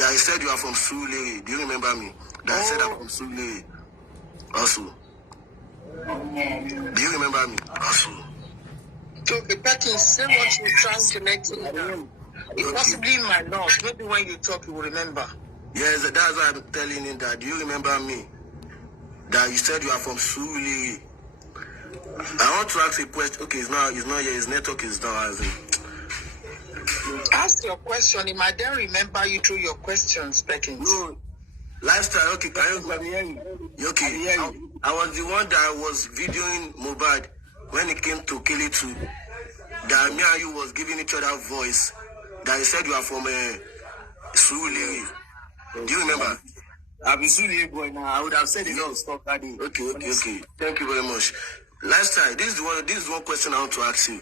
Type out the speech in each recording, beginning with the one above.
That I said you are from Sulere. Do you remember me? That I said I'm from Sulere. Also. Do you remember me? Also. Okay, Perkins, say what you're trying to make it down. It possibly might not. Maybe when you talk, you will remember. Yes, that's why I'm telling you that. Do you remember me? That you said you are from Sulere. I want to ask a question. Okay, it's not here. His network is down. Ask your question. He might then remember you through your questions, Perkins. No. Lifestyle, okay, can you? Okay, I was the one that was videoing Mohbad when it came to Kill It Too. That me and you was giving each other voice. That you said you are from Sulere. Do you remember? I've been Sulere boy now. I would have said it all stop that day. Okay. Thank you very much. Lifestyle, this is one question I want to ask you.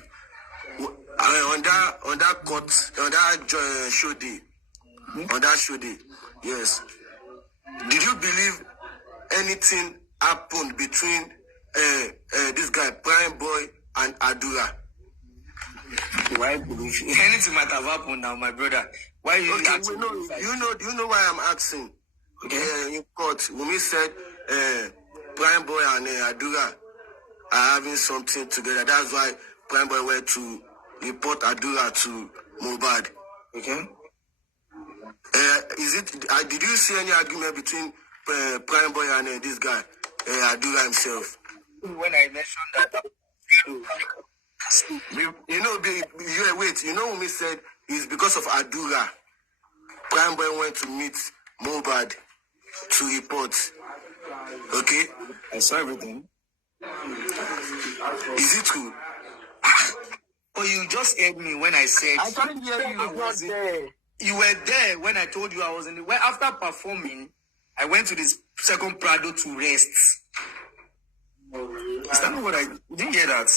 On that show day, yes. Did you believe anything happened between this guy Prime Boy and Adura? Why believe anything might have happened now, my brother? Why you? Okay, you know why I'm asking. Okay, in court, Wumi said Prime Boy and Adura are having something together. That's why Prime Boy went to report Adura to Mohbad. Okay. Did you see any argument between Prime Boy and this guy, Adura himself? When I mentioned that, you know Wumi said it's because of Adura. Prime Boy went to meet Mohbad to report. Okay? I saw everything. Is it true? Oh, you just heard me when I said... I can't hear you. I was there. You were there when I told you I was in the... Well, after performing, I went to this second Prado to rest. Is that not what I... Didn't hear that?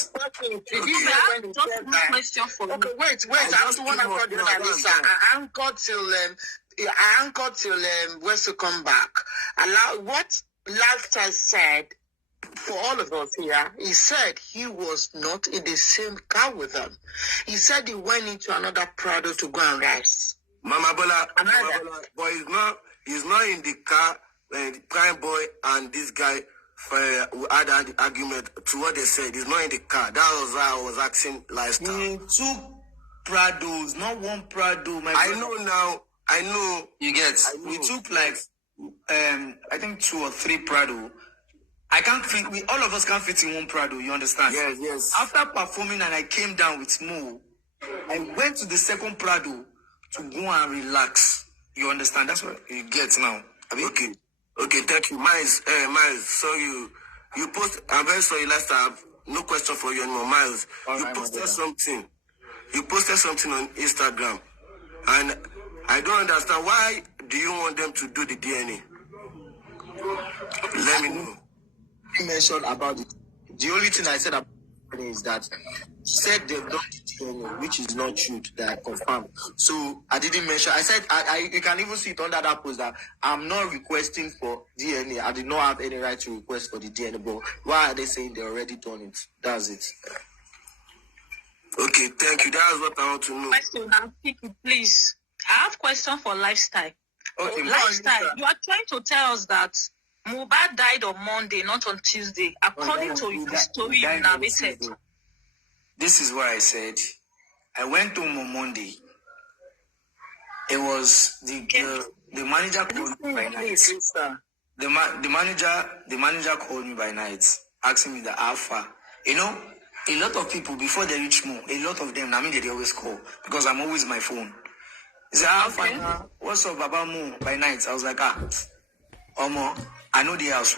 Did you know when he said that? Question for you. Okay, wait. I just want to call the analyst. I anchored till Wesley come back. Allow what Lifestyle said for all of us here. He said he was not in the same car with them. He said he went into another Prado to go and rest. Mama Bola, but he's not in the car. Prime Boy and this guy had an argument to what they said. He's not in the car. That was why I was asking Lifestyle. He took Prados, not one Prado. I know now. I know. You get. We took like, I think 2 or 3 Prado. I can't fit. All of us can't fit in one Prado. You understand? Yes. After performing and I came down with Mo, I went to the second Prado to go and relax. You understand? That's what you get now. Okay, thank you. Miles, sorry you post. I'm very sorry. Last time, no question for you anymore. Miles, you posted something. You posted something on Instagram, and I don't understand why do you want them to do the DNA? Let me know. You mentioned about it. The only thing I said about it is that said they've done the DNA, which is not true, that I confirmed. So I didn't mention. I said you can even see it under that post that I'm not requesting for DNA. I did not have any right to request for the DNA. But why are they saying they already done it? That's it. Okay, thank you. That's what I want to know. Question, now, please. I have a question for Lifestyle. Okay, Lifestyle, you are trying to tell us that Mohbad died on Monday, not on Tuesday, according to the story you narrated. This is what I said. I went home on Monday. It was the manager called me by night. The manager called me by night, asking me the alpha. You know, a lot of people before they reach Mo, a lot of them, I mean, they always call because I'm always my phone. He said, alpha, what's up, Baba Mo by night? I was like, Omo, I know the house,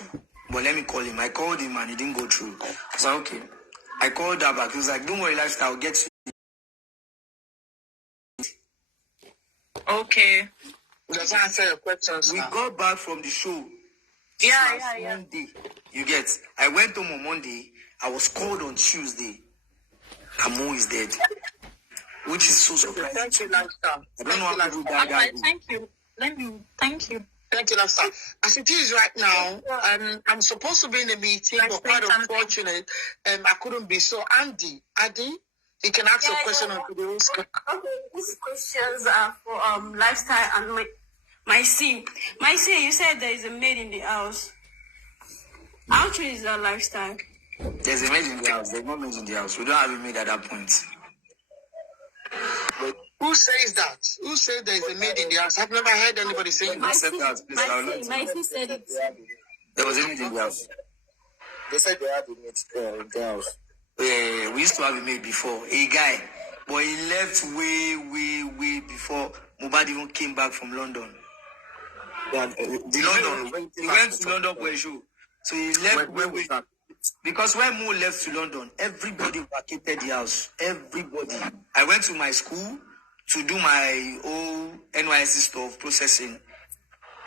but let me call him. I called him and he didn't go through. I was like, okay. I called her back. He was like, don't worry, Lifestyle, I'll get you. Okay. Does that answer your questions? We got back from the show. Yeah. Monday. You get. I went home on Monday. I was called on Tuesday. Mo is dead. Which is so surprising. Thank you, Lifestyle. I don't know how to do that. Thank you. Thank you. Thank you, Lifestyle. As it is right now, I'm supposed to be in a meeting, but quite unfortunate, I couldn't be. So, Adi, you can ask a question on the Okay, these questions are for Lifestyle and Micee, you said there is a maid in the house. How true is that lifestyle? There's a maid in the house. There's no maid in the house. We don't have a maid at that point. Who says that? Who says there is a maid in the house? I've never heard anybody saying that. Micee said it. There was a maid in the house. They said they had a maid in the house. We used to have a maid before, a guy, but he left way before Mohbad even came back from London. Yeah, He went to London for a show. So he left way. Because when Mo left to London, everybody vacated the house. Everybody. I went to my school to do my old NYSC stuff, processing.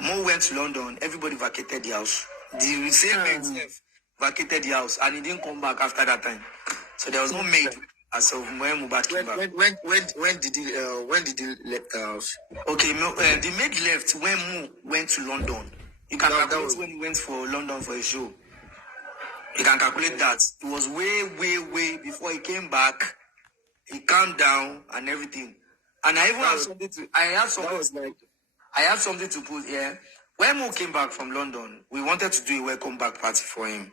Mo went to London, everybody vacated the house. The same man himself vacated the house, and he didn't come back after that time. So there was no maid as of when Mohbad came back. When did he left the house? Okay, the maid left when Mo went to London. You can calculate when he went for London for a show. You can calculate that. It was way before he came back. He calmed down and everything. And I even have something to. I have something to put here. When Mo came back from London, we wanted to do a welcome back party for him.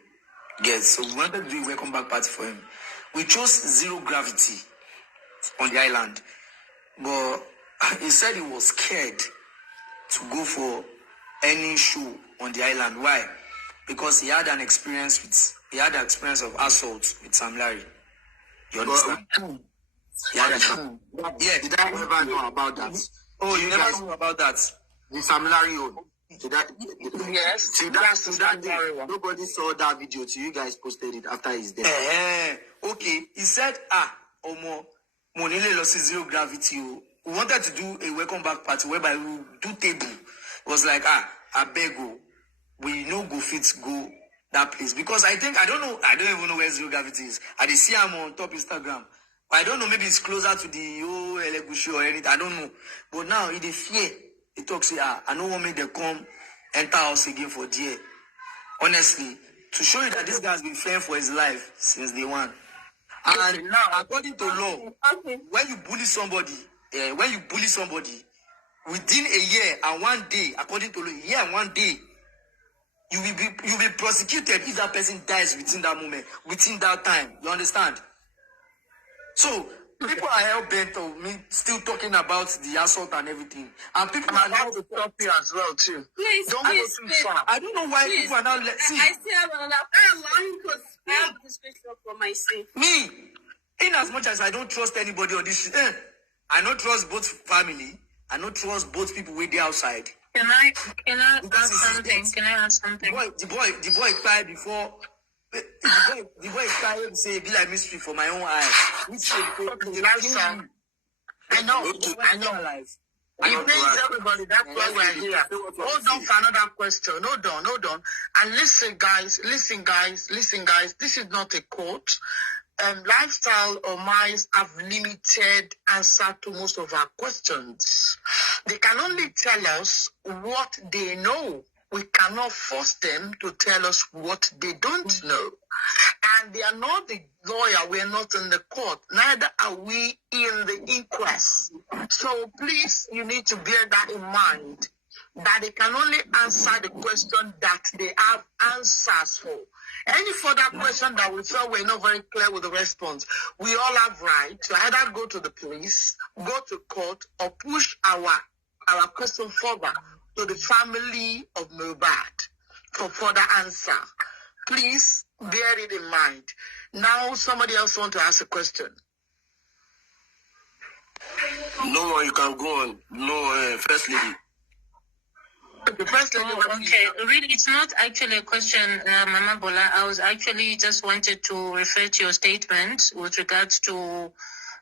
Yes, so we wanted to do a welcome back party for him. We chose zero gravity on the island, but he said he was scared to go for any show on the island. Why? Because he had an experience of assault with Sam Larry. You understand? Yeah, did I ever know about that? Oh, you never knew about that? The Sam Larry one. Yes. Nobody saw that video till you guys posted it after his death. Okay. He said, Omo, Monile lost zero gravity. We wanted to do a welcome back party whereby we do table. It was like, I beg you. We no go fit go that place. Because I don't even know where zero gravity is. I did see him on top Instagram. But I don't know, maybe it's closer to the Elegushi or anything. I don't know. But now he dey fear. He talks, I don't want me to come enter house again for dear. Honestly, to show you that this guy has been fearing for his life since day one. And now, according to law, when you bully somebody, within a year and 1 day, according to law, a year and 1 day, you will be prosecuted if that person dies within that moment, within that time. You understand? So people are hell bent on me still talking about the assault and everything, and people are now to stop you as well too. Please, don't go too far. I don't know why people are now see. I still have another. I have this question for myself. Me, in as much as I don't trust anybody on this, I don't trust both family. I don't trust both people with the outside. Can I ask something? Can I ask something? The boy cried before. The boy cried and say, "Be like mystery for my own eyes." Which I know. He pays everybody. That's why we're here. Hold on for another question. Hold on. And listen, guys. This is not a court. Lifestyle or Micee have limited answer to most of our questions. They can only tell us what they know. We cannot force them to tell us what they don't know. And they are not the lawyer. We are not in the court. Neither are we in the inquest. So please, you need to bear that in mind, that they can only answer the question that they have answers for. Any further question that we feel we're not very clear with the response, we all have right to either go to the police, go to court, or push our question further to the family of Mohbad for further answer. Please bear it in mind. Now somebody else want to ask a question. No, you can go on. No, First Lady. The first lady. Okay, really, it's not actually a question, Mama Bola. I was actually just wanted to refer to your statement with regards to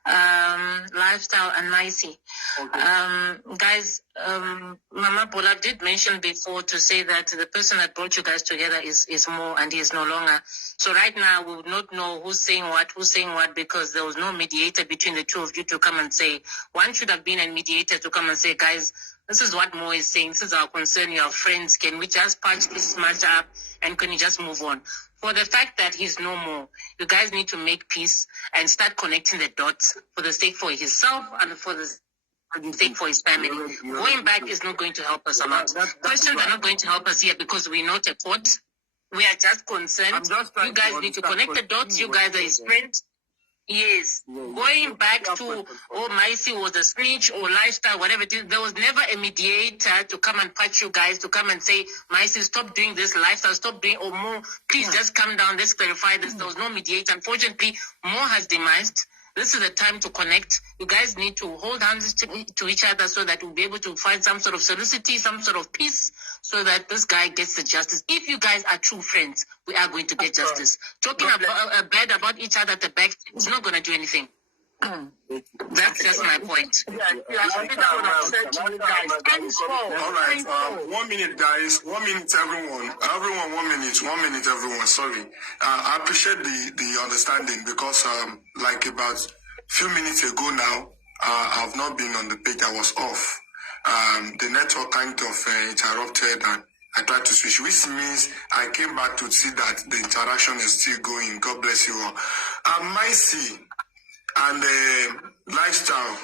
Lifestyle and Micee. Okay. Guys, Mama Bola did mention before to say that the person that brought you guys together is Mo, and he is no longer. So right now we would not know who's saying what, because there was no mediator between the two of you to come and say. One should have been a mediator to come and say, guys, this is what Mo is saying. This is our concern. Your friends. Can we just patch this matter up and can you just move on? For the fact that he's no more, you guys need to make peace and start connecting the dots for the sake for himself and for the sake for his family. Going back is not going to help us a lot. Questions are not going to help us here because we're not a court. We are just concerned. You guys need to connect the dots. You guys are his friends. Yes. Going back to, Micee was a snitch or lifestyle, whatever it is, there was never a mediator to come and patch you guys, to come and say, Micee, stop doing this lifestyle, stop doing, or more, please just come down, let's clarify this. There was no mediator. Unfortunately, more has demised. This is the time to connect. You guys need to hold hands to each other so that we'll be able to find some sort of felicity, some sort of peace, so that this guy gets the justice. If you guys are true friends, we are going to get justice. Talking bad about each other at the back is not going to do anything. That's just my point. All right, 1 minute, guys. 1 minute, everyone. 1 minute, everyone. Sorry. I appreciate the understanding because, like about few minutes ago now, I've not been on the page. I was off. The network kind of interrupted and I tried to switch, which means I came back to see that the interaction is still going. God bless you all. Micee and Lifestyle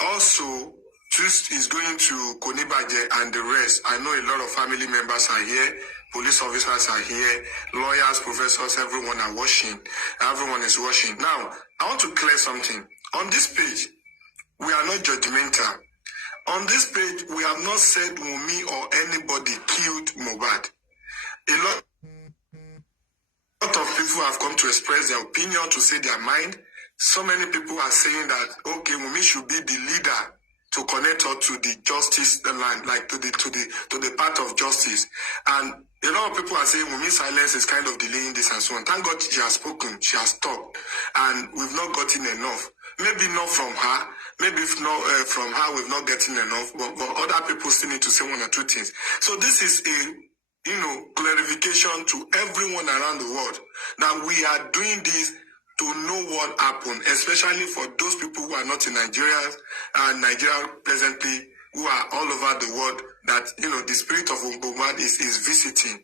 also is going to Konibaje and the rest. I know a lot of family members are here, police officers are here, lawyers, professors, everyone are watching. Everyone is watching. Now, I want to clear something. On this page, we are not judgmental. On this page, we have not said Wunmi or anybody killed Mohbad. A lot of people have come to express their opinion, to say their mind. So many people are saying that, okay, Wunmi should be the leader to connect her to the justice line, like to the path of justice. And a lot of people are saying Wunmi's silence is kind of delaying this and so on. Thank God she has spoken, she has talked, and we've not gotten enough. Maybe not from her, maybe if not from her, we've not gotten enough, but other people still need to say one or two things. So this is a clarification to everyone around the world that we are doing this to know what happened, especially for those people who are not in Nigeria and Nigeria presently, who are all over the world, that the spirit of Mohbad is visiting.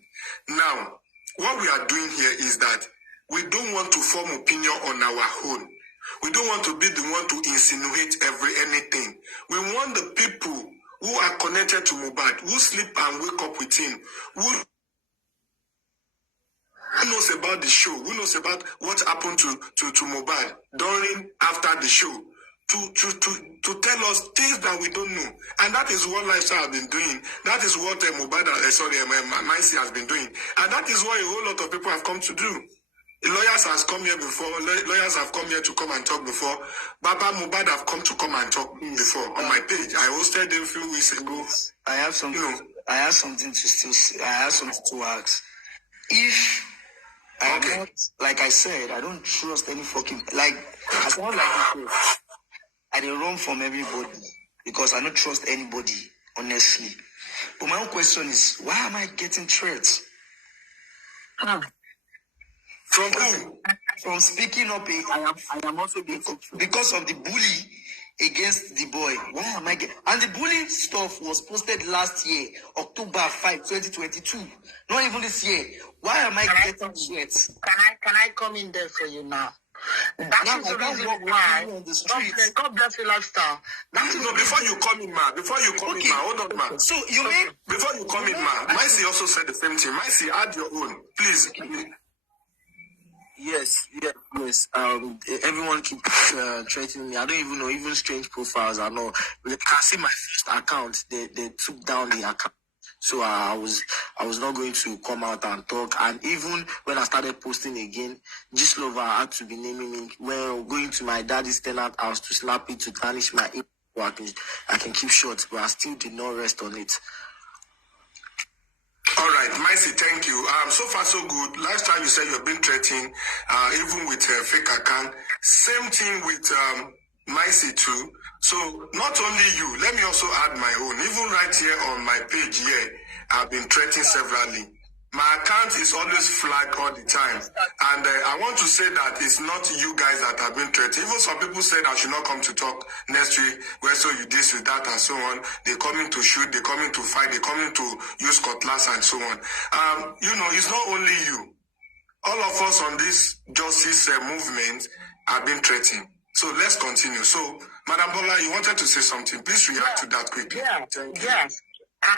Now, what we are doing here is that we don't want to form opinion on our own. We don't want to be the one to insinuate anything. We want the people who are connected to Mohbad, who sleep and wake up with him, who knows about the show, who knows about what happened to Mohbad during, after the show, to tell us things that we don't know. And that is what Lifestyle has been doing. That is what Micee has been doing. And that is what a whole lot of people have come to do. Lawyers have come here before. Lawyers have come here to come and talk before. Baba Mohbad have come to come and talk before on my page. I hosted them a few weeks ago. I have something. I have something to still say. I have something to ask. If I not, like I said, I don't trust any fucking as long like this, I don't run from everybody because I don't trust anybody, honestly. But my own question is, why am I getting threats? From who? From speaking up. I am also because of the bully against the boy. Why am I getting? And the bullying stuff was posted last year, October 5, 2022. Not even this year. Why am I getting threats? Can I come in there for you now? That is the reason why. God bless you, Lifestyle. Before you come in, ma. Hold on, ma. So you mean before you come in, ma. Micee also said the same thing. Micee, add your own, please. Yes. Everyone keep threatening me. I don't even know, even strange profiles. I know. You can see my first account. They took down the account. So I was not going to come out and talk. And even when I started posting again, Gislova had to be naming me. When going to my daddy's tenant house to slap it, to tarnish my image, I can keep short. But I still did not rest on it. All right, Micee, thank you. So far so good. Last time you said you've been threatening, even with a fake account. Same thing with Micee too. So not only you, let me also add my own. Even right here on my page here, I've been threatened severally. My account is always flagged all the time. And I want to say that it's not you guys that have been threatened. Even some people said I should not come to talk next week. Where so you this with that and so on. They're coming to shoot, they're coming to fight, they're coming to use cutlass and so on. It's not only you. All of us on this justice movement have been threatened. So let's continue. So, Madam Bola, you wanted to say something. Please react to that quickly. Yeah. Thank you. Yes.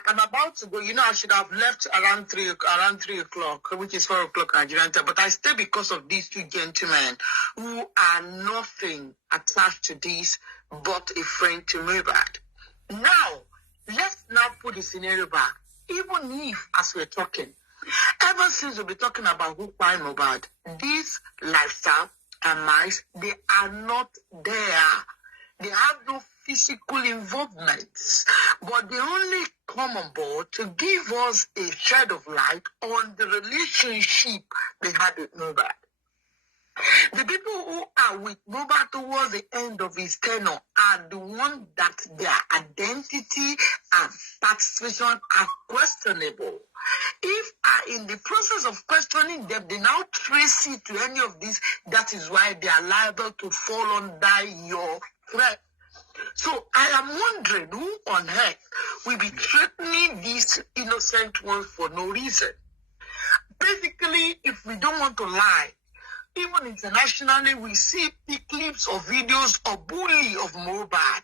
I'm about to go. You know, I should have left around 3 o'clock, which is 4 o'clock Nigerian time. But I stay because of these two gentlemen who are nothing attached to this but a friend to Mohbad. Now, let's now put the scenario back. Even if, as we're talking, ever since we've been talking about who by Mohbad, this Lifestyle and Micee, they are not there. They have no physical involvement, but they only come on board to give us a shed of light on the relationship they had with Mohbad. The people who are with Mohbad towards the end of his tenure are the ones that their identity and participation are questionable. If are in the process of questioning them, they now trace it to any of this. That is why they are liable to fall under your threat. So I am wondering who on earth will be threatening these innocent ones for no reason. Basically, if we don't want to lie, even internationally, we see the clips of videos of bully of Mohbad.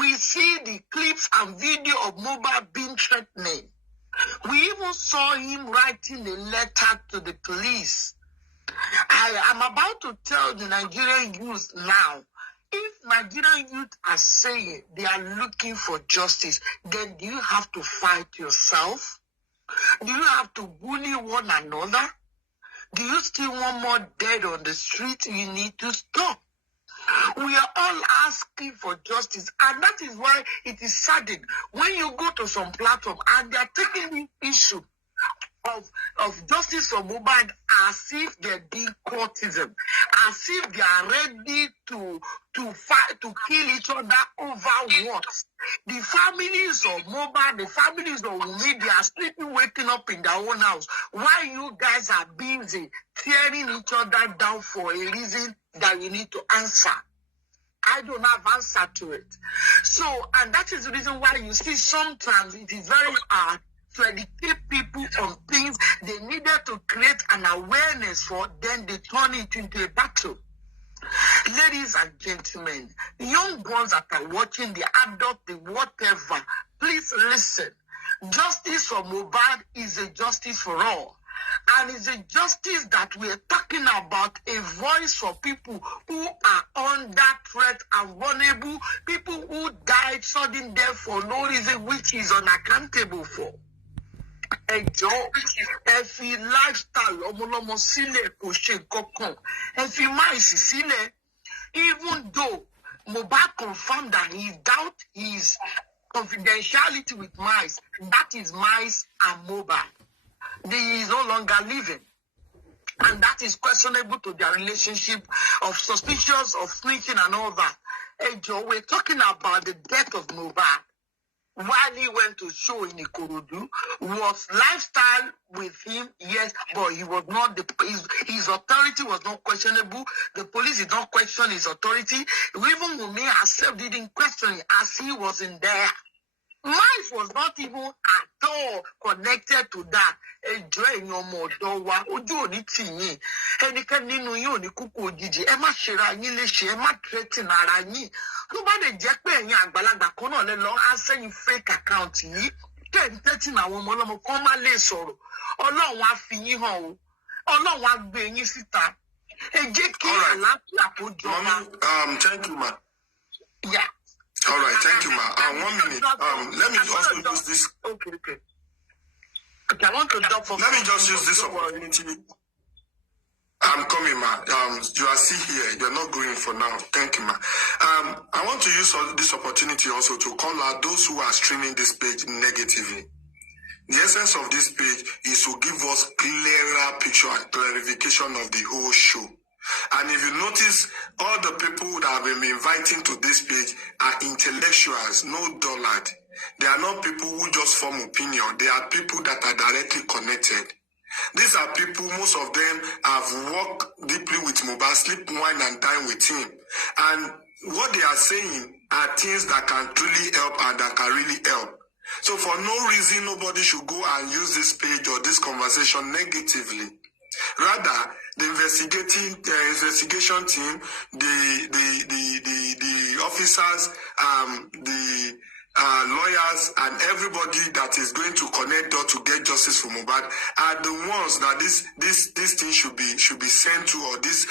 We see the clips and video of Mohbad being threatening. We even saw him writing a letter to the police. I am about to tell the Nigerian youth now, if Nigerian youth are saying they are looking for justice, then do you have to fight yourself? Do you have to bully one another? Do you still want more dead on the street? You need to stop. We are all asking for justice, and that is why it is saddening when you go to some platform and they are taking the issue of justice for Mohbad as if they're being courtesan, as if they are ready to fight, to kill each other over what? The families of Mohbad, the families of Wunmi, they are sleeping, waking up in their own house. Why you guys are busy tearing each other down for a reason that you need to answer? I don't have answer to it. So, and that is the reason why you see sometimes it is very hard to educate people on things they needed to create an awareness for, then they turn it into a battle. Ladies and gentlemen, young ones that are watching, the adult, the whatever, please listen. Justice for Mohbad is a justice for all. And it's a justice that we're talking about, a voice for people who are under threat and vulnerable, people who died sudden death for no reason, which is unaccountable for. Ẹjọ́ ẹ fi Lifestyle ọmọlọ́mọ sílẹ̀ kò ṣe nǹkankan. Ẹ fi Micee sílẹ̀. Even though Mohbad confirmed that he doubt his confidentiality with Micee, that is Micee and Mohbad. He is no longer living. And that is questionable to their relationship of suspicious of snitching and all that. Ẹjọ́, we're talking about the death of Mohbad. While he went to show in Ikorodu, was Lifestyle with him? Yes, but he was not. His authority was not questionable. The police did not question his authority. Even Wunmi herself didn't question it as he was in there. Micee was not even at all connected to that. Ẹjọ́ ẹ̀yin ọmọ ọ̀dọ́ wa, ojú òní tì yín. Ẹnikẹ́ni nínú yín ò ní kúkú òjijì. Ẹ má ṣera yín léṣe, ẹ má threaten ara yín. Tó bá lè jẹ́ pé ẹ̀yin àgbàlagbà kan náà lè lọ á sẹ́yìn fake account yìí. Kẹ́ ẹ̀ threaten àwọn ọmọ ọlọ́mọ kan má lè sọ̀rọ̀. Ọlọ́run á fi yín hàn o. Ọlọ́run á gbé yín síta. Ẹ jẹ́ kí àlàáfíà kó jọba. Thank you, ma. Yeah. All right, thank you, ma. 1 minute. Let me also use this. Okay. Okay, I want to drop for. Let me just use this opportunity. I'm coming, ma. You are still here. You're not going for now. Thank you, ma. I want to use this opportunity also to call out those who are streaming this page negatively. The essence of this page is to give us clearer picture and clarification of the whole show. And if you notice, all the people that have been inviting to this page are intellectuals, no dullard. They are not people who just form opinion. They are people that are directly connected. These are people, most of them have worked deeply with Mohbad, sleep, wine, and dine with him. And what they are saying are things that can truly help and that can really help. So for no reason, nobody should go and use this page or this conversation negatively. Rather, the investigation team, the officers, the lawyers, and everybody that is going to connect door to get justice for Mohbad are the ones that this thing should be sent to, or this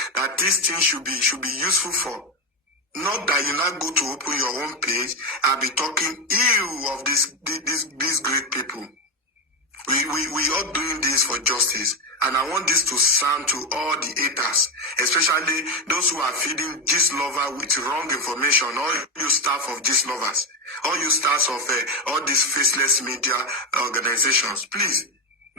thing should be useful for. Not that you not go to open your own page and be talking ill of these great people. We are doing this for justice. And I want this to sound to all the haters, especially those who are feeding Gist Lover with wrong information, all you staff of Gist Lovers, all you stars of all these faceless media organizations. Please,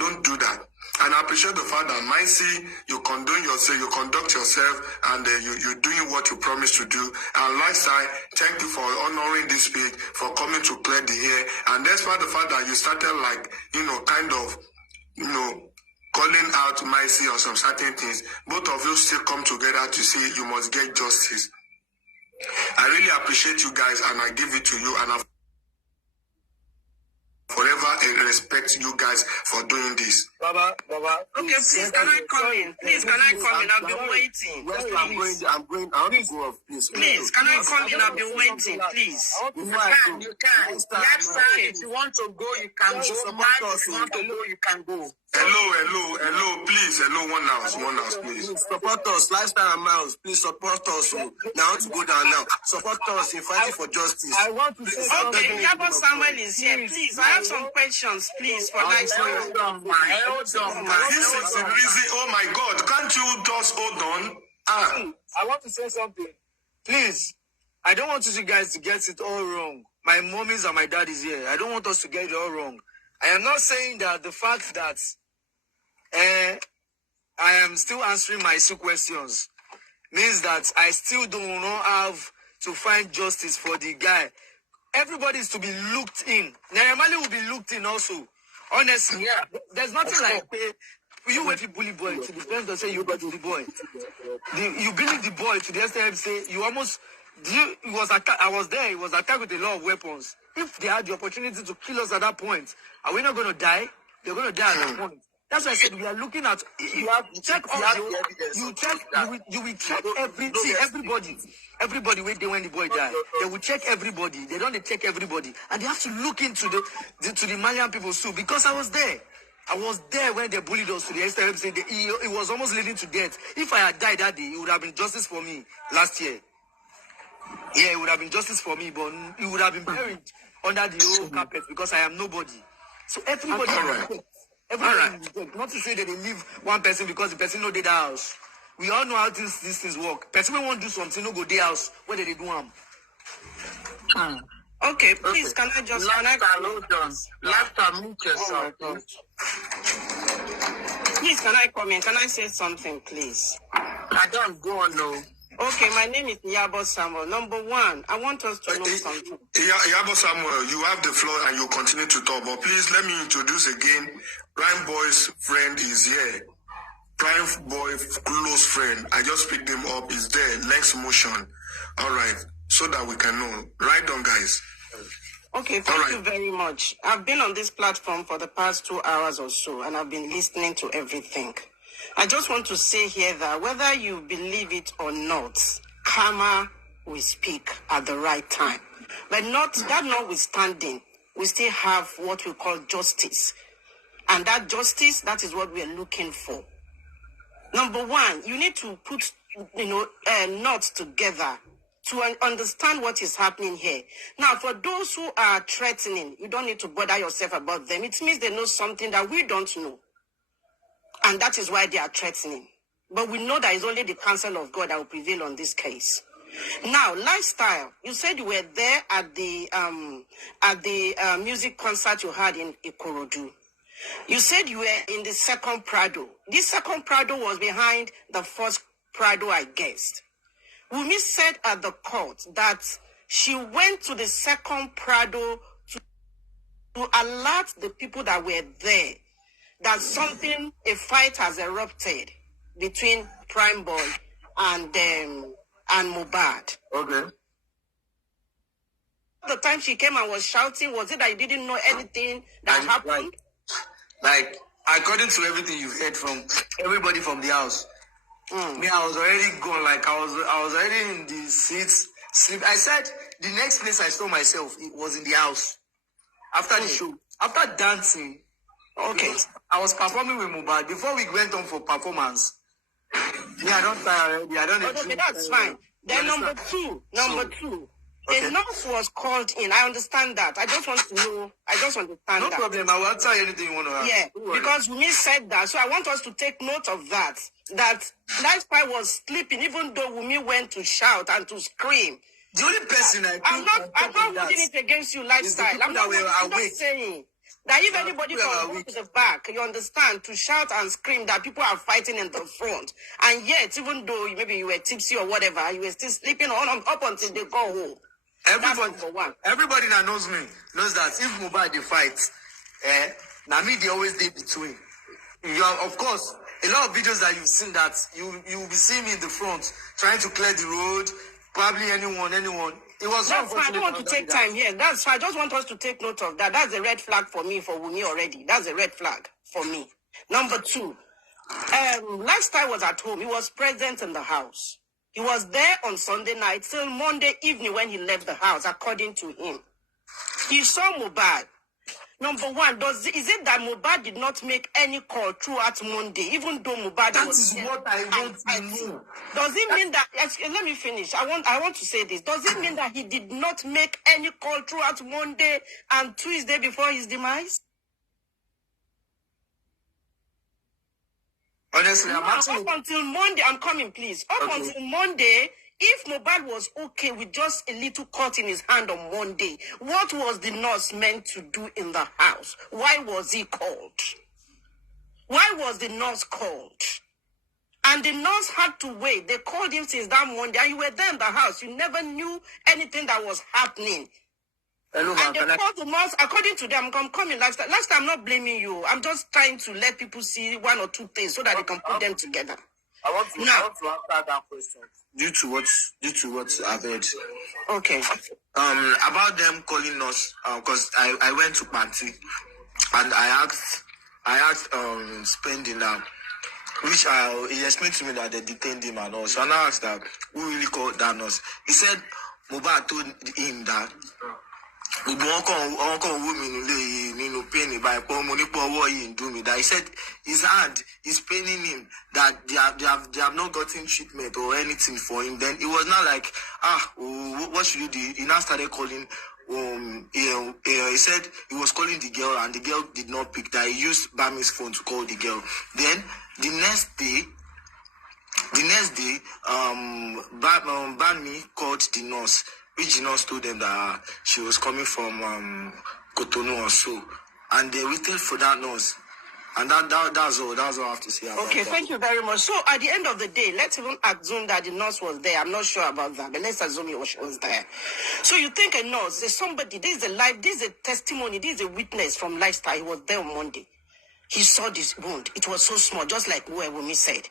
don't do that. And I appreciate the fact that Micee, you condone yourself, you conduct yourself, and you're doing what you promised to do. And Lifestyle, thank you for honoring this page, for coming to clear the air. And despite the fact that you started calling out Micee on some certain things, both of you still come together to say you must get justice. I really appreciate you guys, and I give it to you, and I forever respect you guys for doing this. Baba. Okay, please, can I come in? Please, can I come in? I've been waiting. I'm going. I want to go off, please. Please, can I come in? I've been waiting, please. You can. Lifestyle, if you want to go, you can go. Mike, if you want to go, you can go. Hello, please. Hello, one house, please. Support us, Lifestyle and Miles. Please support us. Now I want to go down now. Support us in fighting for justice. I want to say something. Okay, Yabo Samuel is here. Please, I have some questions, please, for Lifestyle. This is the reason. Oh my God, can't you just hold on? I want to say something. Please, I don't want you guys to get it all wrong. My mommies and my dad is here. I don't want us to get it all wrong. I am not saying that the fact that I am still answering my two questions means that I still do not have to find justice for the guy. Everybody is to be looked in. Naramali will be looked in also. Honestly, yeah. There's nothing like you wait to bully boy to the extent to say you got the boy. You bully the boy to the extent say you almost. I was there. He was attacked with a lot of weapons. If they had the opportunity to kill us at that point, are we not going to die? They're going to die at that point. That's why I said we are looking at. You will check everything. Everybody wait there when the boy died. They will check everybody. They don't check everybody, and they have to look into the Malian people too. Because I was there. I was there when they bullied us to the extent of saying it was almost leading to death. If I had died that day, it would have been justice for me last year. Yeah, it would have been justice for me, but it would have been buried under the old carpet because I am nobody. So everybody, not to say that they leave one person because the person no did the house. We all know how these things work. Person will want to do something, no go the house. Where did they do them? Okay, please, can I just mute yourself? Please, can I come in? Can I say something, please? I don't go on, no. Okay, my name is Yabo Samuel. Number one, I want us to know something. Yabo Samuel, you have the floor and you continue to talk, but please let me introduce again. Prime Boy's friend is here. Prime Boy close friend. I just picked him up. He's there. Lex Motion. All right. So that we can know. Right on, guys. Okay, thank you very much. I've been on this platform for the past 2 hours or so, and I've been listening to everything. I just want to say here that whether you believe it or not, karma will speak at the right time. But notwithstanding, we still have what we call justice. And that justice, that is what we are looking for. Number one, you need to put, knots together to understand what is happening here. Now, for those who are threatening, you don't need to bother yourself about them. It means they know something that we don't know. And that is why they are threatening. But we know that it's only the counsel of God that will prevail on this case. Now, Lifestyle, you said you were there at the music concert you had in Ikorodu. You said you were in the second Prado. This second Prado was behind the first Prado, I guessed. Wunmi said at the court that she went to the second Prado to alert the people that were there that a fight has erupted between Prime Boy and Mohbad. Okay. The time she came and was shouting, was it that you didn't know anything that happened? Like according to everything you've heard from everybody from the house, me, I was already gone. Like I was already in the seats, sleep. I said the next place I saw myself, it was in the house. After the show, after dancing, okay, I was performing with Mohbad. Before we went on for performance, I don't tire already. I don't know. Okay, that's fine. Then number two. Okay. A nurse was called in. I understand that. I just want to know. I just understand No that. problem. I will tell you anything you want to ask. Yeah, because Wumi said that. So I want us to take note of that. That Lifestyle was sleeping, even though Wumi went to shout and to scream. The only person I'm not holding it against you, Lifestyle. I'm not saying that if anybody can go to the back, you understand, to shout and scream that people are fighting in the front. And yet, even though maybe you were tipsy or whatever, you were still sleeping up until they go home. Everybody that knows me knows that if Mohbad they fight, now me they always they between. You are, of course, a lot of videos that you've seen that you will be seeing me in the front trying to clear the road. Probably anyone. It was. That's fine. I don't want to take time here. That's fine. I just want us to take note of that. That's a red flag for me, for Wumi already. That's a red flag for me. Number two, Lifestyle was at home. He was present in the house. He was there on Sunday night till Monday evening when he left the house, according to him. He saw Mohbad. Number one, is it that Mohbad did not make any call throughout Monday, even though Mohbad That was is there? what I want to know. Does it mean that, let me finish. I want to say this. Does it mean that he did not make any call throughout Monday and Tuesday before his demise? Honestly, I'm Up until Monday, I'm coming, please. Until Monday, if Mohbad was okay with just a little cut in his hand on Monday, what was the nurse meant to do in the house? Why was he called? Why was the nurse called? And the nurse had to wait. They called him since that Monday, and you were there in the house. You never knew anything that was happening. Hello, and they called the nurse, according to them, I'm coming last time. Last time, I'm not blaming you. I'm just trying to let people see one or two things so that they can put them together. I want to answer that question. Due to what I've heard. Okay. About them calling us, because I went to party and I asked spending that, which he explained to me that they detained him and all. So I asked that who really called that nurse. He said Mohbad told him that that he said his hand is paining him, that they have not gotten treatment or anything for him. Then it was not like what should you do? He now started calling. He said he was calling the girl and the girl did not pick. That he used Bami's phone to call the girl. Then the next day, Bami called the nurse, which the nurse told them that she was coming from Cotonou or so, and they waited for that nurse. And that's all I have to say about Okay, that. thank you very much. So at the end of the day, let's even assume that the nurse was there. I'm not sure about that, but let's assume she was there. So you think a nurse, there's somebody, this is a testimony, this is a witness from Lifestyle. He was there on Monday. He saw this wound. It was so small, just like Wumi said.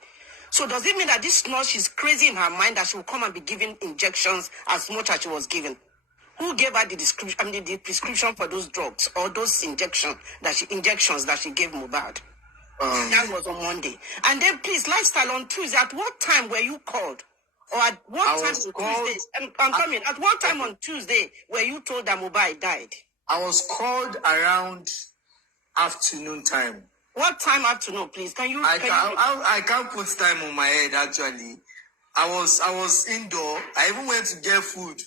So does it mean that this nurse, she's crazy in her mind that she will come and be giving injections as much as she was given? Who gave her the prescription for those drugs or those injections that she gave Mohbad? That was on Monday. And then please, Lifestyle, on Tuesday, at what time were you called? Or at what time on Tuesday? I'm coming. At what time on Tuesday were you told that Mohbad died? I was called around afternoon time. What time afternoon, please? I can't put time on my head, actually. I was indoor. I even went to get food.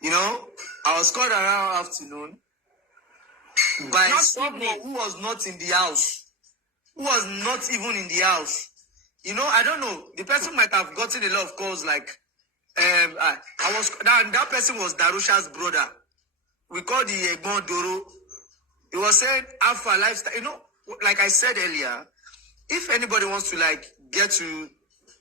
You know, I was called around afternoon by someone who was not in the house. Who was not even in the house. You know, I don't know. The person might have gotten a lot of calls like, that person was Darusha's brother. We called the Egbon Doro. He was saying, Alpha Lifestyle. You know, like I said earlier, if anybody wants to like get to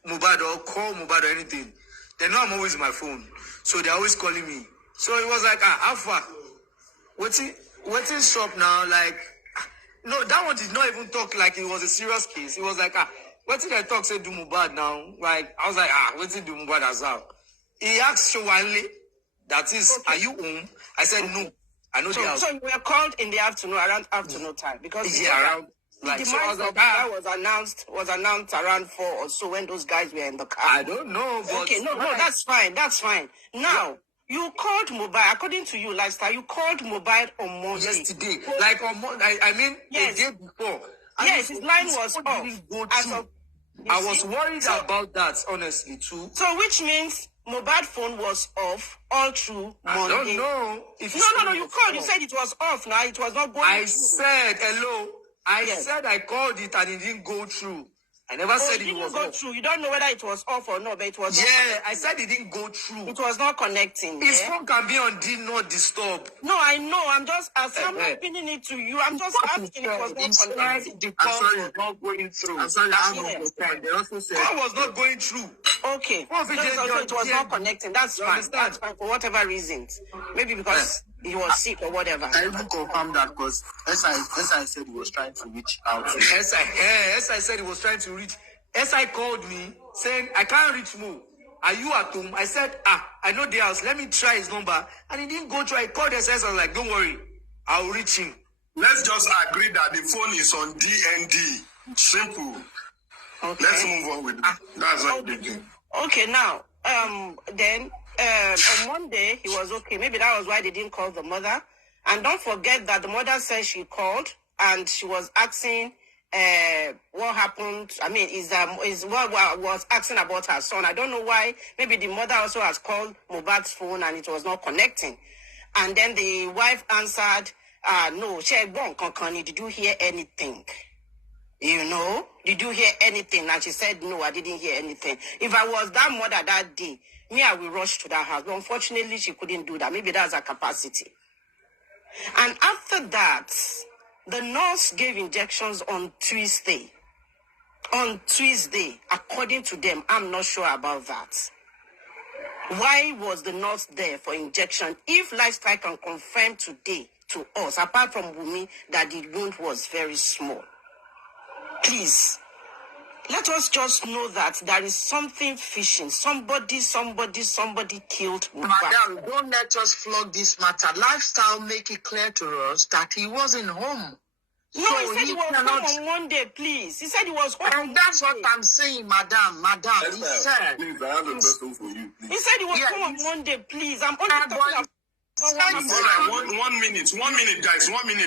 Mohbad or call Mohbad or anything, they know I'm always on my phone. So they're always calling me. So it was like, Alpha, waiting shop now, like, no, that one did not even talk like it was a serious case. It was like, what did I talk, say, do Mohbad now? Like, I was like, what did do Mohbad as well? He asked Showale, that is, okay, are you home? I said, no, I know the house. So you were called in the afternoon, around afternoon time, because around Like, The so I was demise of like, Mohbad was announced around 4 or so when those guys were in the car. I don't know, but Okay, no, that's fine. That's fine. Now, you called Mohbad, according to you, Lifestyle, you called Mohbad on Monday. yesterday, like on Monday, I mean, Yes. the day before. Yes, his line was off. I was worried about that, honestly, too. So, which means Mohbad phone was off all through Monday. I don't know. If No, you called. You said it was off now. It was not going I through. said hello. I said I called it and it didn't go through. I never said it was go off. through. You don't know whether it was off or not, but it was I said it didn't go through. It was not connecting. His phone can be on Do Not Disturb. No, I know. I'm just asking. I'm not pinning it to you. I'm just asking. It was not connecting. The call was not going through. I'm sorry, they also said Call was not going through. Okay. So it was not connecting. That's fine. That's fine for whatever reasons. Maybe because he was sick or whatever. I even confirmed that because SI said he was trying to reach out to SI said he was trying to reach. SI called me saying, I can't reach Mo. Are you at home? I said, I know the house. Let me try his number. And he didn't go through. I called SI. I was like, don't worry. I'll reach him. Let's just agree that the phone is on DND. Simple. Okay. Let's move on with it. That's what they do. Okay, now, then on Monday, he was okay. Maybe that was why they didn't call the mother. And don't forget that the mother said she called and she was asking what happened. I mean, is what was asking about her son. I don't know why. Maybe the mother also has called Mohbad's phone and it was not connecting. And then the wife answered, no, did you hear anything? You know, did you hear anything? And she said, no, I didn't hear anything. If I was that mother that day, I will rush to that house. But unfortunately, she couldn't do that. Maybe that's her capacity. And after that, the nurse gave injections on Tuesday. On Tuesday, according to them, I'm not sure about that. Why was the nurse there for injection? If Lifestyle can confirm today to us, apart from Wumi, that the wound was very small. Please, let us just know that there is something fishing. Somebody killed Mohbad. Madam, don't let us flog this matter. Lifestyle make it clear to us that he wasn't home. No, he said he was home on Monday, please. He said he was home. And that's what I'm saying, madam. He said. Please, I have a question for you. Please. He said he was home on Monday, please. I'm only talking about... All right, one minute,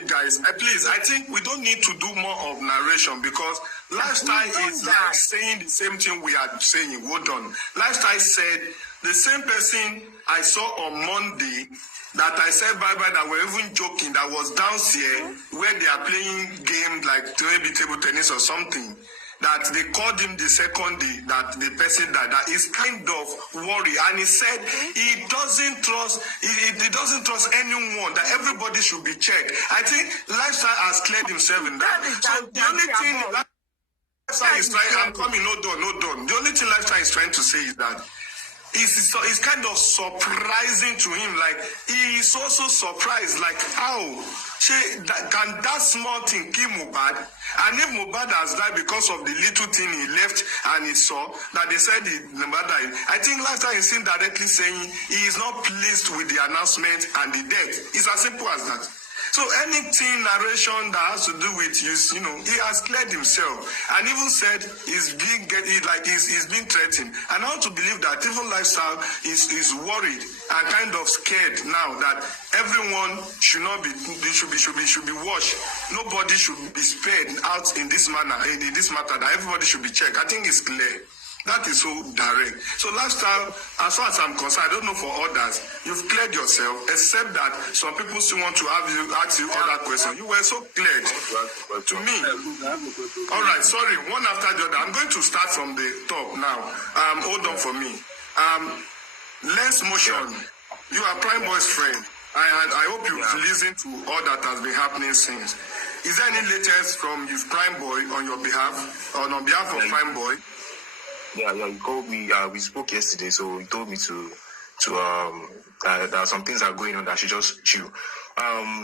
guys. Please, I think we don't need to do more of narration because Lifestyle is like saying the same thing we are saying. Hold on. Lifestyle said the same person I saw on Monday that I said bye-bye that were even joking that was downstairs where they are playing games like maybe table tennis or something. That they called him the second day that the person died. That is kind of worried, and he said he doesn't trust anyone. That everybody should be checked. I think Lifestyle has cleared himself in that. So the only thing Lifestyle is trying, I'm coming, no done. The only thing Lifestyle is trying to say is that it's kind of surprising to him. Like he is also surprised. Like how can that small thing kill Mohbad? And if Mohbad has died because of the little thing he left and he saw that they said Mohbad died, I think Lifestyle is indirectly saying he is not pleased with the announcement and the death. It's as simple as that. So anything narration that has to do with he has cleared himself and even said he's being threatened. And I want to believe that even Lifestyle is worried and kind of scared now that everyone should be watched. Nobody should be spared out in this matter. That everybody should be checked. I think it's clear. That is so direct. So Lifestyle, as far as I'm concerned, I don't know for others, you've cleared yourself, except that some people still want to ask you other questions. You were so cleared to me. All right, sorry, one after the other. I'm going to start from the top now. Hold on for me. Les Motion, you are Prime Boy's friend. I hope you've listened to all that has been happening since. Is there any latest from you, Prime Boy, on your behalf, or on behalf of Prime Boy? Yeah, he called me. We spoke yesterday, so he told me that some things are going on that I should just chill.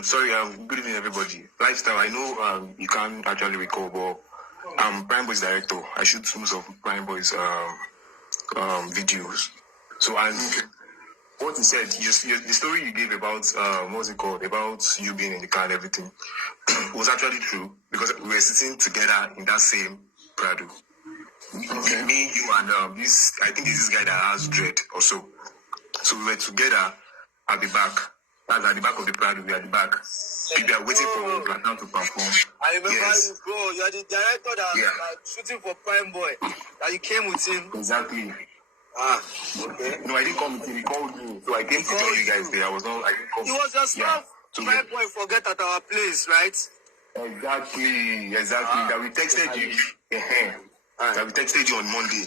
Sorry, good evening, everybody. Lifestyle, I know you can't actually recall, but I'm Prime Boy's director. I shoot most of Prime Boy's videos. So what he said, the story you gave about what's it called, about you being in the car and everything, was actually true because we were sitting together in that same Prado. Okay. Me, you, and this, I think it's this guy that has dread also. So we were together at the back. That's at the back of the Prado. We are at the back. People are waiting for Platinum to perform. I remember you, bro. You're the director that was like shooting for Prime Boy. That you came with him. Exactly. Okay. No, I didn't come with him. He called me. So I came to join you guys there. I didn't come. It was your stuff. Prime Boy forget at our place, right? Exactly. That we texted you. That we texted you on Monday.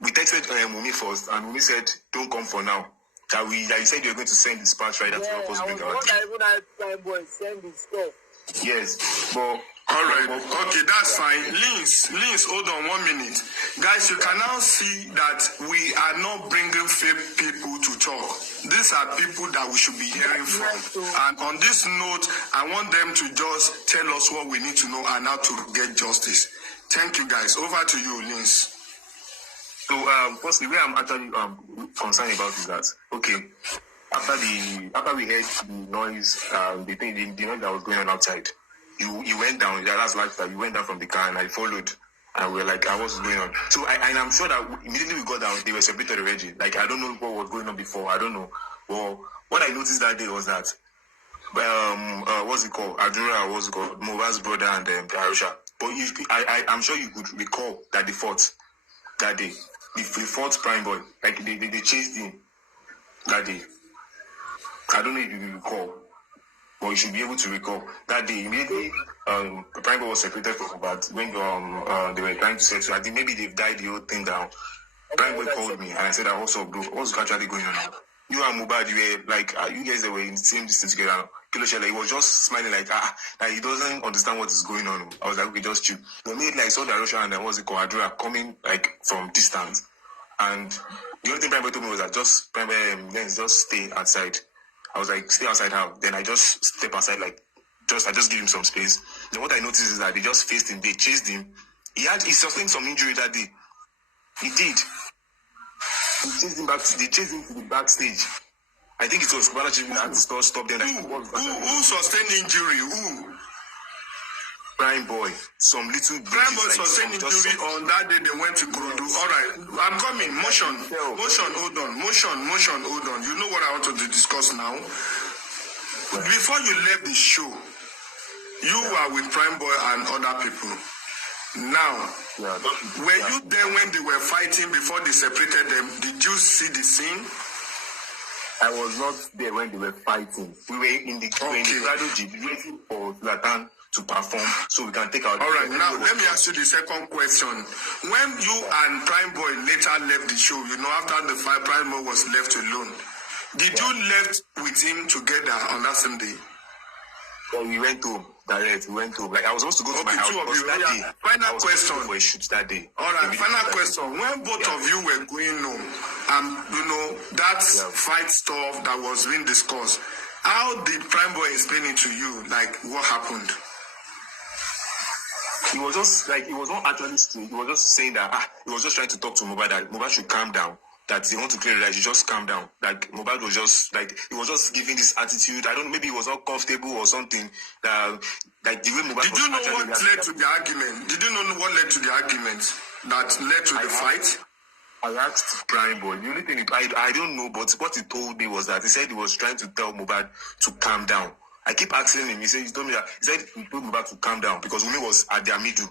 We texted Mumi first, and Mumi said, "Don't come for now." That you said you were going to send dispatch right after to help us bring our team. Even I Prime Boy send his stuff. Yes, but all right, okay, that's fine. Linz, hold on 1 minute. Guys, you can now see that we are not bringing fake people to talk. These are people that we should be hearing from. And on this note, I want them to just tell us what we need to know and how to get justice. Thank you, guys. Over to you, Linz. So, firstly, where I'm actually concerned about is that, okay, after we heard the noise, the noise that was going on outside, you went down. That's Lifestyle. You went down from the car, and I followed, and we were like, what's going on? So, and I'm sure that immediately we got down, they were separated already. Like, I don't know what was going on before. I don't know. Well, what I noticed that day was that, what's it called? Adura, what's it called? Mohbad's brother and Arusha. But I'm sure you could recall that they fought that day. The fought Prime Boy. Like, they chased him that day. I don't know if you recall, but you should be able to recall. That day, immediately, Prime Boy was separated from Mohbad when they were trying to settle. I think maybe they've died the whole thing down. Prime Boy called me, and I said, also, bro, what's actually going on now? You and Mohbad, you were like, you guys that were in the same distance together. He was just smiling like he doesn't understand what is going on. I was like, okay, just chill. But immediately I saw the Russian and what's it called, Adura, coming like from distance. And the only thing Prime Boy told me was that just stay outside. I was like, stay outside how? Then I just step outside, like, I just give him some space. Then what I noticed is that they just faced him, they chased him. He sustained some injury that day. He did. They chased him to the backstage. I think it was Kubala Chief that stopped them. Who sustained injury? Who? Prime Boy. Some little Prime Boy sustained injury on that day they went to Kurudu. All right, I'm coming. Motion, hold on. Motion, hold on. You know what I want to discuss now? Before you left the show, you were with Prime Boy and other people. Now, were you there when they were fighting before they separated them? Did you see the scene? I was not there when they were fighting. We were in the Prado Jeep waiting for Zlatan to perform so we can take our... All right, now let me ask you the second question. When you and Prime Boy later left the show, after the fight, Prime Boy was left alone. Did you left with him together on that same day? Well, we went home direct. We went home. Like, I was supposed to go to my house that day. Final question. For a shoot that day. All right, final question. When both of you were going home, that fight stuff that was being discussed, how did Prime Boy explain it to you? Like, what happened? He was just like, he was not actually straight. He was just saying that he was just trying to talk to Mohbad that Mohbad should calm down. That they want to clear it, that you just calm down. Like, Mohbad was just like, he was just giving this attitude. I don't know, maybe he was not comfortable or something. Like the way Mohbad Did you know what led to the argument? Did you know what led to the argument that led to the fight? I asked Prime Boy. The only thing I don't know, but what he told me was that he said he was trying to tell Mohbad to calm down. I keep asking him. He told me that he said he told Mohbad to calm down because Wunmi was at their middle.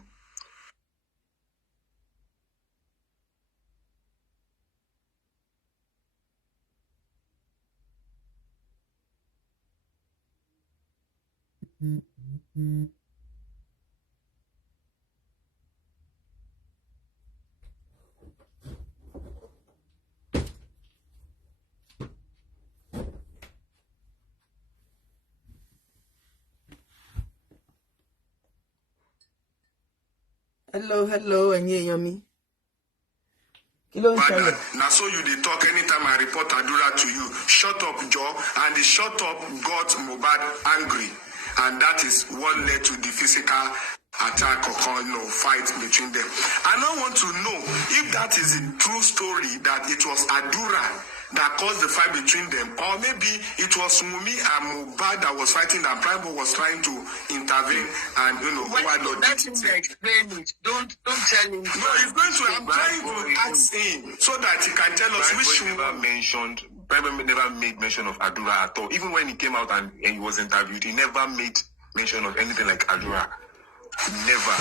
Hello, and yummy. Now, so you did talk anytime I report Adura to you. Shut up, Joe. And the shut up got Mohbad angry. And that is what led to the physical attack or fight between them. I now want to know if that is a true story, that it was Adura that caused the fight between them, or maybe it was Wunmi and Mohbad that was fighting, and Prime Boy was trying to intervene and let him explain it. Don't tell him. No, he's going to. I'm trying to ask him so that he can tell us which one. Prime Boy never made mention of Adura at all. Even when he came out and he was interviewed, he never made mention of anything like Adura. Never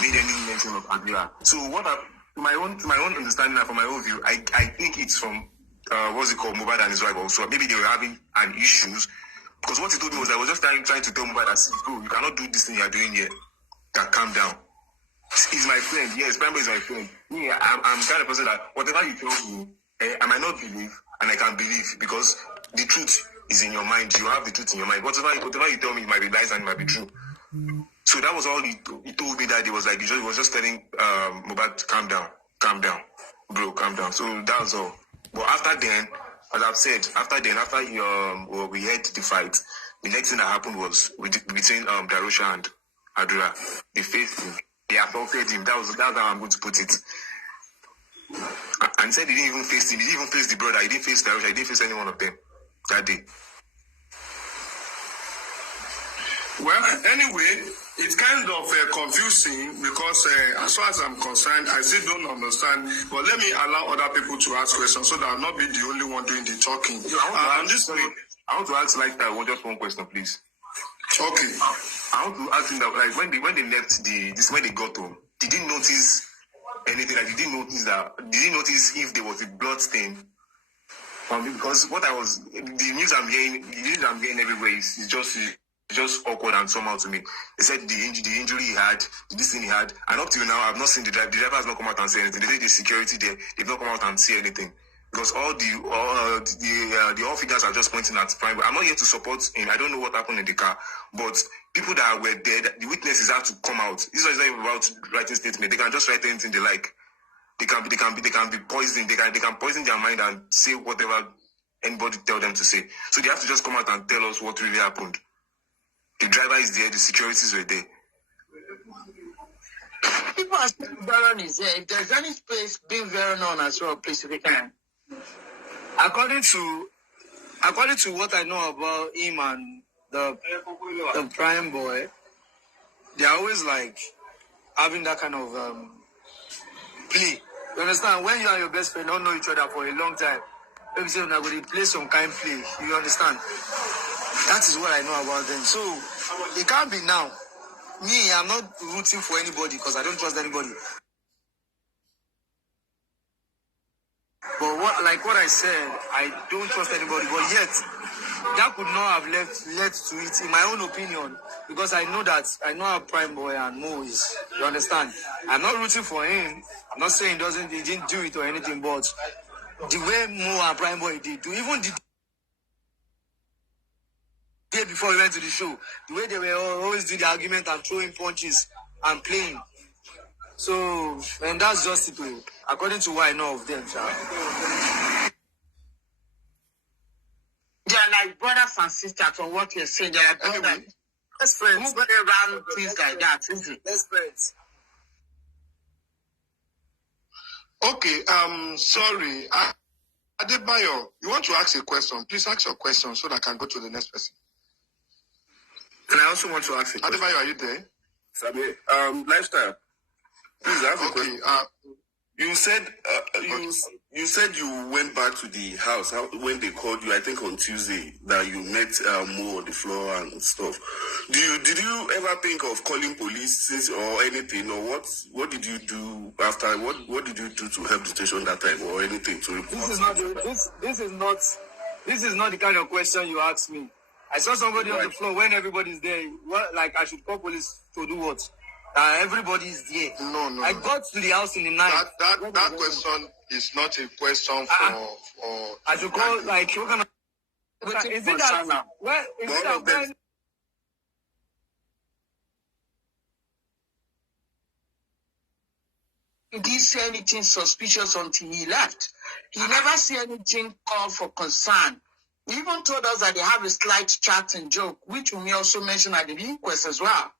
made any mention of Adura. So my own understanding and from my own view, I think it's from what's it called, Mohbad and his wife also. Maybe they were having an issues. Because what he told me was I was just trying to tell Mohbad that, bro, you cannot do this thing you are doing here. That calm down. He's my friend. Yes, Prime Boy is my friend. Me, I'm kind of person that whatever you tell me, I might not believe, and I can believe because the truth is in your mind. You have the truth in your mind. Whatever you tell me, it might be lies and it might be true. So that was all he told me that he was like, he was just telling Mohbad, calm down, bro, calm down. So that was all. But after then, as I've said, after we had the fight, the next thing that happened was between Darosha and Adura. They faced him. They assaulted him. That's how I'm going to put it. And said he didn't even face him. He didn't even face the brother. He didn't face Darosha. He didn't face any one of them that day. Well, anyway, it's kind of confusing because as far as I'm concerned, I still don't understand. But let me allow other people to ask questions so that I'll not be the only one doing the talking. I want to ask Lifestyle just one question, please. Okay. I want to ask him that, like, when they left when they got home, did he notice anything? Like, did he notice if there was a blood stain? Because the news I'm hearing everywhere is just awkward and somehow to me. They said the injury he had, this thing he had, and up till now I've not seen the driver. The driver has not come out and said anything. They say the security there, they've not come out and say anything. Because all the figures are just pointing at Prime Boy. I'm not here to support him. I don't know what happened in the car, but people that were there, the witnesses have to come out. This is not even about writing statement. They can just write anything they like. They can be poisoned. They can poison their mind and say whatever anybody tell them to say. So they have to just come out and tell us what really happened. The driver is there. The securities were there. People are saying Baron is there. If there's any space, being very known as well, please, if you can. According to what I know about him and the Prime Boy, they're always like having that kind of play. You understand? When you and your best friend don't know each other for a long time, maybe say now they play some kind of play. You understand? That is what I know about them. So it can't be now. Me, I'm not rooting for anybody because I don't trust anybody. But what I said, I don't trust anybody. But yet, that could not have led to it, in my own opinion, because I know how Prime Boy and Mo is. You understand? I'm not rooting for him. I'm not saying he didn't do it or anything, but the way Mo and Prime Boy did, even the day before we went to the show, the way they were always doing the argument and throwing punches and playing. So, and that's just it, according to what I know of them. They are like brothers and sisters from what you're saying. They are brothers. Best friends. Move around things like that, isn't it? Best friends. Okay, sorry. Adebayo, you want to ask a question? Please ask your question so that I can go to the next person. And I also want to ask a question. Adebayo, are you there? Sabi, Lifestyle. Please ask a question. You said you went back to the house when they called you, I think on Tuesday, that you met Mo on the floor and stuff. Did you ever think of calling police or anything, or what did you do after? What did you do to help the station that time, or anything to report? This is not the kind of question you asked me. I saw somebody on the floor when everybody's there. I should call police to do what? Everybody is there. No. I got to the house in the night. That question is not a question for. I should call, what kind of? Is it that? Well, is it that when? He didn't say anything suspicious until he left. He never said anything called for concern. He even told us that they have a slight chat and joke, which we may also mention at the inquest as well.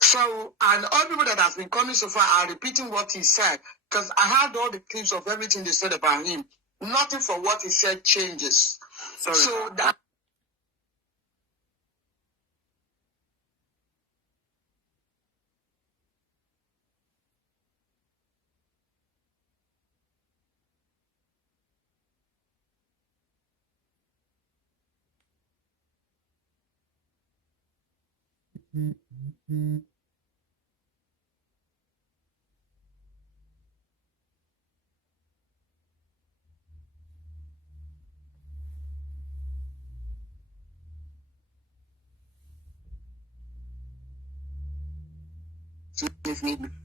So, and all people that have been coming so far are repeating what he said, because I had all the clips of everything they said about him nothing from what he said changes. Sorry. So that.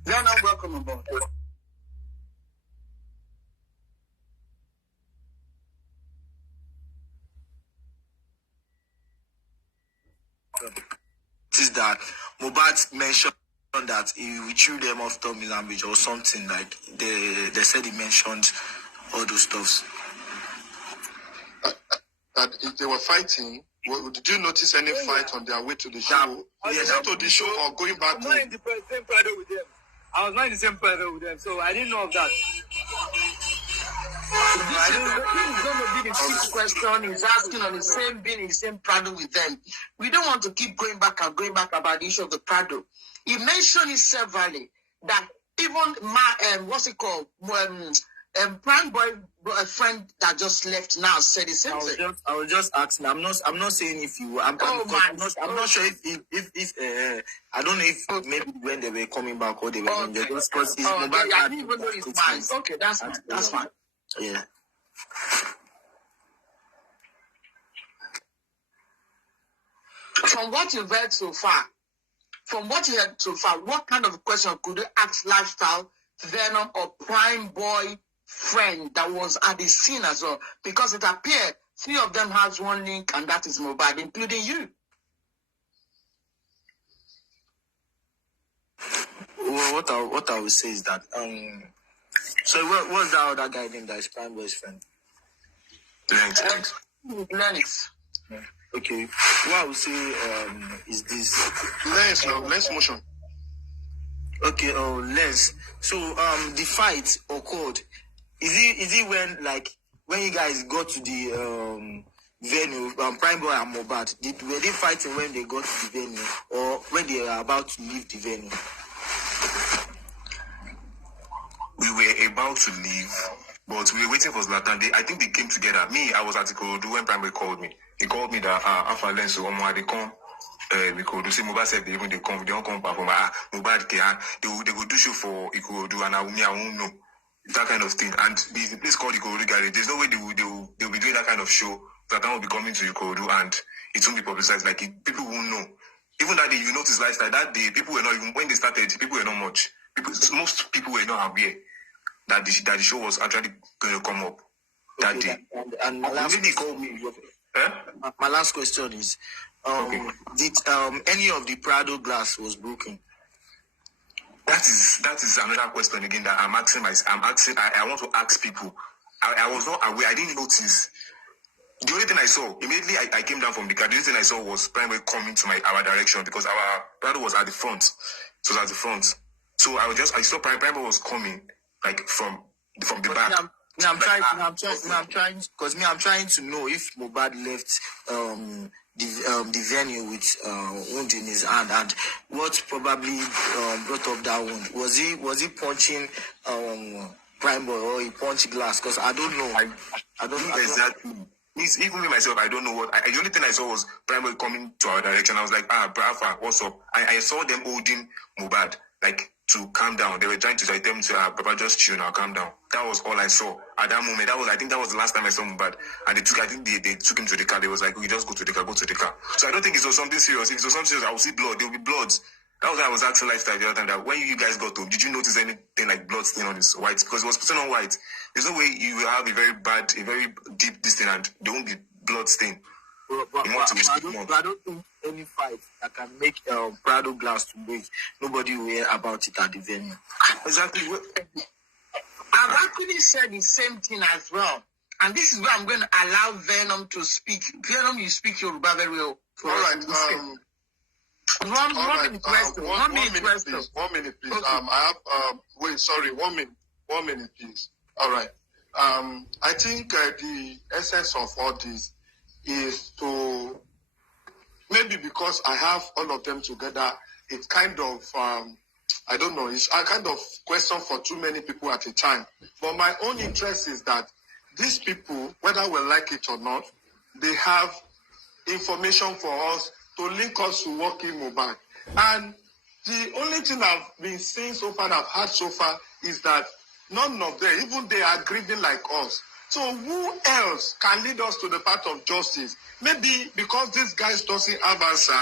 They're not welcome aboard. Is that Mohbad mentioned that he withdrew them off Tommy language or something, like they said he mentioned all those stuffs. That if they were fighting, did you notice any fight on their way to the show? Yes, to the show or going back I'm not in the same Prado with them. I was not in the same Prado with them, so I didn't know of that. This is going to be the fifth question. He's asking on the same being in the same Prado with them. We don't want to keep going back about the issue of the Prado. He mentioned it severally that even what's it called? Prime boy friend that just left now said the same thing. I was just asking. I'm not saying if you. I'm not sure if I don't know if maybe when they were coming back or they were in there. I didn't even know his mind. Okay, that's fine. Yeah. From what you've heard so far, what kind of question could you ask Lifestyle, Venom, or Prime Boy friend that was at the scene as well? Because it appeared 3 of them has one link, and that is Mohbad, including you. Well, what I would say is that so what's that other guy named that is Prime Boy's friend? Lennox. Okay. What I would say is this. Lens motion. Okay, Lens. So the fight occurred. Is it when you guys got to the venue, Prime Boy and Mohbad, were they fighting when they got to the venue or when they were about to leave the venue? We were about to leave, but we were waiting for Zlatan. I think they came together. Me, I was at Ikorodu when Prime Boy called me. He called me that after Lens, so they come. Ikorodu. See, Mohbad said they don't come back from Mohbad. They go do show for Ikorodu, and I won't know. That kind of thing. And the place called Ikorodu Garage, there's no way they'll be doing that kind of show. Zlatan will be coming to Ikorodu and it won't be publicized. People won't know. Even that day, you notice Lifestyle, that day, people were not, even when they started, people were not much. Most people were not aware that the show was actually going to come up that day. And my last question is, did any of the Prado glass was broken? That is another question again that I'm asking. I want to ask people. I was not aware. I didn't notice. The only thing I saw immediately, I came down from the car. The only thing I saw was Prime Boy coming to our direction because our Prado was at the front. So it was at the front. So I saw Prime Boy was coming from the back. I'm trying to know if Mohbad left the venue with wound in his hand, and what probably brought up that wound. Was he punching Prime Boy or he punched glass? Because I don't know. I don't know exactly. Even me myself, I don't know what. The only thing I saw was Prime Boy coming to our direction. I was like, Brafa, what's up? I saw them holding Mohbad to calm down. They were trying to tell them to Papa, just chill now, calm down. That was all I saw at that moment. I think that was the last time I saw Mohbad. And they took him to the car. They was like, we just go to the car. So I don't think it was something serious. If it was something serious, I would see blood. There will be bloods. That was why I was asking Lifestyle the other time that when you guys got home, did you notice anything like blood stain on his white? Because it was still on white. There's no way you will have a very deep this thing and there won't be blood stain. I don't think any fight that can make Prado glass to break, nobody will hear about it at the venue. Exactly. I've actually said the same thing as well. And this is where I'm going to allow Venom to speak. Venom, you speak Yoruba very well. All right. One minute, please. Okay. I have 1 minute, please. All right. I think the essence of all this is to, maybe because I have all of them together, it's kind of, I don't know, it's a kind of question for too many people at a time. But my own interest is that these people, whether we like it or not, they have information for us to link us to working Mohbad. And the only thing I've been seeing so far, I've heard so far, is that none of them, even they are grieving like us. So who else can lead us to the path of justice? Maybe because these guys doesn't have answer,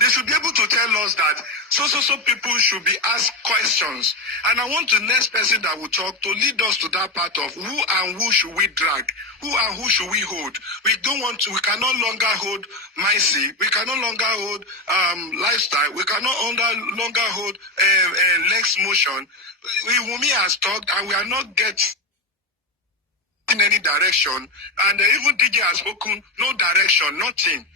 they should be able to tell us that so people should be asked questions. And I want the next person that will talk to lead us to that part of who and who should we drag, who and who should we hold. We don't want to, we can no longer hold Micee, we can no longer hold Lifestyle, we can no longer hold Lex Motion. Wunmi has talked and we are not getting in any direction, and even DJ has spoken, no direction, nothing.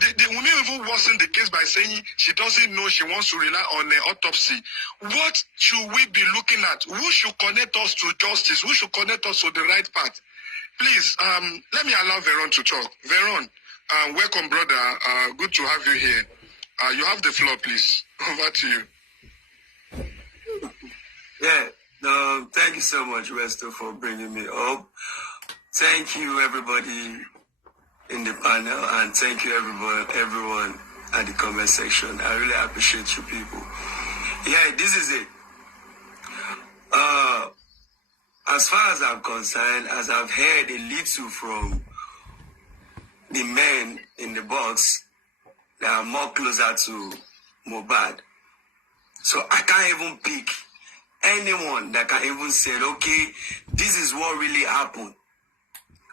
The woman even worsened the case by saying she doesn't know, she wants to rely on the autopsy. What should we be looking at? Who should connect us to justice? Who should connect us to the right path? Please, let me allow Veron to talk. Veron, welcome, brother. Good to have you here. You have the floor, please. Over to you. Yeah, thank you so much, Resto, for bringing me up. Thank you, everybody in the panel, and thank you, everyone at the comment section. I really appreciate you people. Yeah, this is it. As far as I'm concerned, as I've heard a little from the men in the box, they are more closer to Mohbad. So I can't even pick anyone that can even say, okay, this is what really happened.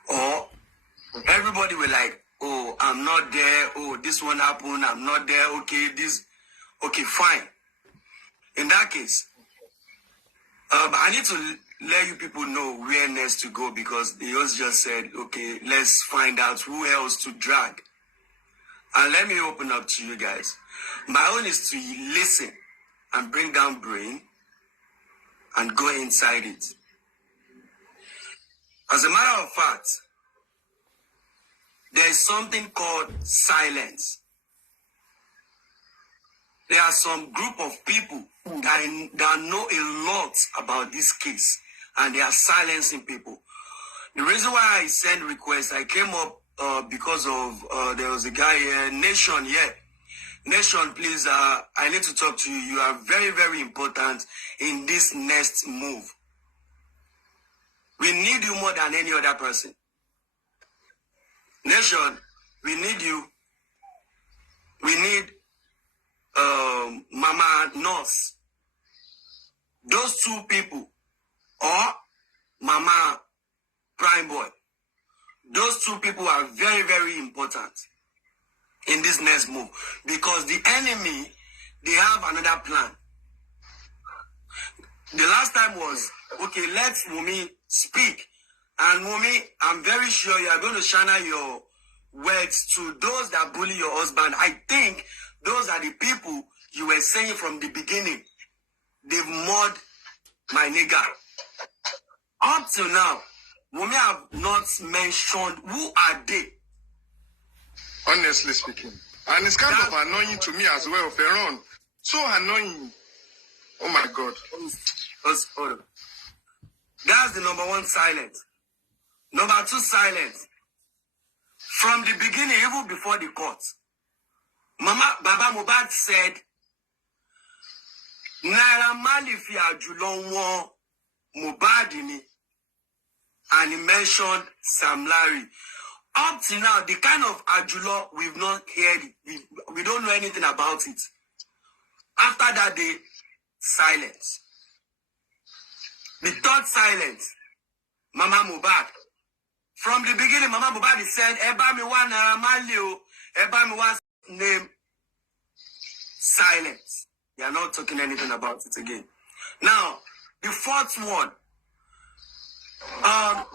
Or everybody will like, oh, I'm not there. Oh, this one happened. I'm not there. Okay, okay, fine. In that case, I need to let you people know where next to go, because the host just said, okay, let's find out who else to drag. And let me open up to you guys. My own is to listen and bring down brain and go inside it. As a matter of fact, there is something called silence. There are some group of people that know a lot about this case, and they are silencing people. The reason why I sent requests, I came up because of, there was a guy here, Nation, yeah. Nation, please, I need to talk to you. You are very, very important in this next move. We need you more than any other person. Nation, we need you. We need Mama Nurse. Those two people, or Mama Prime Boy. Those two people are very, very important in this next move, because the enemy, they have another plan. The last time was, okay, let Wunmi speak. And Wunmi, I'm very sure you are going to channel your words to those that bully your husband. I think those are the people you were saying from the beginning. They've murdered my nigga. Up till now, Wunmi have not mentioned who are they. Honestly speaking. And it's kind of annoying to me as well, Ferron. So annoying. Oh my God. Hold on. That's the number one silence. Number two silence. From the beginning, even before the court, Baba Mohbad said, Naira Marley fi àjùlọ wọn Mohbad ni, and he mentioned Sam Larry. Up to now, the kind of àjùlọ we've not heard, we don't know anything about it. After that day, silence. The third silence, Mama Mohbad. From the beginning, Mama Mohbad said, Eba mi wa Naira Marley o, Eba mi wa name. Silence. They are not talking anything about it again. Now, the fourth one,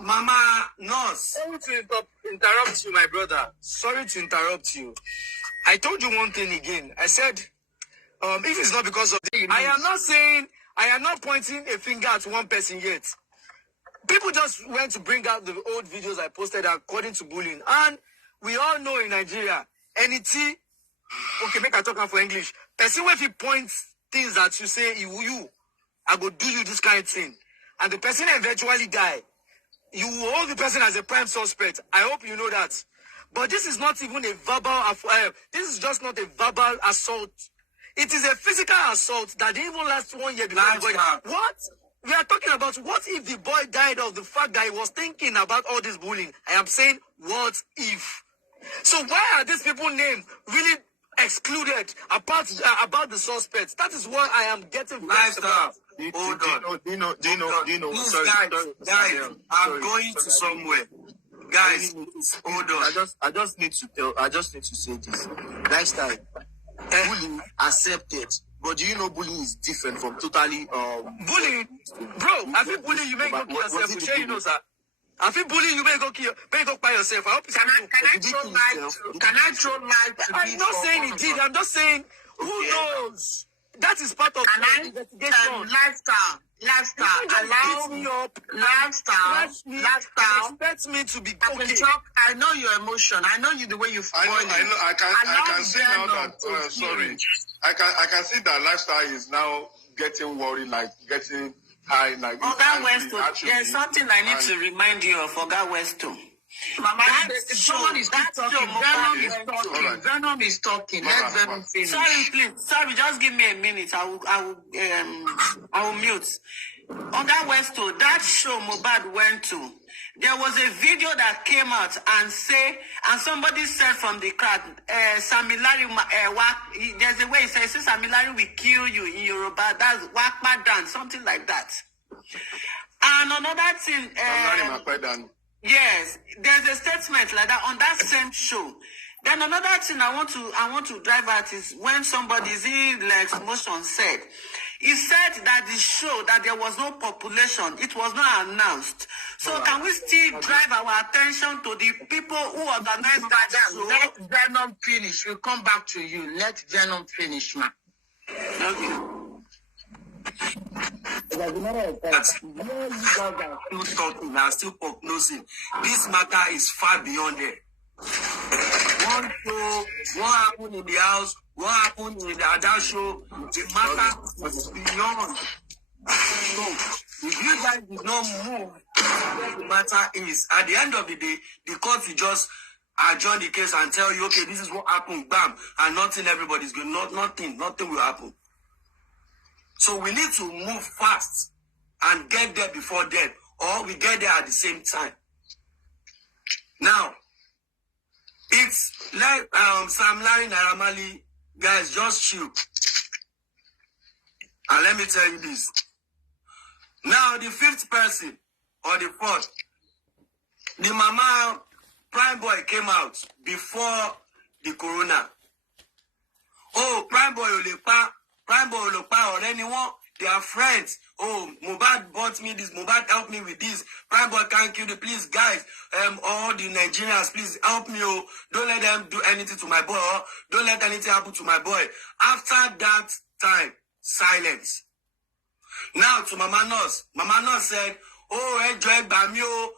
Mama Nurse. Sorry to interrupt you, my brother. Sorry to interrupt you. I told you one thing again. I said, if it's not because of the... I am not pointing a finger at one person yet. People just went to bring out the old videos I posted according to bullying. And we all know in Nigeria, NET, okay, make I talk for English. Person if he points things that you say, you, I go do you this kind of thing. And the person eventually die. You will hold the person as a prime suspect. I hope you know that. But this is not even a verbal, this is just not a verbal assault. It is a physical assault that didn't even last 1 year before the boy. What? We are talking about what if the boy died of the fact that he was thinking about all this bullying. I am saying, what if? So why are these people's names really excluded about the suspects? That is what I am getting. Lifestyle. Hold on. Do you know? Please, Sorry, guys, I'm going to somewhere. Guys, hold on. I just need to say this. Lifestyle. Bullying accepted. But do you know bullying is different from totally bullying? Bro, I feel bullying you may go kill yourself. Sure you know, sir. I feel bullying you may go by yourself. I hope it's Can I throw light to I'm not saying he did. I'm just saying who knows? That is part of the investigation. Lifestyle. Allow me up. Lifestyle. Expect me to be okay. I know your emotion. I know you the way you feel. I can see now that sorry. I can see that Lifestyle is now getting worried, like getting high, like. Oga Westo, there's something I need to remind you of, Oga Westo. Mama, someone is talking. Venom is talking. Let Venom finish. Sorry, please. Sorry, just give me a minute. I will mute. Oga Westo, that show Mohbad went to, there was a video that came out and somebody said from the crowd, Sami Larry, there's a way he says, Sami Larry will kill you in Yoruba. That's Wakpa Dan, something like that. And another thing, yes, there's a statement like that on that same show. Then another thing I want to drive at is when somebody Lex Motion said, he said that the show that there was no population, it was not announced. So can we still drive our attention to the people who organized that show? Let Venom finish. We'll come back to you. Let Venom finish, ma. Okay. As a matter of fact, you guys are still talking, are still prognosing. This matter is far beyond it. One show, what happened in the house, what happened in the other show, the matter is beyond. So, if you guys did not move where the matter is, at the end of the day, the court will just adjourn the case and tell you, okay, this is what happened, bam, and everybody's going, nothing will happen. So we need to move fast and get there before then, or we get there at the same time. Now, it's like Sam Larry Naramali, guys, just chill. And let me tell you this. Now, the fifth person, or the fourth, the Mama Prime Boy came out before the corona. Oh, Prime Boy Olopa or anyone, they are friends. Oh, Mohbad bought me this, Mohbad helped me with this. Prime Boy can't kill the please, guys. All the Nigerians, please help me. Oh, don't let them do anything to my boy. Oh, don't let anything happen to my boy. After that time, silence. Now to Mama Nurse said, oh, enjoy Bamio.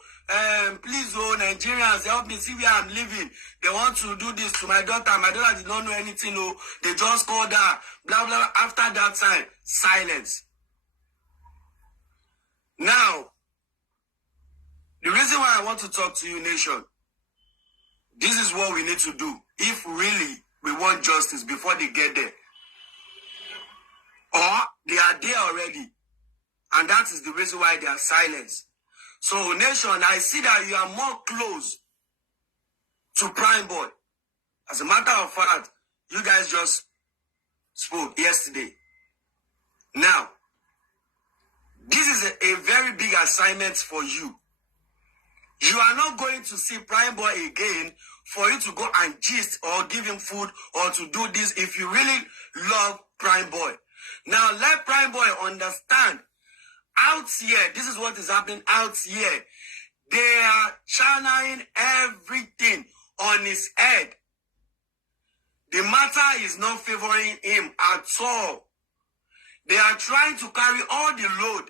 Please, oh, Nigerians, help me see where I'm living. They want to do this to my daughter. My daughter did not know anything. Oh, they just called her. Blah, blah. After that time, silence. Now, the reason why I want to talk to you, nation, this is what we need to do if really we want justice before they get there. Or they are there already. And that is the reason why they are silenced. So, nation, I see that you are more close to Prime Boy. As a matter of fact, you guys just spoke yesterday. Now, this is a very big assignment for you. You are not going to see Prime Boy again for you to go and gist or give him food or to do this if you really love Prime Boy. Now, let Prime Boy understand. Out here, this is what is happening out here. They are channeling everything on his head. The matter is not favoring him at all. They are trying to carry all the load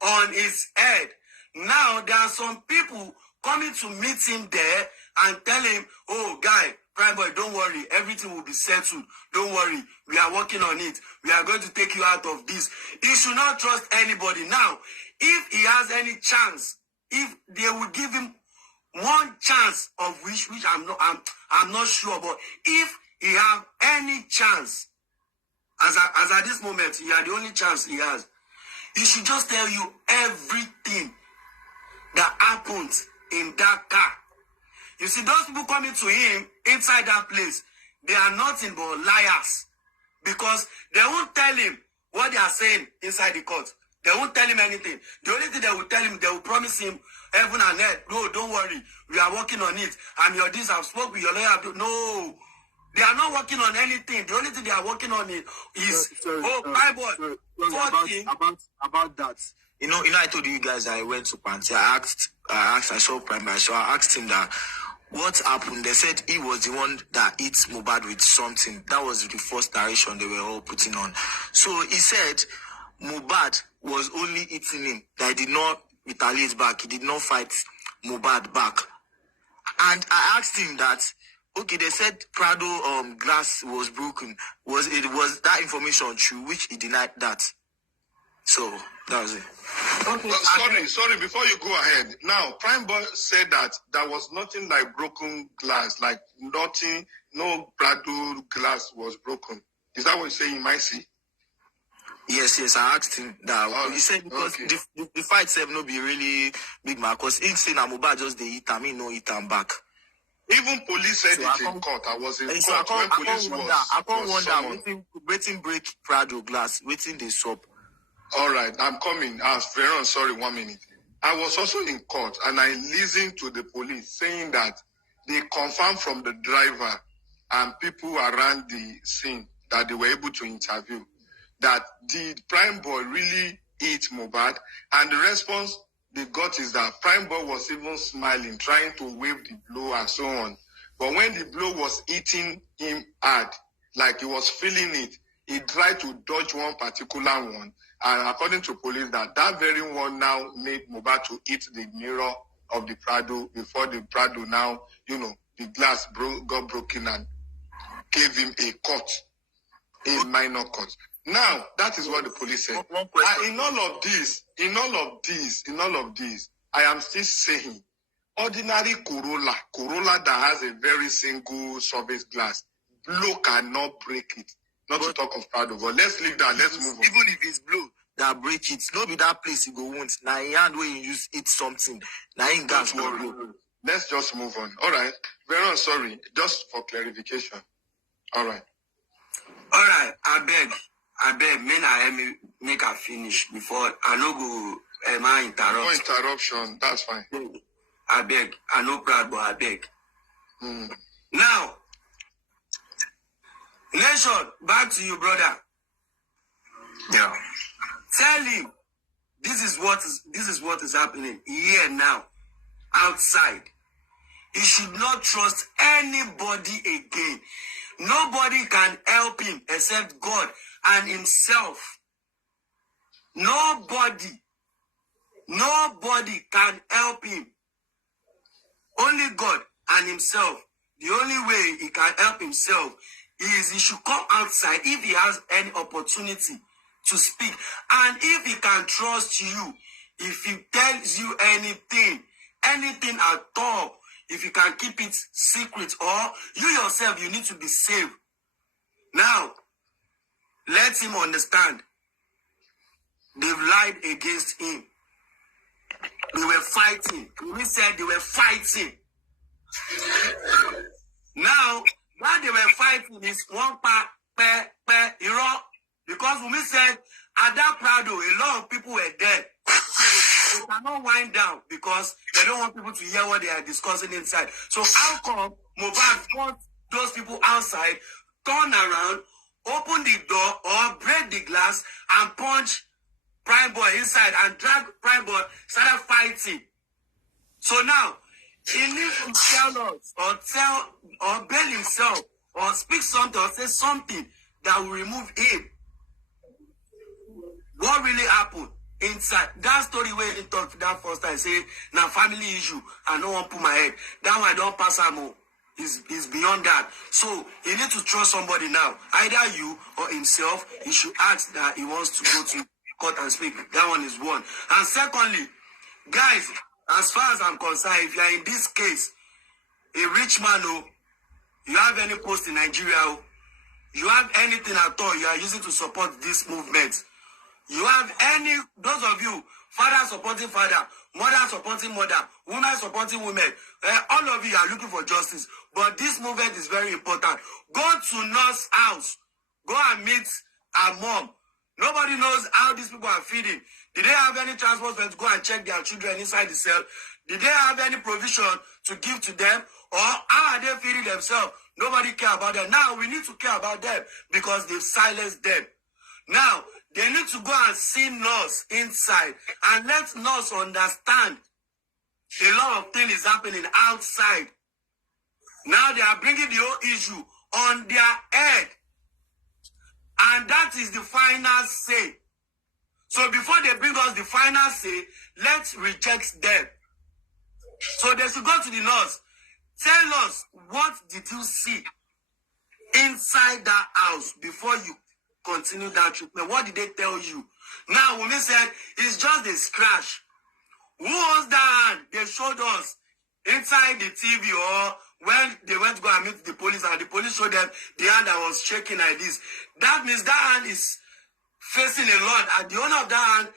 on his head. Now there are some people coming to meet him there and tell him, oh, guy, Prime Boy, don't worry. Everything will be settled. Don't worry. We are working on it. We are going to take you out of this. He should not trust anybody. Now, if he has any chance, if they will give him one chance of which I'm not sure, but if he have any chance, as at this moment, he had the only chance he has, he should just tell you everything that happened in that car. You see, those people coming to him inside that place, they are nothing but liars. Because they won't tell him what they are saying inside the court. They won't tell him anything. The only thing they will tell him, they will promise him heaven and earth. No, don't worry. We are working on it. I'm your this, I've spoken with your lawyer. No. They are not working on anything. The only thing they are working on is Prime Boy. About that. You know, I told you guys I went to Panty. I saw Prime Boy. So I asked him that what happened. They said he was the one that hit Mohbad with something. That was the first narration they were all putting on. So he said Mohbad was only hitting him. That he did not retaliate back. He did not fight Mohbad back. And I asked him that, okay, they said Prado glass was broken. Was that information true? Which he denied that. So that was it. Okay. Sorry, before you go ahead. Now, Prime Boy said that there was nothing like broken glass, like nothing, no Prado glass was broken. Is that what you're saying, Micee? Yes, I asked him that. He said because the fight itself no be really big man, because he said that Mohbad just they hit him, he no hit him back. Even police said so it in court. I was in court when police was. I can't wonder waiting break Prado glass, waiting they swap. All right, I'm coming. Veron, sorry, 1 minute. I was also in court and I listened to the police saying that they confirmed from the driver and people around the scene that they were able to interview that the Prime Boy really hit Mohbad, and the response they got is that Prime Boy was even smiling, trying to wave the blow and so on. But when the blow was hitting him hard, like he was feeling it, he tried to dodge one particular one. And according to police, that very one now made Mohbad to hit the mirror of the Prado before the Prado now, the glass got broken and gave him a cut, a minor cut. Now, that is what the police said. In all of this, I am still saying, ordinary Corolla that has a very single surface glass, blow cannot break it. Not to talk of Prado, but let's leave that. Let's move on. Even if it's blow that break it, no be that place you go want. Now in hand where you use it something. Now in gas go blow. Let's just move on. All right. Veron, sorry, just for clarification. All right. I beg, make her finish before I no go interrupt. No interruption, that's fine. I beg, I no proud, but I beg. Now, Nation, back to you, brother. Yeah. Tell him this is what is happening here now, outside. He should not trust anybody again. Nobody can help him except God and himself. Nobody can help him. Only God and himself. The only way he can help himself is he should come outside if he has any opportunity to speak. And if he can trust you, if he tells you anything at all, if you can keep it secret, or you yourself, you need to be safe. Now, let him understand. They've lied against him. They were fighting. We said they were fighting. Now, what they were fighting is one because when we said at that Prado, a lot of people were dead. So they cannot wind down because they don't want people to hear what they are discussing inside. So how come Mohbad forced those people outside, turn around, open the door or break the glass and punch Prime Boy inside and drag Prime Boy, started fighting. So now, he needs to tell us or bail himself or speak something or say something that will remove him. What really happened? inside. That story where he talked that first time, say, now family issue, I don't want to put my head. That one I don't pass him. Is beyond that. So he need to trust somebody now. Either you or himself, he should ask that he wants to go to court and speak. That one is one. And secondly, guys, as far as I'm concerned, if you are in this case, a rich man, you have any post in Nigeria, you have anything at all you are using to support this movement, you have any, those of you, father supporting father, mother supporting mother, woman supporting women, all of you are looking for justice. But this movement is very important. Go to North's house. Go and meet her mom. Nobody knows how these people are feeding. Did they have any transport to go and check their children inside the cell? Did they have any provision to give to them? Or how are they feeding themselves? Nobody care about them. Now we need to care about them because they've silenced them. Now, they need to go and see nurse inside and let nurse understand a lot of things is happening outside. Now they are bringing the whole issue on their head. And that is the final say. So before they bring us the final say, let's reject them. So they should go to the nurse. Tell us, what did you see inside that house before you continue that treatment? What did they tell you? Now, when they said it's just a scratch, who owns that hand? They showed us inside the TV or when they went to go and meet the police and the police showed them the hand that was shaking like this. That means that hand is facing a lot. And the owner of that hand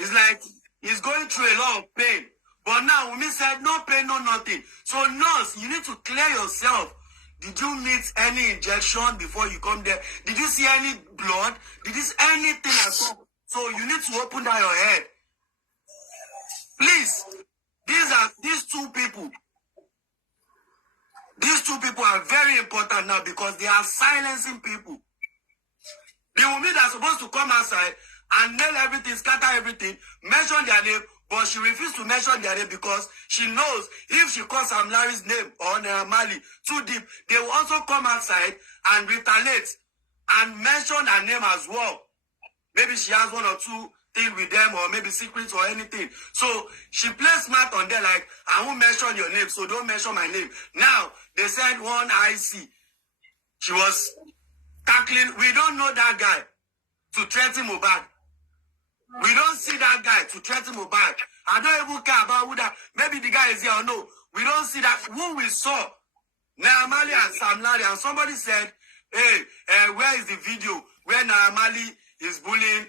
is like, he's going through a lot of pain. But now, when we said no pain, no nothing. So, nurse, you need to clear yourself. Did you meet any injection before you come there? Did you see any blood? Did you see anything at all? So, you need to open down your head. Please, these two people. These two people are very important now because they are silencing people. The women that are supposed to come outside and nail everything, scatter everything, mention their name, but she refused to mention their name because she knows if she calls Sam Larry's name or Mali too deep, they will also come outside and retaliate and mention her name as well. Maybe she has one or two things with them or maybe secrets or anything. So she plays smart on there like, I won't mention your name, so don't mention my name. Now, they sent one IC. She was tackling, we don't know that guy to threaten Mohbad. We don't see that guy to threaten Mohbad. I don't even care about who that. Maybe the guy is here or no. We don't see that. Who we saw, Naamali and Sam Larry, and somebody said, hey, where is the video where Naamali is bullying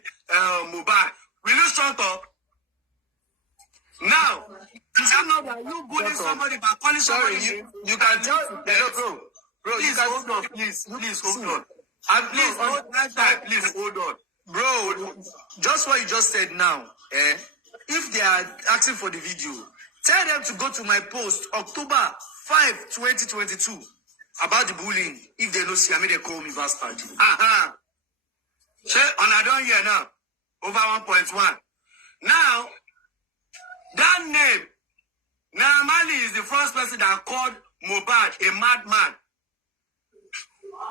Mohbad? Will you shut up? Now, did you know that you bullying somebody by calling somebody? You can tell. Hello, bro. Please hold on. Please hold on. And please, please hold on. Bro, just what you just said now, if they are asking for the video, tell them to go to my post, October 5, 2022, about the bullying. If they don't see, I mean, they call me bastard. Say, and I don't hear now, over 1.1. Now, that name, Naamali is the first person that called Mohbad a madman.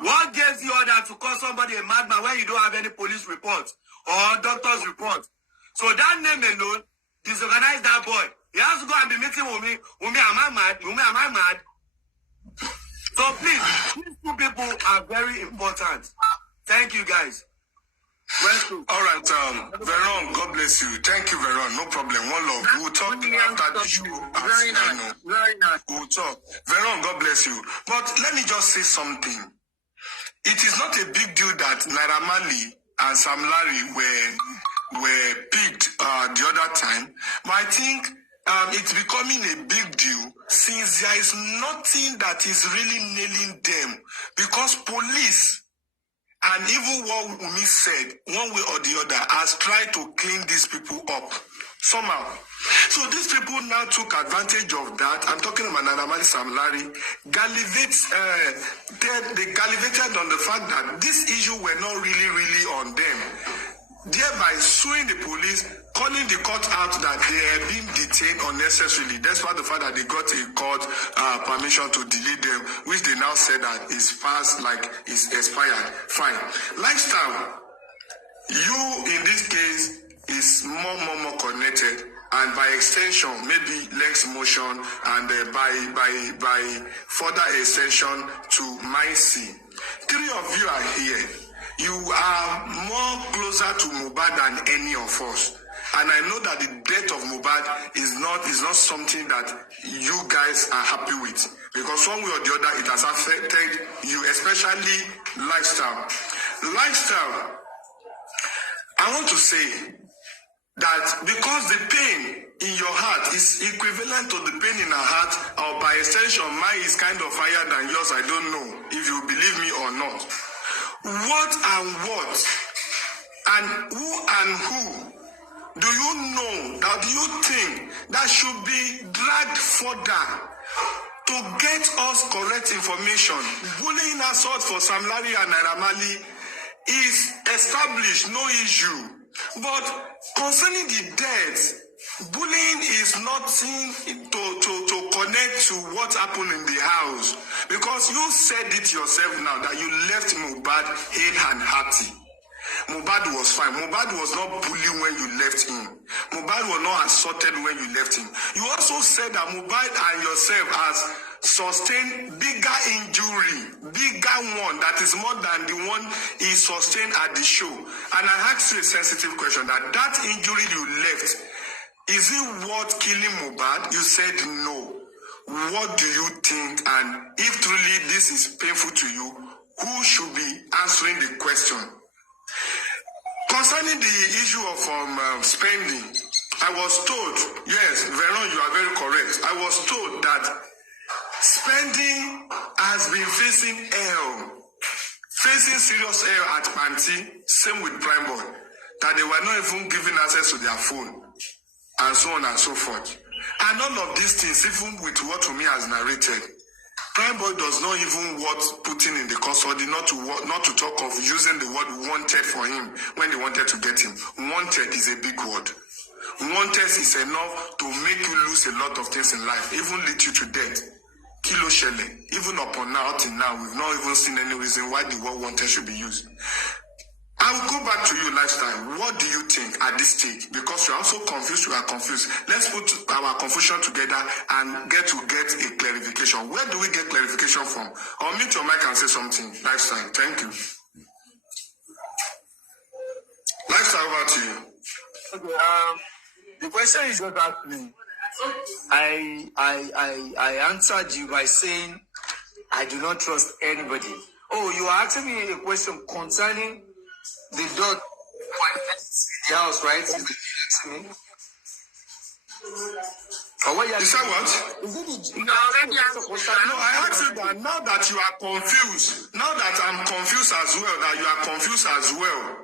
What gives you order to call somebody a madman when you don't have any police report or doctor's report? So that name alone disorganized that boy. He has to go and be meeting with me. Am I mad? Am I mad? So please, these two people are very important. Thank you, guys. All right, Veron, God bless you. Thank you, Veron. No problem. One love. We'll talk after the show. Very nice. Very nice. We'll talk. Veron, God bless you. But let me just say something. It is not a big deal that Naira Marley and Sam Larry were picked the other time. But I think it's becoming a big deal since there is nothing that is really nailing them. Because police and even what Umi said, one way or the other, has tried to clean these people up somehow. So these people now took advantage of that. I'm talking about Naira Sam Larry. They gallivated on the fact that this issue were not really on them, thereby suing the police, calling the court out that they are being detained unnecessarily. That's why the fact that they got a court permission to delete them, which they now said that is past, like is expired. Fine. Lifestyle, you in this case, is more connected, and by extension, maybe legs motion, and by further extension to Micee. Three of you are here. You are more closer to Mohbad than any of us. And I know that the death of Mohbad is not something that you guys are happy with. Because one way or the other, it has affected you, especially Lifestyle. Lifestyle, I want to say that because the pain in your heart is equivalent to the pain in her heart, or by extension, mine is kind of higher than yours, I don't know if you believe me or not. What and who do you know that you think that should be dragged further to get us correct information? Bullying assault for Sam Larry and Naira Marley is established, no issue. But concerning the death, bullying is nothing to connect to what happened in the house. Because you said it yourself now that you left Mohbad hale and hearty. Mohbad was fine. Mohbad was not bullied when you left him. Mohbad was not assaulted when you left him. You also said that Mohbad and yourself has sustained bigger injury, bigger one that is more than the one he sustained at the show. And I asked you a sensitive question, that injury you left, is it worth killing Mohbad? You said no. What do you think? And if truly this is painful to you, who should be answering the question? Concerning the issue of spending, I was told, yes, Veron, you are very correct. I was told that spending has been facing serious hell at Panty, same with Prime Boy, that they were not even given access to their phone, and so on and so forth. And all of these things, even with what Umi has narrated, Prime Boy does not even want Putin in the custody, not to talk of using the word wanted for him when they wanted to get him. Wanted is a big word. Wanted is enough to make you lose a lot of things in life, even lead you to death. Kilo Shele, even upon now, till now, we've not even seen any reason why the word wanted should be used. I will go back to you, Lifestyle. What do you think at this stage? Because you're also confused, you are confused. Let's put our confusion together and get a clarification. Where do we get clarification from? Or mute your mic and say something. Lifestyle, thank you. Lifestyle, over to you. Okay, the question is just asked me. I answered you by saying I do not trust anybody. Oh, you are asking me a question concerning the dog in the house, right? Is it asking me? Or what you said what? No, I asked you that now that you are confused, now that I'm confused as well, that you are confused as well.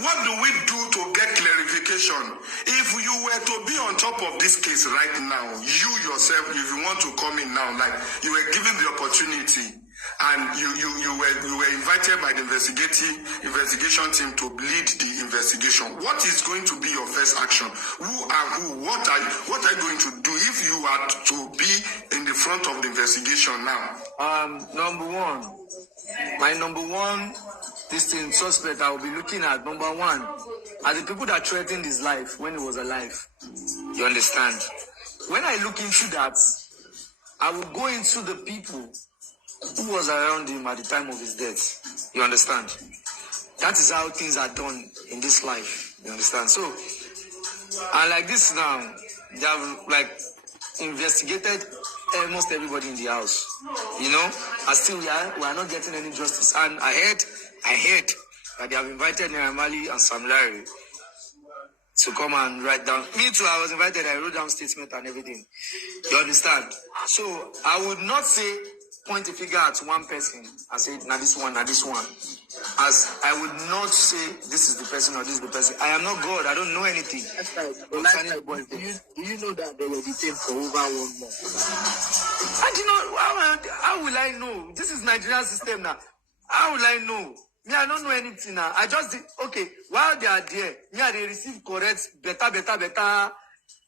What do we do to get clarification? If you were to be on top of this case right now, you yourself, if you want to come in now, like you were given the opportunity and you were invited by the investigation team to lead the investigation, what is going to be your first action? What are you going to do if you are to be in the front of the investigation now? My number one suspect I will be looking at, number one, are the people that threatened his life when he was alive. You understand? When I look into that, I will go into the people who was around him at the time of his death. You understand? That is how things are done in this life. You understand? So, and like this now, they have like investigated almost everybody in the house. You know? And still we are not getting any justice. And I heard that they have invited Naira Marley and Sam Larry to come and write down. Me too, I was invited. I wrote down statement and everything. You understand? So I would not say point a finger at one person and say, now this one. As I would not say this is the person or this is the person. I am not God. I don't know anything. Do you know that they were detained for over 1 month? I do not. How will I know? This is Nigerian system now. How will I know? Me, I don't know anything now. I just did, okay, while they are there, me, I receive correct, better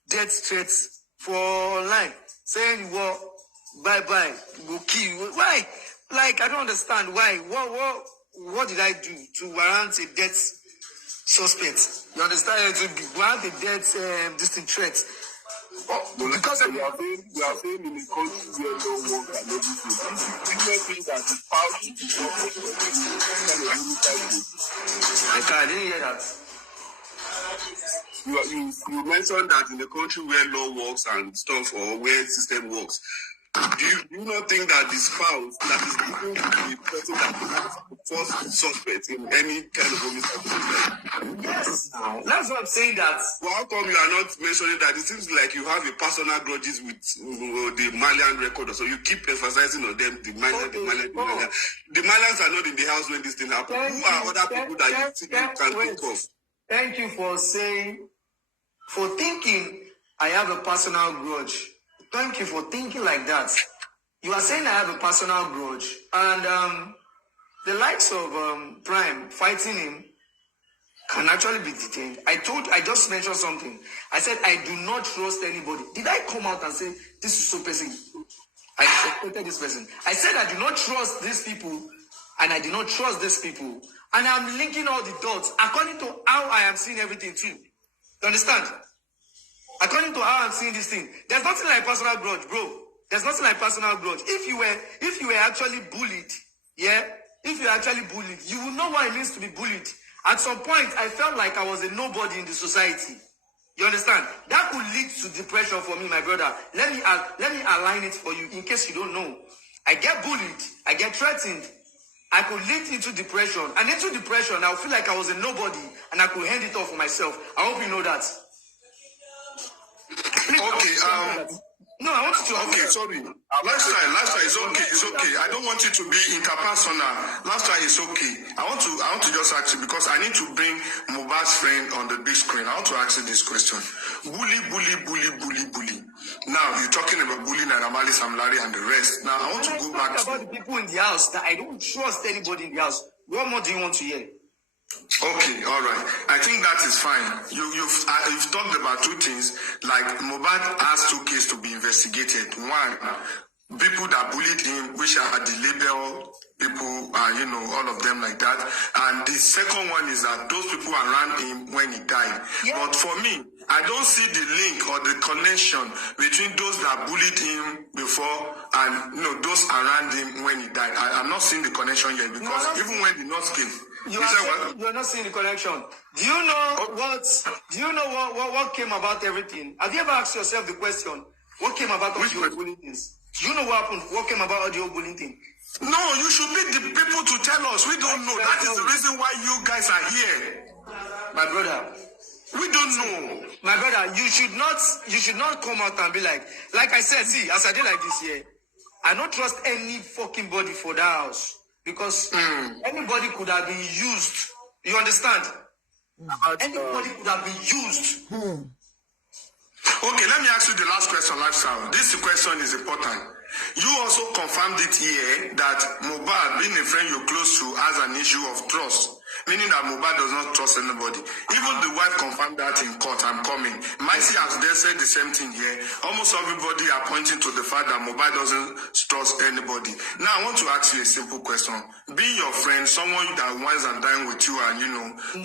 death threats for online. Saying, well, bye, go kill you. Why? Like, I don't understand why. What did I do to warrant a death suspects. You understand? To grant the death distinct threat. Because we are saying in a country where no work and everything. If you think that the power to be I didn't hear that. You mentioned that in a country where law works and stuff, or where system works, do you not think that the spouse that is given the person that is the first suspect in any kind of homicide? Yes, that's what I'm saying. That. Well, how come you are not mentioning that? It seems like you have a personal grudges with the Malian record, so you keep emphasizing on them. The Malian. The Malians are not in the house when this thing happens. Who are other people that you can think of? Thank you for thinking I have a personal grudge. Thank you for thinking like that. You are saying I have a personal grudge. And the likes of Prime fighting him can actually be detained. I just mentioned something. I said I do not trust anybody. Did I come out and say this is so person? I suspected this person. I said I do not trust these people, and I do not trust these people. And I'm linking all the dots according to how I am seeing everything too. You understand? According to how I'm seeing this thing, there's nothing like personal grudge, bro. There's nothing like personal grudge. If you were actually bullied, yeah, if you're actually bullied, you will know what it means to be bullied. At some point, I felt like I was a nobody in the society. You understand? That could lead to depression for me, my brother. Let me align it for you in case you don't know. I get bullied, I get threatened. I could lead into depression, and into depression, I would feel like I was a nobody, and I could hand it off for myself. I hope you know that. Okay, no, I want you to. Okay, sorry. Lifestyle is okay. It's okay. I don't want you to be interpersonal. Lifestyle is okay. I want to just ask you, because I need to bring Mohbad's friend on the big screen. I want to ask you this question. Bully. Now you're talking about bullying and Amali Samlari and the rest. Now I want to go back to about the people in the house that I don't trust anybody in the house. What more do you want to hear? Okay, all right. I think that is fine. You've talked about two things. Like Mohbad has two cases to be investigated. One, people that bullied him, which are the label people, all of them like that. And the second one is that those people around him when he died. Yeah. But for me, I don't see the link or the connection between those that bullied him before and those around him when he died. I'm not seeing the connection yet, because even when the nurse came. You are not seeing the connection. Do you know what came about everything? Have you ever asked yourself the question, what came about all the bullying things? Do you know what happened? What came about all the bullying thing? No, you should be the people to tell us. We don't know. That is the reason why you guys are here. My brother, we don't know. My brother, you should not come out and be like I said, see, as I did like this here, I don't trust any fucking body for that house. Because anybody could have been used. You understand? Anybody could have been used. Okay, let me ask you the last question, Lifestyle. This question is important. You also confirmed it here that Mohbad, being a friend you're close to, has an issue of trust. Meaning that Mohbad does not trust anybody. Even the wife confirmed that in court. I'm coming. Micee has there said the same thing here. Almost everybody are pointing to the fact that Mohbad doesn't trust anybody. Now I want to ask you a simple question. Being your friend, someone that wines and dine with you, and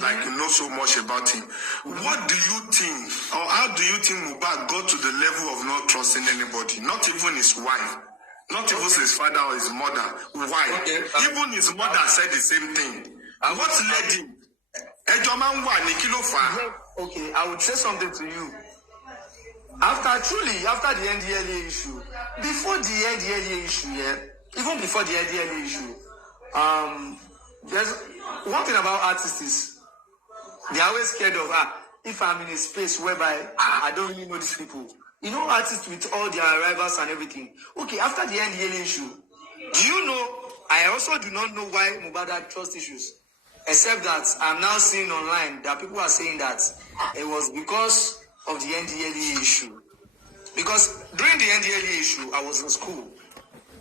like you know so much about him, what do you think, or how do you think Mohbad got to the level of not trusting anybody? Not even his wife. Not even his father or his mother. Why? Okay. Even his mother said the same thing. And what led him? Okay, I would say something to you. After the NDLA issue, before the NDLA issue, even before the NDLA issue, there's one thing about artists is they're always scared of if I'm in a space whereby I don't really know these people. You know, artists with all their rivals and everything. Okay, after the NDLA issue, do you know, I also do not know why Mohbad had trust issues. Except that I'm now seeing online that people are saying that it was because of the NDLA issue. Because during the NDLA issue, I was in school.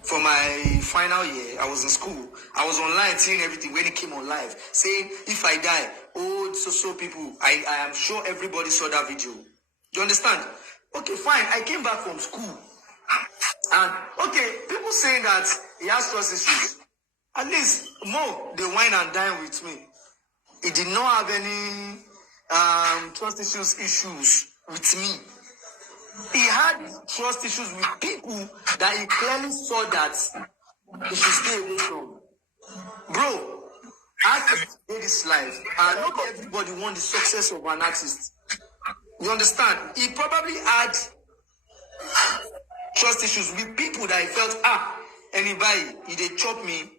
For my final year, I was in school. I was online seeing everything when it came on live. Saying, if I die, so people, I am sure everybody saw that video. You understand? Okay, fine. I came back from school. And, okay, people saying that he has trust issues. At least, Mo, they wine and dine with me. he did not have any trust issues with me. He had trust issues with people that he clearly saw that he should stay away from. Bro, artists in this life, and not everybody wants the success of an artist. You understand? He probably had trust issues with people that he felt, anybody, he they chop me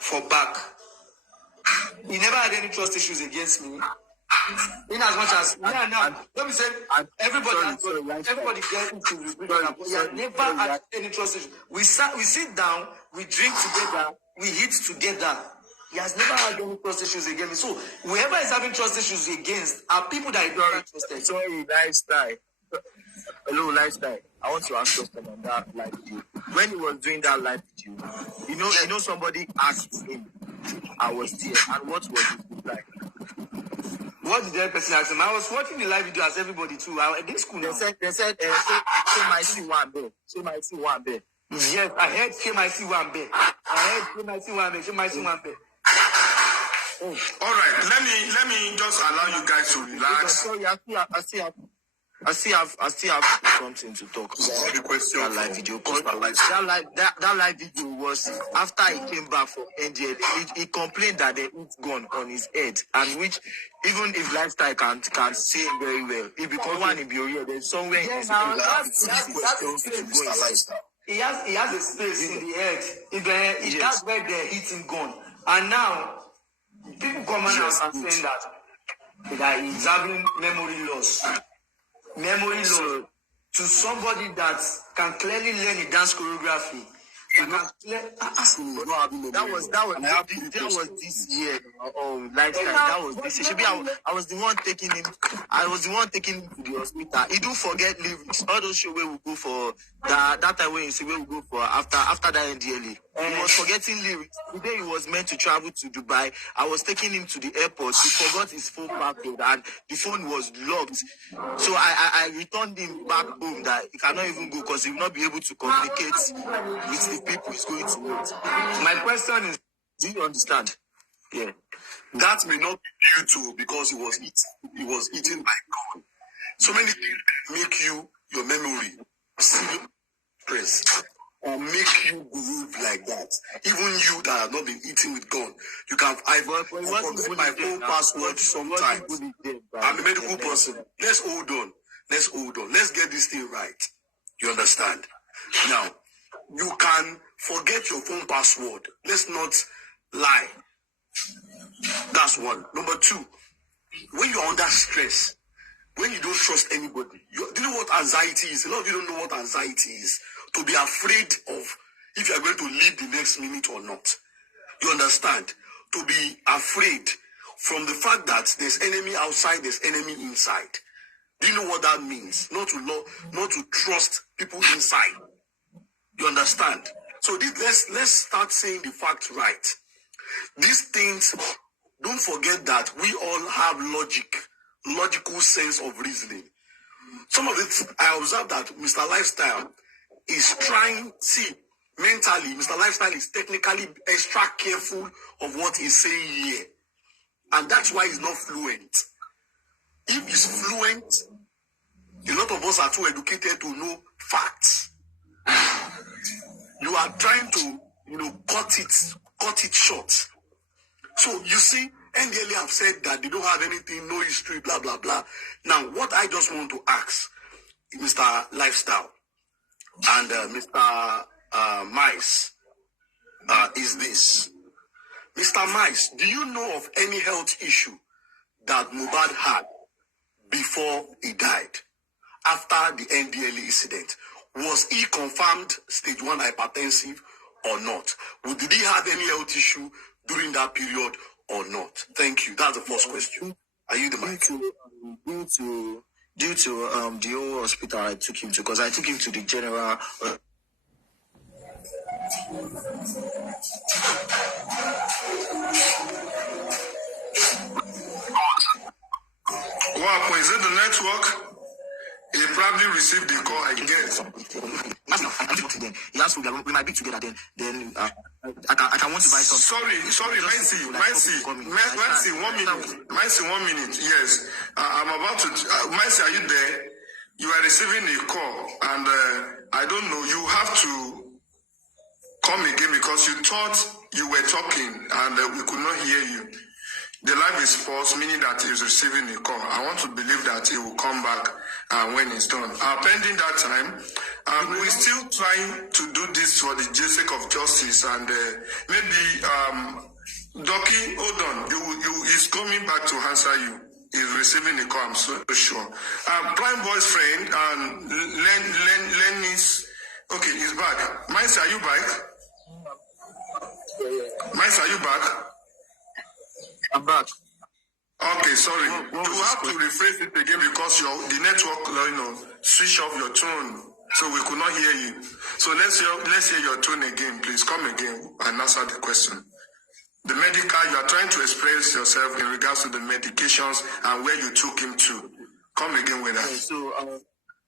for back. He never had any trust issues against me. In as much as let me say everybody gets issues with people, but he has never had any trust issues. We sit down, we drink together, we eat together. He has never had any trust issues against me. So whoever is having trust issues against are people that he don't trust. Sorry, Lifestyle. Hello, Lifestyle. I want to ask a question on that live video. When he was doing that live video, you know somebody asked him, I was there, and what was his reply? What did that person ask him? I was watching the live video as everybody too. I did school now. They said, she might see one bed. She might see one bed. Yes, I heard she might see one bed. She might see one bed. All right, let me just allow you guys to relax. Sorry, I still have something to talk about. The question that live video. That live video was after he came back from NDL. He complained that there is gun on his head, and which even if Lifestyle can say very well, if become one in Bioria, there's somewhere in his head He has a space in the head. That's where they're hitting gun. And now people come out and saying that he's having memory loss. To somebody that can clearly learn a dance choreography. That was this year. Lifestyle. That was this year. I was the one taking him. I was the one taking him to the hospital. He do forget lyrics. All those shows where we go for that time when you see where we go for after that NDLA. He was forgetting lyrics. The day he was meant to travel to Dubai, I was taking him to the airport. He forgot his phone password and the phone was locked. So I returned him back home that he cannot even go because he will not be able to communicate with the people he's going to meet. My question is, do you understand? Yeah. That may not be due to because he was eaten by God. So many things make your memory press or make you behave like that. Even you that have not been eating with God, you can. I forget my phone password sometimes. I'm a medical person. Let's hold on. Let's get this thing right. You understand? Now, you can forget your phone password. Let's not lie. That's one. Number two, when you're under stress, when you don't trust anybody, do you know what anxiety is? A lot of you don't know what anxiety is. To be afraid of if you're going to live the next minute or not. You understand? To be afraid from the fact that there's enemy outside, there's enemy inside. Do you know what that means? Not to trust people inside. You understand? So let's start saying the facts right. These things, don't forget that we all have logical sense of reasoning. Some of it, I observed that Mr. Lifestyle is trying, mentally, Mr. Lifestyle is technically extra careful of what he's saying here. And that's why he's not fluent. If he's fluent, a lot of us are too educated to know facts. You are trying to, cut it short. So you see, NDLA have said that they don't have anything, no history, blah, blah, blah. Now, what I just want to ask Mr. Lifestyle and Mr. Micee is this. Mr. Micee, do you know of any health issue that Mohbad had before he died, after the NDLA incident? Was he confirmed stage 1 hypertensive or not? Did he have any health issue during that period or not? Thank you. That's the first question. Are you the mic? Due to the whole hospital I took him to, because I took him to the general. Wow, is it the network? He probably received the call, I guess. He asked me, we might be together then. I want to buy something. Sorry, Micee, 1 minute. Yes, I'm about to. Micee, are you there? You are receiving a call, and I don't know. You have to come again because you thought you were talking, and we could not hear you. The live is paused, meaning that he is receiving a call. I want to believe that he will come back when it's done. Pending that time, we're still trying to do this for the sake of justice, and maybe Doki, hold on, he's coming back to answer you. He's receiving a call, I'm so sure. Prime Boy's friend, Lenny's, okay, he's back. Micee, are you back? Micee, are you back? I'm back. Okay, sorry. You have to rephrase it again because the network, switch off your tone, so we could not hear you. So let's hear your tone again, please. Come again and answer the question. The medical, you are trying to express yourself in regards to the medications and where you took him to. Come again with that. Okay, so,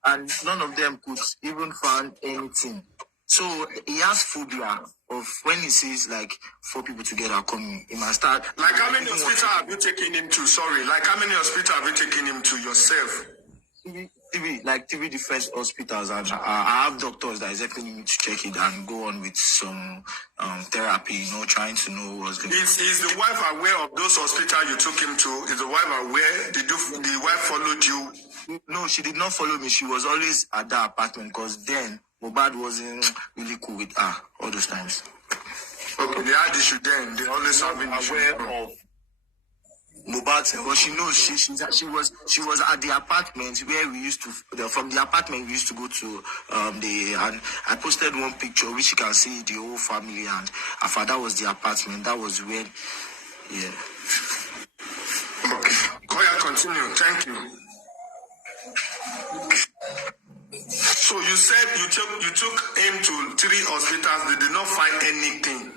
and none of them could even find anything. So he has phobia of when he sees like 4 people together coming, he must start. Like how many hospitals have you taken him to? Sorry, like how many hospitals have you taken him to yourself? TV different hospitals, and I have doctors that is helping me to check it and go on with some therapy, trying to know what's going on. Is the wife aware of those hospitals you took him to? Is the wife aware? Did the wife followed you? No, she did not follow me. She was always at the apartment because then Mohbad wasn't really cool with her all those times. Okay, they had issue then. They always have been aware of Mohbad. Well, she knows she was at the apartment where we used to. From the apartment we used to go to and I posted one picture which you can see the whole family, and her father was the apartment. That was when, yeah. Okay, Koya, continue. Thank you. So you said you took him to 3 hospitals. They did not find anything.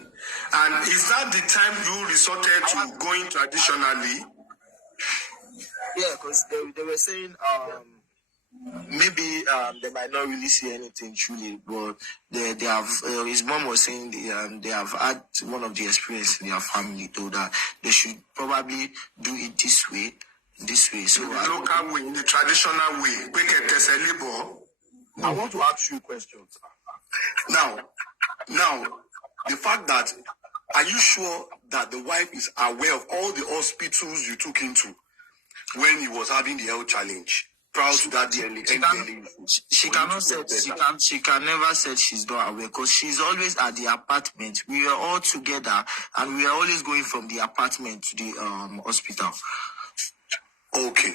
And is that the time you resorted to going traditionally? Yeah, because they were saying maybe they might not really see anything truly, but they have. His mom was saying they have had one of the experience in their family told that they should probably do it this way. So in the local way, in the traditional way. I want to ask you questions. Now, the fact that, are you sure that the wife is aware of all the hospitals you took him to when he was having the health challenge? Proud to that DNA. She cannot say she can never say she's not aware because she's always at the apartment. We are all together and we are always going from the apartment to the hospital. Okay.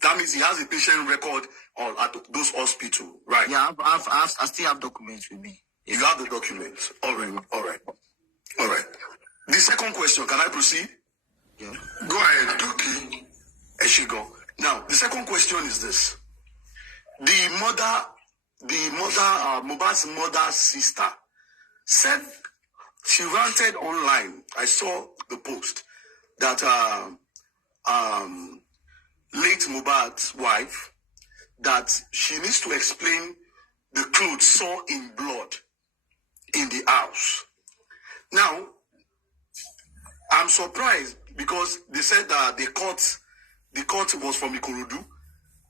That means he has a patient record at those hospitals, right? Yeah, I still have documents with me. You have the documents. All right. The second question, can I proceed? Yeah. Go ahead, Doki. Eshigo. Now, the second question is this. Mohbad's mother's sister said she ranted online. I saw the post that late Mohbad's wife, that she needs to explain the clothes saw in blood in the house. Now, I'm surprised because they said that the court was from Ikorodu,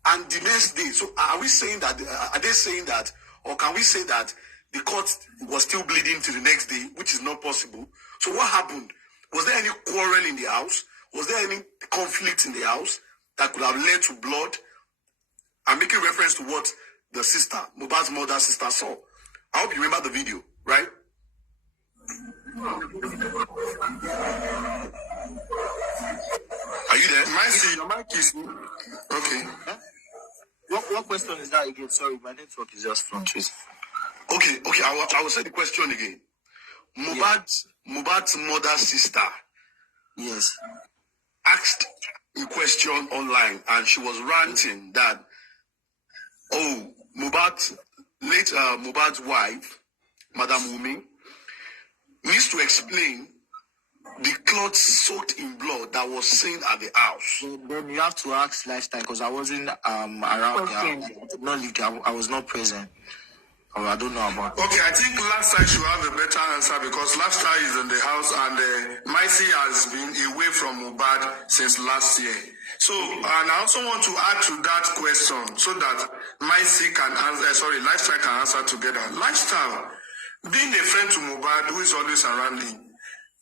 and the next day. So are they saying that, or can we say that the court was still bleeding till the next day, which is not possible? So what happened? Was there any quarrel in the house? Was there any conflict in the house that could have led to blood? I'm making reference to what the sister, Mohbad's mother's sister, saw. I hope you remember the video, right? Are you there? Micee, your mic is... Okay. Huh? What question is that again? Sorry, my network is just fluctuating. Okay. I will say the question again. Mohbad's mother's sister, yes, asked a question online, and she was ranting that, Mohbad's wife, Madam Wumi, needs to explain the clothes soaked in blood that was seen at the house. Then you have to ask Lifestyle because I wasn't around there. I did not live there. I was not present. Or I don't know about it. Okay, I think Lifestyle should have a better answer because Lifestyle is in the house and Micee has been away from Mohbad since last year. So, and I also want to add to that question so that Micee can answer, Lifestyle can answer together. Lifestyle, being a friend to Mohbad who is always around him,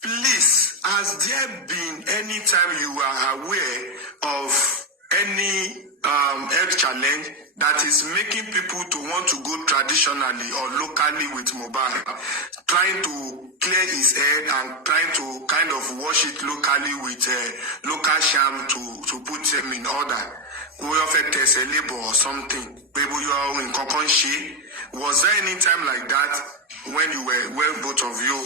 please, has there been any time you are aware of any health challenge that is making people to want to go traditionally or locally with Mohbad, trying to clear his head and trying to kind of wash it locally with local sham to put him in order? We offer test a labor or something. Maybe you are in Kokonshi. Was there any time like that when both of you,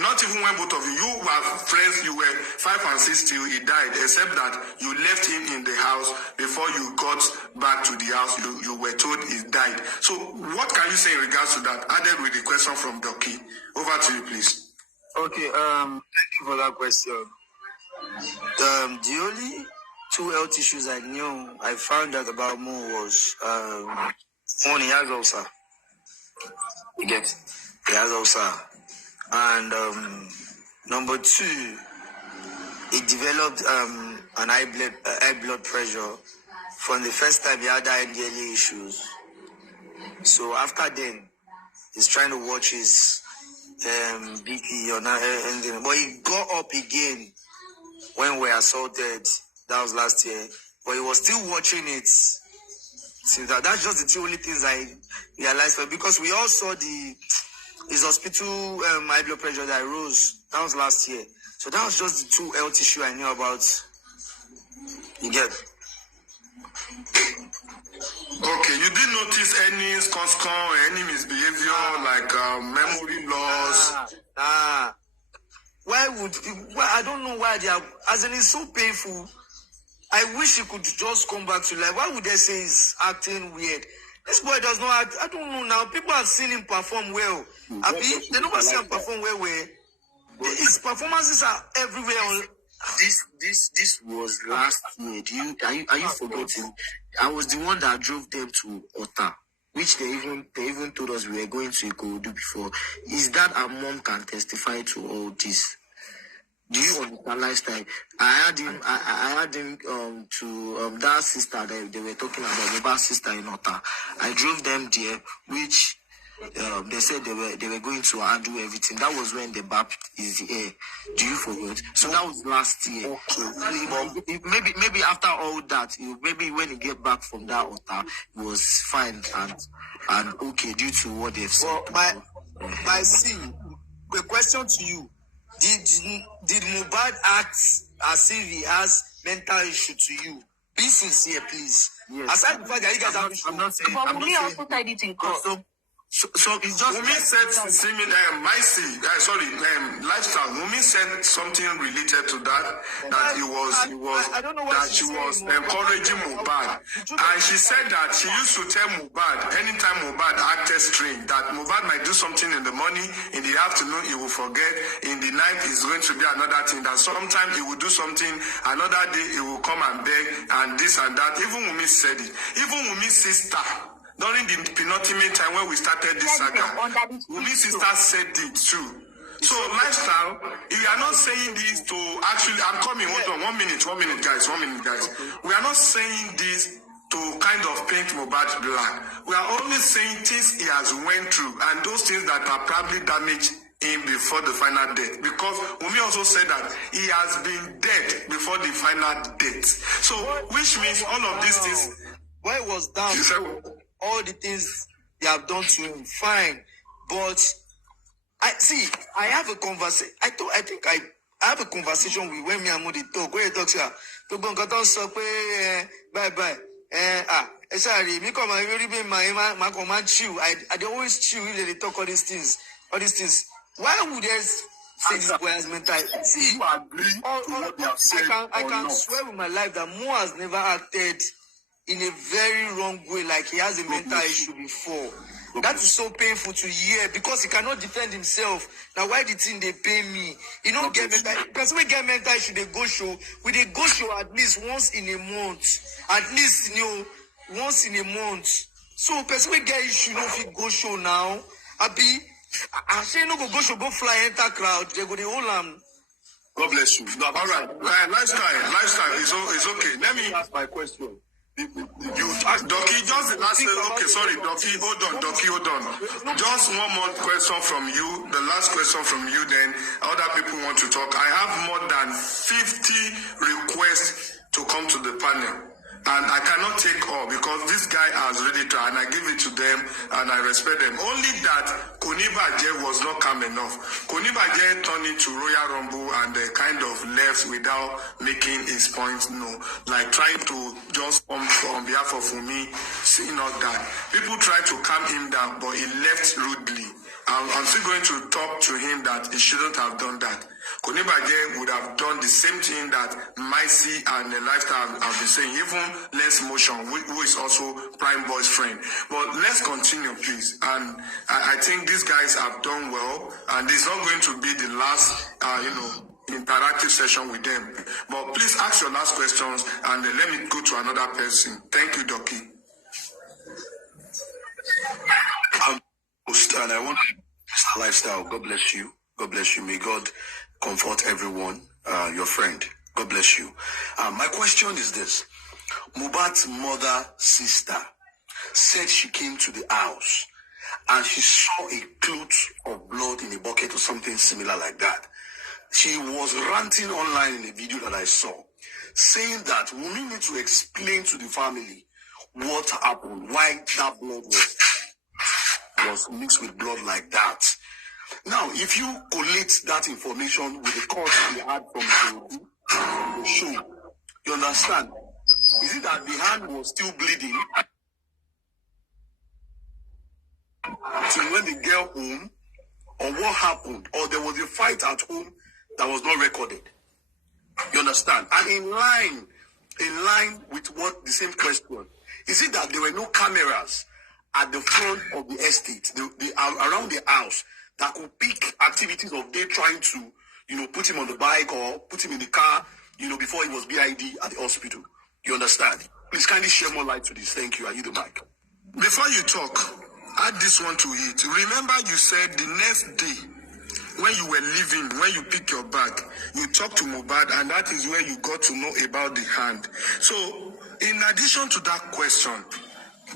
not even when both of you were friends, you were 5 and 6 till he died, except that you left him in the house before you got back to the house, you were told he died. So what can you say in regards to that, added with the question from Doki? Over to you, please. Okay, thank you for that question. The only 2 health issues I found out about Mo was one, he has ulcer. You get? He has ulcer. And number 2, he developed an high blood pressure from the first time he had IDLA issues. So after then, he's trying to watch his BP or not anything. But he got up again when we were assaulted. That was last year. But he was still watching it. Since that's just the 2 only things I realized. Because we all saw his hospital high blood pressure that rose. That was last year. So that was just the 2 health issue I knew about. You get? Okay, you didn't notice any sconscon or any misbehavior like memory loss? Why I don't know why they are, as in it's so painful. I wish he could just come back to life. Why would they say he's acting weird? This boy does not act, I don't know now. People have seen him perform well. They never see him perform well. His performances are everywhere. This was last year. Are you forgetting? I was the one that drove them to Ota, which they even told us we were going to Ikorodu before. Is that our mom can testify to all this? Do you understand Lifestyle? I had him to that sister that they were talking about, the bad sister in Ota. I drove them there, which they said they were going to undo everything. That was when the BAP is the air. Do you forget? So that was last year. Okay. Maybe after all that, maybe when he get back from that Ota, it was fine and okay due to what they've said. Well, my the question to you. Did Mohbad act as if he has mental issue to you? Be sincere, please. Yes. Aside the fact that you guys have issues. But Wunmi also said it in court. So it's just Wunmi said Lifestyle. Wunmi said something related to that he was I don't know what she was encouraging Mohbad, and she said that she used to tell Mohbad anytime Mohbad acted strange that Mohbad might do something in the morning, in the afternoon he will forget, in the night is going to be another thing, that sometimes he will do something, another day he will come and beg and this and that. Even Wunmi said it. Even Wunmi's sister. During the penultimate time when we started this saga, Wunmi's sister said it too. So, Lifestyle, if you are not saying this to actually, I'm coming, hold on, one minute, guys. We are not saying this to kind of paint Mohbad black. We are only saying things he has went through and those things that are probably damaged him before the final death. Because Wunmi also said that he has been dead before the final death. So, which means all of these things. Why was down? All the things they have done to him, fine. But I have a conversation. I think I have a conversation with when me and Moody talk. Where he talks about bye. Sorry, me come and really be my command chew. I always chew if they talk all these things. Why would they say this boy has mental? See, you agree I can swear with my life that Mo has never acted in a very wrong way, like he has a mental issue before. That is so painful to hear because he cannot defend himself. Now, why the thing they pay me? You don't get mental. Because we get mental issue, they go show. They go show at least once in a month. At least, once in a month. So person will get issue, no fit go show now. I say no go show, go fly enter crowd. They go the whole God bless you. No, all right. Lifestyle is okay. Let me ask my question. Doki, just the last. Okay, sorry, Doki, hold on. Just one more question from you. The last question from you. Then other people want to talk. I have more than 50 requests to come to the panel. And I cannot take all because this guy has already tried and I give it to them and I respect them. Only that Konibaje was not calm enough. Konibaje turned into Royal Rumble and kind of left without making his point known. Like trying to just on behalf of me, saying all that. People tried to calm him down, but he left rudely. I'm still going to talk to him that he shouldn't have done that. Konibaje would have done the same thing that Micee and the Lifestyle have been saying, even less motion, who is also Prime Boy's friend. But let's continue, please. And I think these guys have done well, and it's not going to be the last, interactive session with them. But please ask your last questions, and let me go to another person. Thank you, Doki. And I want Mr. Lifestyle, God bless you. God bless you. May God comfort everyone, your friend. God bless you. My question is this. Mohbad's mother, sister, said she came to the house and she saw a cloth of blood in a bucket or something similar like that. She was ranting online in a video that I saw, saying that we need to explain to the family what happened, why that blood was mixed with blood like that. Now, if you collate that information with the cause we had from the show, you understand? Is it that the hand was still bleeding till when the girl home, or what happened, or there was a fight at home that was not recorded? You understand? And in line with what the same question, is it that there were no cameras at the front of the estate, around the house, that could pick activities of they trying to, put him on the bike or put him in the car, before he was BID at the hospital? You understand? Please kindly share more light to this. Thank you. I yield the mic. Before you talk, add this one to it. Remember you said the next day, when you were leaving, when you pick your bag, you talked to Mohbad, and that is where you got to know about the hand. So, in addition to that question,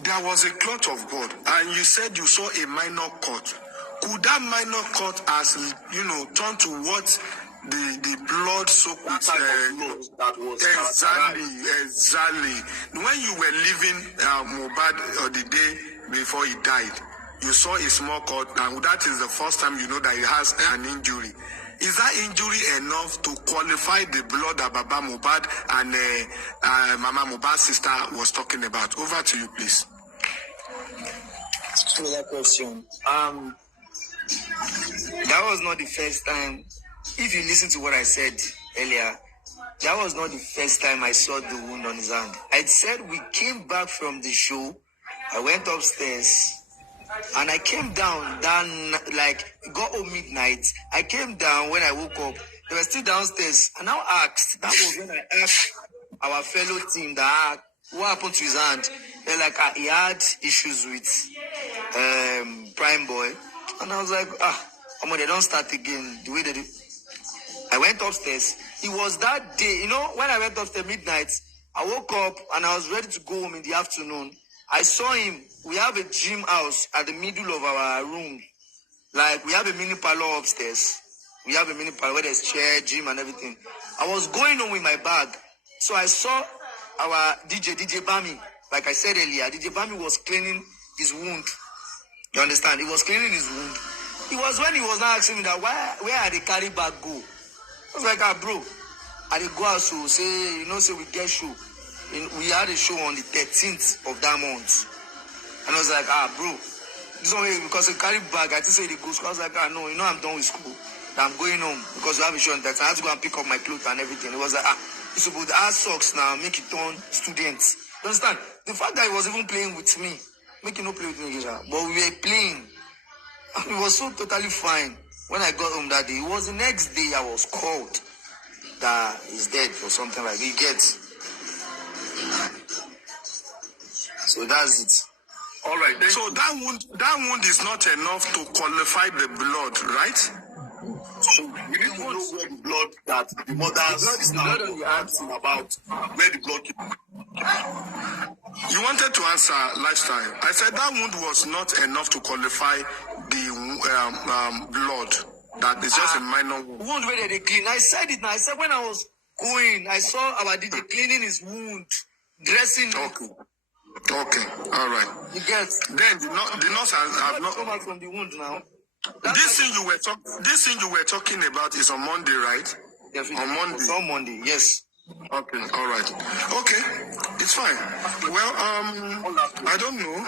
there was a clot of blood, and you said you saw a minor cut. Could that minor cut as, turn to what the blood soaked with? That was exactly. When you were leaving Mohbad the day before he died, you saw a small cut, and that is the first time you know that he has an injury. Is that injury enough to qualify the blood that Baba Mohbad and Mama Mohbad's sister was talking about? Over to you, please. Another question. That was not the first time. If you listen to what I said earlier, that was not the first time I saw the wound on his hand. I said we came back from the show. I went upstairs. And I came down, it got home midnight. I came down when I woke up. They were still downstairs. And now asked, that was when I asked our fellow team that what happened to his hand. They're like, he had issues with Prime Boy. And I was like, they don't start again the way they do. I went upstairs. It was that day, when I went upstairs midnight, I woke up and I was ready to go home in the afternoon. I saw him. We have a gym house at the middle of our room. Like, we have a mini parlor upstairs. We have a mini parlor where there's chair, gym, and everything. I was going home with my bag. So I saw our DJ Bami. Like I said earlier, DJ Bami was cleaning his wound. You understand? He was cleaning his wound. It was when he was now asking me that, where are the carry bag go? I was like, bro, I did go out to say, say we get show. We had a show on the 13th of that month. And I was like, bro, this one because I carry bag, I just say they go school. I was like, no, I'm done with school. I'm going home because we have a show on that. I had to go and pick up my clothes and everything. It was like, it's about the ass socks now, make it turn students. You understand? The fact that he was even playing with me, make him not play with me, but we were playing. And it was so totally fine. When I got home that day, it was the next day I was called that he's dead or something like that. You get. So that's it. All right. So that wound is not enough to qualify the blood, right? So we need to know where the blood that the mother's blood on the asking about, where the blood came. You wanted to answer Lifestyle. I said that wound was not enough to qualify the blood. That is just a minor wound. Wound where they clean. I said it now. I said when I was going, I saw our DJ cleaning his wound, dressing. Okay. All right. You get. Then the nurse have not come out from the wound now. This thing you were talking about is on Monday, right? Definitely. On Monday. It's on Monday. Yes. Okay. All right. Okay. It's fine. Well, I don't know.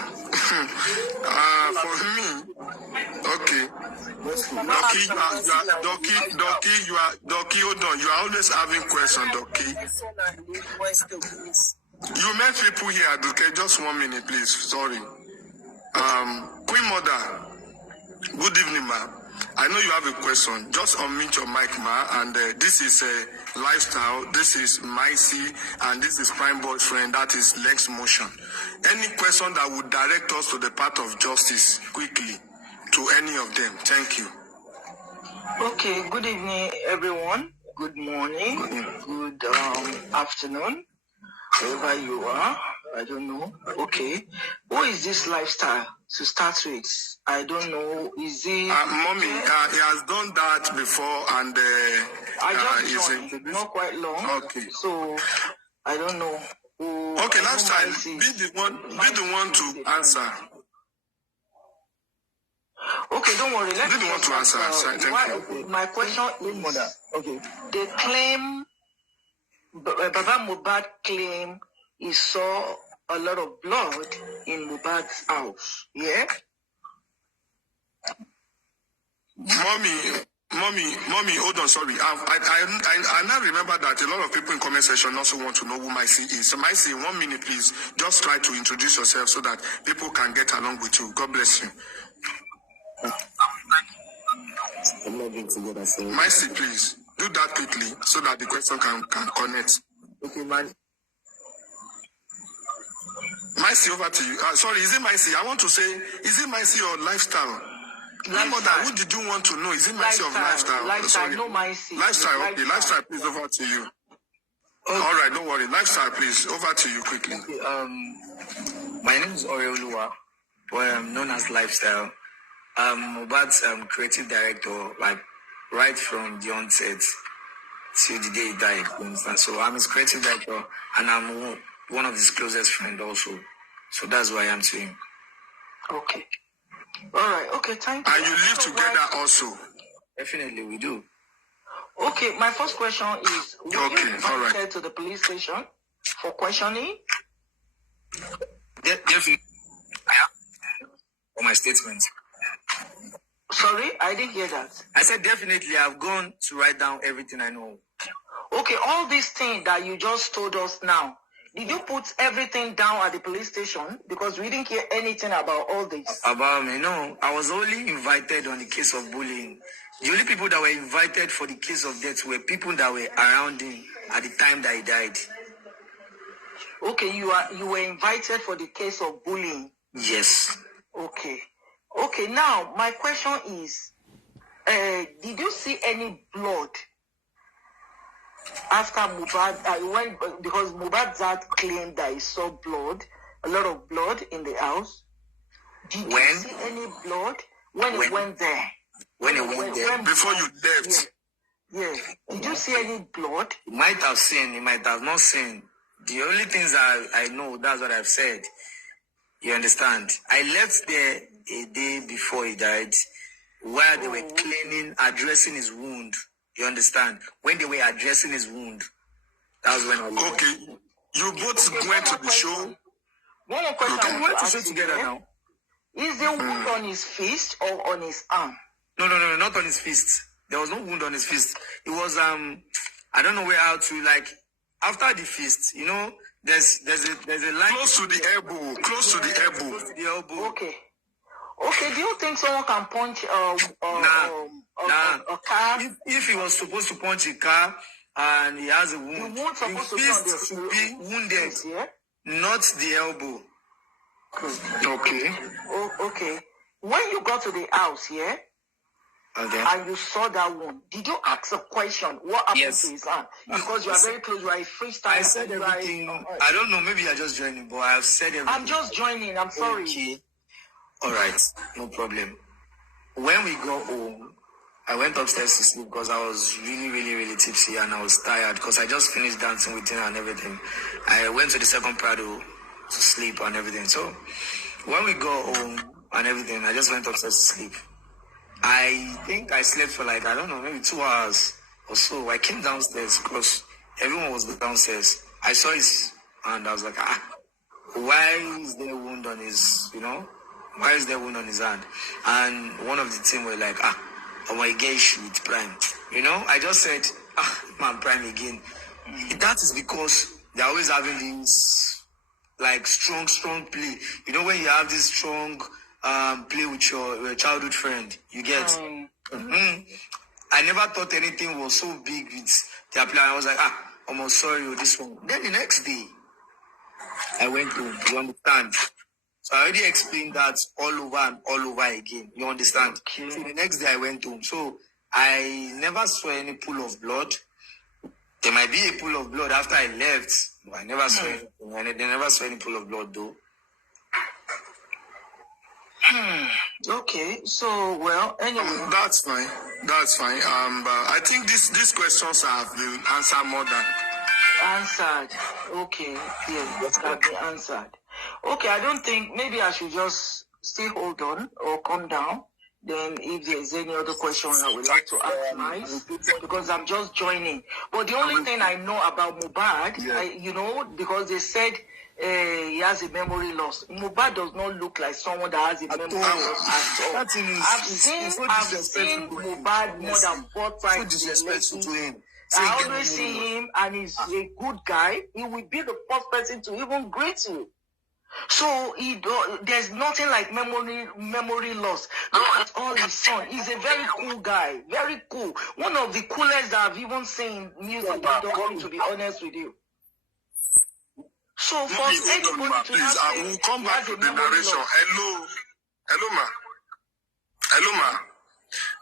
For me, okay. Doki, hold on. You are always having questions, Doki. You met people here, okay? Just 1 minute, please. Sorry. Queen Mother, good evening, ma. I know you have a question. Just unmute your mic, ma. And this is Lifestyle. This is Micee, and this is Prime Boyfriend. That is Lex Motion. Any question that would direct us to the path of justice quickly to any of them? Thank you. Okay. Good evening, everyone. Good morning. Good afternoon. Wherever you are, I don't know. Okay. Who is this Lifestyle to start with? I don't know. Is he... Mommy, he has done that before, and... I just joined, not quite long. Okay. So, I don't know. Okay, Lifestyle, be the one to answer. Okay, don't worry. Be the one to answer. Thank you. My question is... Okay. They claim... Baba Mohbad claim he saw a lot of blood in Mohbad's house. Yeah? Mommy, hold on, sorry. I now remember that a lot of people in comment section also want to know who Micee is. So Micee, 1 minute, please. Just try to introduce yourself so that people can get along with you. God bless you. I'm not going to get a say. Micee, please. Do that quickly so that the question can connect. Okay, man. Micee, over to you. Sorry, is it Micee? I want to say, is it Micee or Lifestyle? Lifestyle. Who did you want to know? Is it Micee or Lifestyle? Lifestyle, no Micee. Lifestyle, okay. Lifestyle, please, over to you. Okay. All right, don't worry. Lifestyle, please, over to you quickly. Okay, my name is Oreoluwa, but I'm known as Lifestyle. Mohbad's creative director, like, right from the onset till the day he died, you understand? So I'm his creative director, and I'm one of his closest friends also. So that's why I am to him. Okay. All right. Okay, thank you. And you live together also? Definitely, we do. Okay, my first question is, were you invited to the police station for questioning? Definitely. For my statements. Sorry, I didn't hear that. I said definitely I've gone to write down everything I know. Okay, all these things that you just told us now, did you put everything down at the police station? Because we didn't hear anything about all this. About me, no. I was only invited on the case of bullying. The only people that were invited for the case of death were people that were around him at the time that he died. Okay, you were invited for the case of bullying? Yes. Okay. Okay, now my question is, did you see any blood after Mohbad? Because Mohbad's dad claimed that he saw blood, a lot of blood in the house. Did you see any blood when he went there? When he went there? Before you left? Yeah. Did you see any blood? He might have seen, he might have not seen. The only things that I know, that's what I've said. You understand? I left there a day before he died, while they were cleaning, addressing his wound. You understand? When they were addressing his wound, that was when I left. Okay. You both went to the show? One more question. We went to show together now. Is the wound on his fist or on his arm? No, not on his fist. There was no wound on his fist. It was, I don't know where how to, like, after the fist, you know, there's a line. Close to the elbow. Close to the elbow. Close to the elbow. Okay. Okay, do you think someone can punch a car? If he was supposed to punch a car and he has a wound, the wound supposed to be wounded, yeah? not the elbow. Okay. Oh, okay. When you got to the house, yeah, Okay. and you saw that one, did you ask a question? What happened Yes. to his hand? Because you are very close, you are a freestyle. I said everything. I don't know, maybe you're just joining, but I've said everything. I'm just joining, I'm sorry. Okay. All right, no problem. When we got home, I went upstairs to sleep because I was really, really, really tipsy and I was tired because I just finished dancing with him and everything. I went to the second Prado to sleep and everything. So when we got home and everything, I just went upstairs to sleep. I think I slept for like, I don't know, maybe 2 hours or so. I came downstairs because everyone was downstairs. I saw his hand. I was like, why is there a wound on his, why is there a wound on his hand? And one of the team were like, oh my gosh, with Prime. I just said, man, Prime again. That is because they're always having this, like, strong play. When you have this strong play with your childhood friend, you get. I never thought anything was so big with their play. I was like, I'm sorry, this one. Then the next day, I went to, you understand? So I already explained that all over and all over again. You understand? Okay. So the next day I went home. So I never saw any pool of blood. There might be a pool of blood after I left, but I never saw anything. They never saw any pool of blood though. Okay, so well, anyway. That's fine. That's fine. But I think these questions have been answered more than answered. Okay, yes, that have been answered. Okay, I don't think maybe I should just still hold on or calm down. Then if there's any other question I would like to ask Nice, because I'm just joining. But the only thing I know about Mohbad, because they said he has a memory loss. Mohbad does not look like someone that has a memory loss at all. I've seen Mohbad more than 4 times. I always see him and he's a good guy. He will be the first person to even greet you. So there's nothing like memory loss. Look at all his son. He's a very cool guy. Very cool. One of the coolest I've even seen music industry, to be honest with you. So for anybody to please, I will come back to the narration. Hello, ma.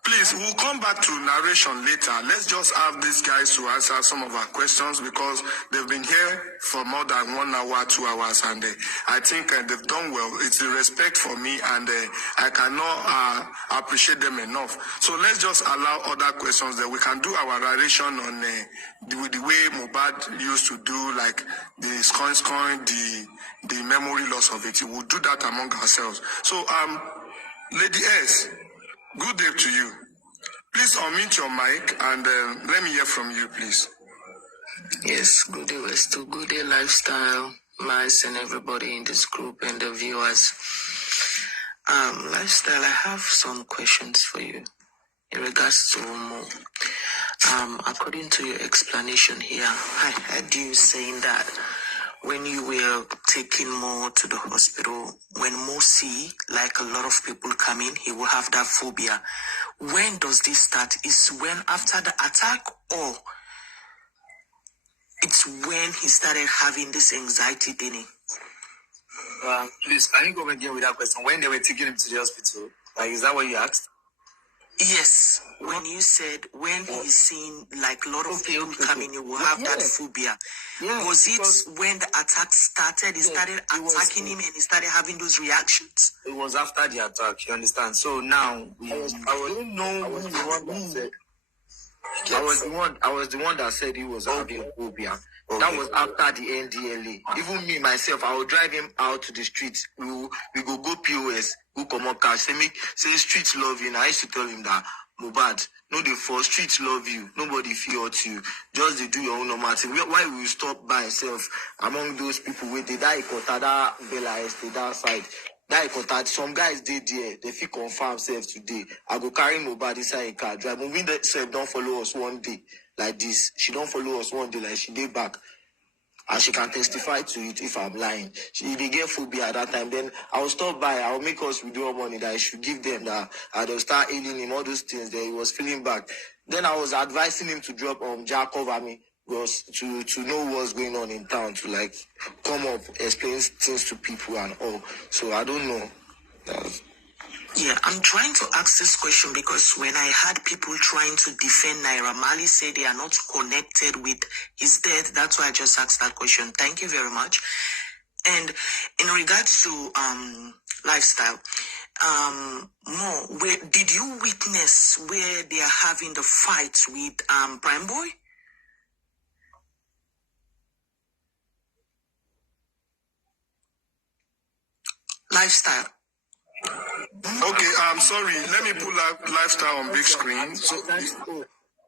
Please, we'll come back to narration later. Let's just have these guys to answer some of our questions because they've been here for more than 1 hour, 2 hours, and I think they've done well. It's a respect for me, and I cannot appreciate them enough. So let's just allow other questions that we can do our narration on the way Mohbad used to do, like the coin, the memory loss of it. We'll do that among ourselves. So, Lady S, good day to you. Please unmute your mic and let me hear from you, please. Yes, good day, Westo. Good day, Lifestyle, Micee, and everybody in this group and the viewers. Lifestyle, I have some questions for you in regards to Mo. According to your explanation here, I heard you saying that when you were taking Mo to the hospital, when Mo see like a lot of people come in, he will have that phobia. When does this start? Is when after the attack, or it's when he started having this anxiety thing? Please, can you go again with that question? When they were taking him to the hospital, like, is that what you asked? Yes, when you said when he's seen like a lot of people coming, he will have that phobia. Was it when the attack started? He started attacking him and he started having those reactions? It was after the attack, you understand? So now, I don't know who the one that said. I was the one that said he was having phobia. That was after the NDLA. Even me myself, I will drive him out to the streets. We go POS, go come on cash. Say streets love you. And I used to tell him that Mohbad, no, the for streets love you. Nobody fears you. Just they do your own normal thing. Why will you stop by yourself among those people where they die Kotada Bella Estate that side? Some guys did there, they feel confirm self today. I go carry Mohbad inside a car, drive. Moving that self don't follow us one day like this. She don't follow us one day like she did back. And she can testify to it if I'm lying. She they get phobia at that time. Then I'll stop by, I'll make us withdraw money that I should give them that they'll start ailing him, all those things that he was feeling back. Then I was advising him to drop Jack cover me. was to know what's going on in town, to like come up, explain things to people and all. So I don't know. Yeah, I'm trying to ask this question because when I had people trying to defend Naira Marley say they are not connected with his death, that's why I just asked that question. Thank you very much. And in regards to Lifestyle, Mo, did you witness where they are having the fight with Prime Boy? Lifestyle. Okay, I'm sorry. Let me pull up Lifestyle on big screen. So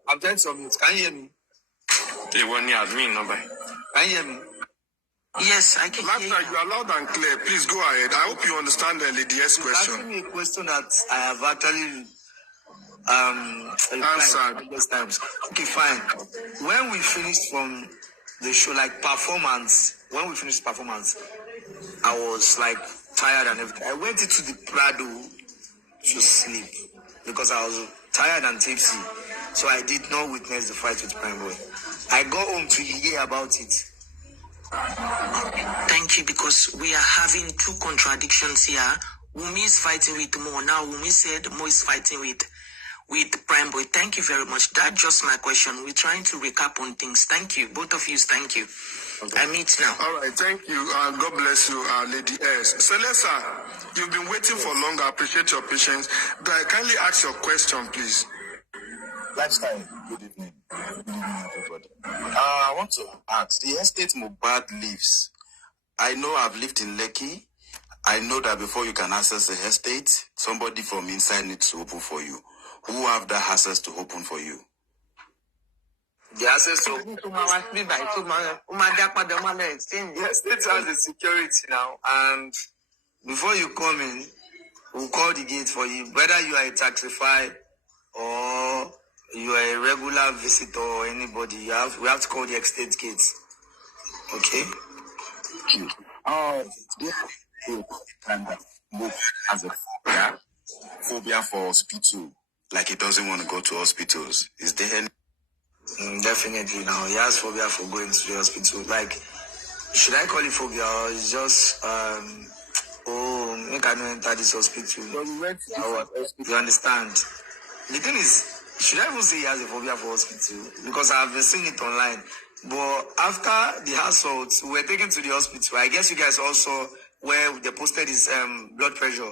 I'm telling some. Can you hear me? You want me admin, no, bye. Can you hear me? Yes, I can hear you are loud and clear. Please go ahead. I hope you understand the lady's question. Asking me a question that I have actually answered those times. Okay, fine. When we finished from the show, like performance, when we finished performance, I was like tired and everything. I went into the Prado to sleep because I was tired and tipsy. So I did not witness the fight with Prime Boy. I got home to hear about it. Thank you, because we are having two contradictions here. Wumi is fighting with Mo. Now Wumi said Mo is fighting with Prime Boy. Thank you very much. That's just my question. We're trying to recap on things. Thank you. Both of you, thank you. Okay. I meet now. All right, thank you. God bless you, Lady S. Celessa, you've been waiting for long. I appreciate your patience. But I kindly ask your question, please. Lifestyle, good evening. Good evening, everybody. I want to ask, the estate Mohbad lives. I know I've lived in Lekki. I know that before you can access the estate, somebody from inside needs to open for you. Who have that access to open for you? The access to the estate has the security now, and before you come in, we'll call the gate for you. Whether you are a taxified or you are a regular visitor or anybody, we have to call the estate gate. Okay? Kind of move as a phobia for hospital, like he doesn't want to go to hospitals. Is there any? Definitely now. He has phobia for going to the hospital. Like, should I call it phobia or it's just make I not enter this hospital? You understand? The thing is, should I even say he has a phobia for hospital? Because I've been seeing it online. But after the assault, we were taken to the hospital. I guess you guys also where they posted his blood pressure.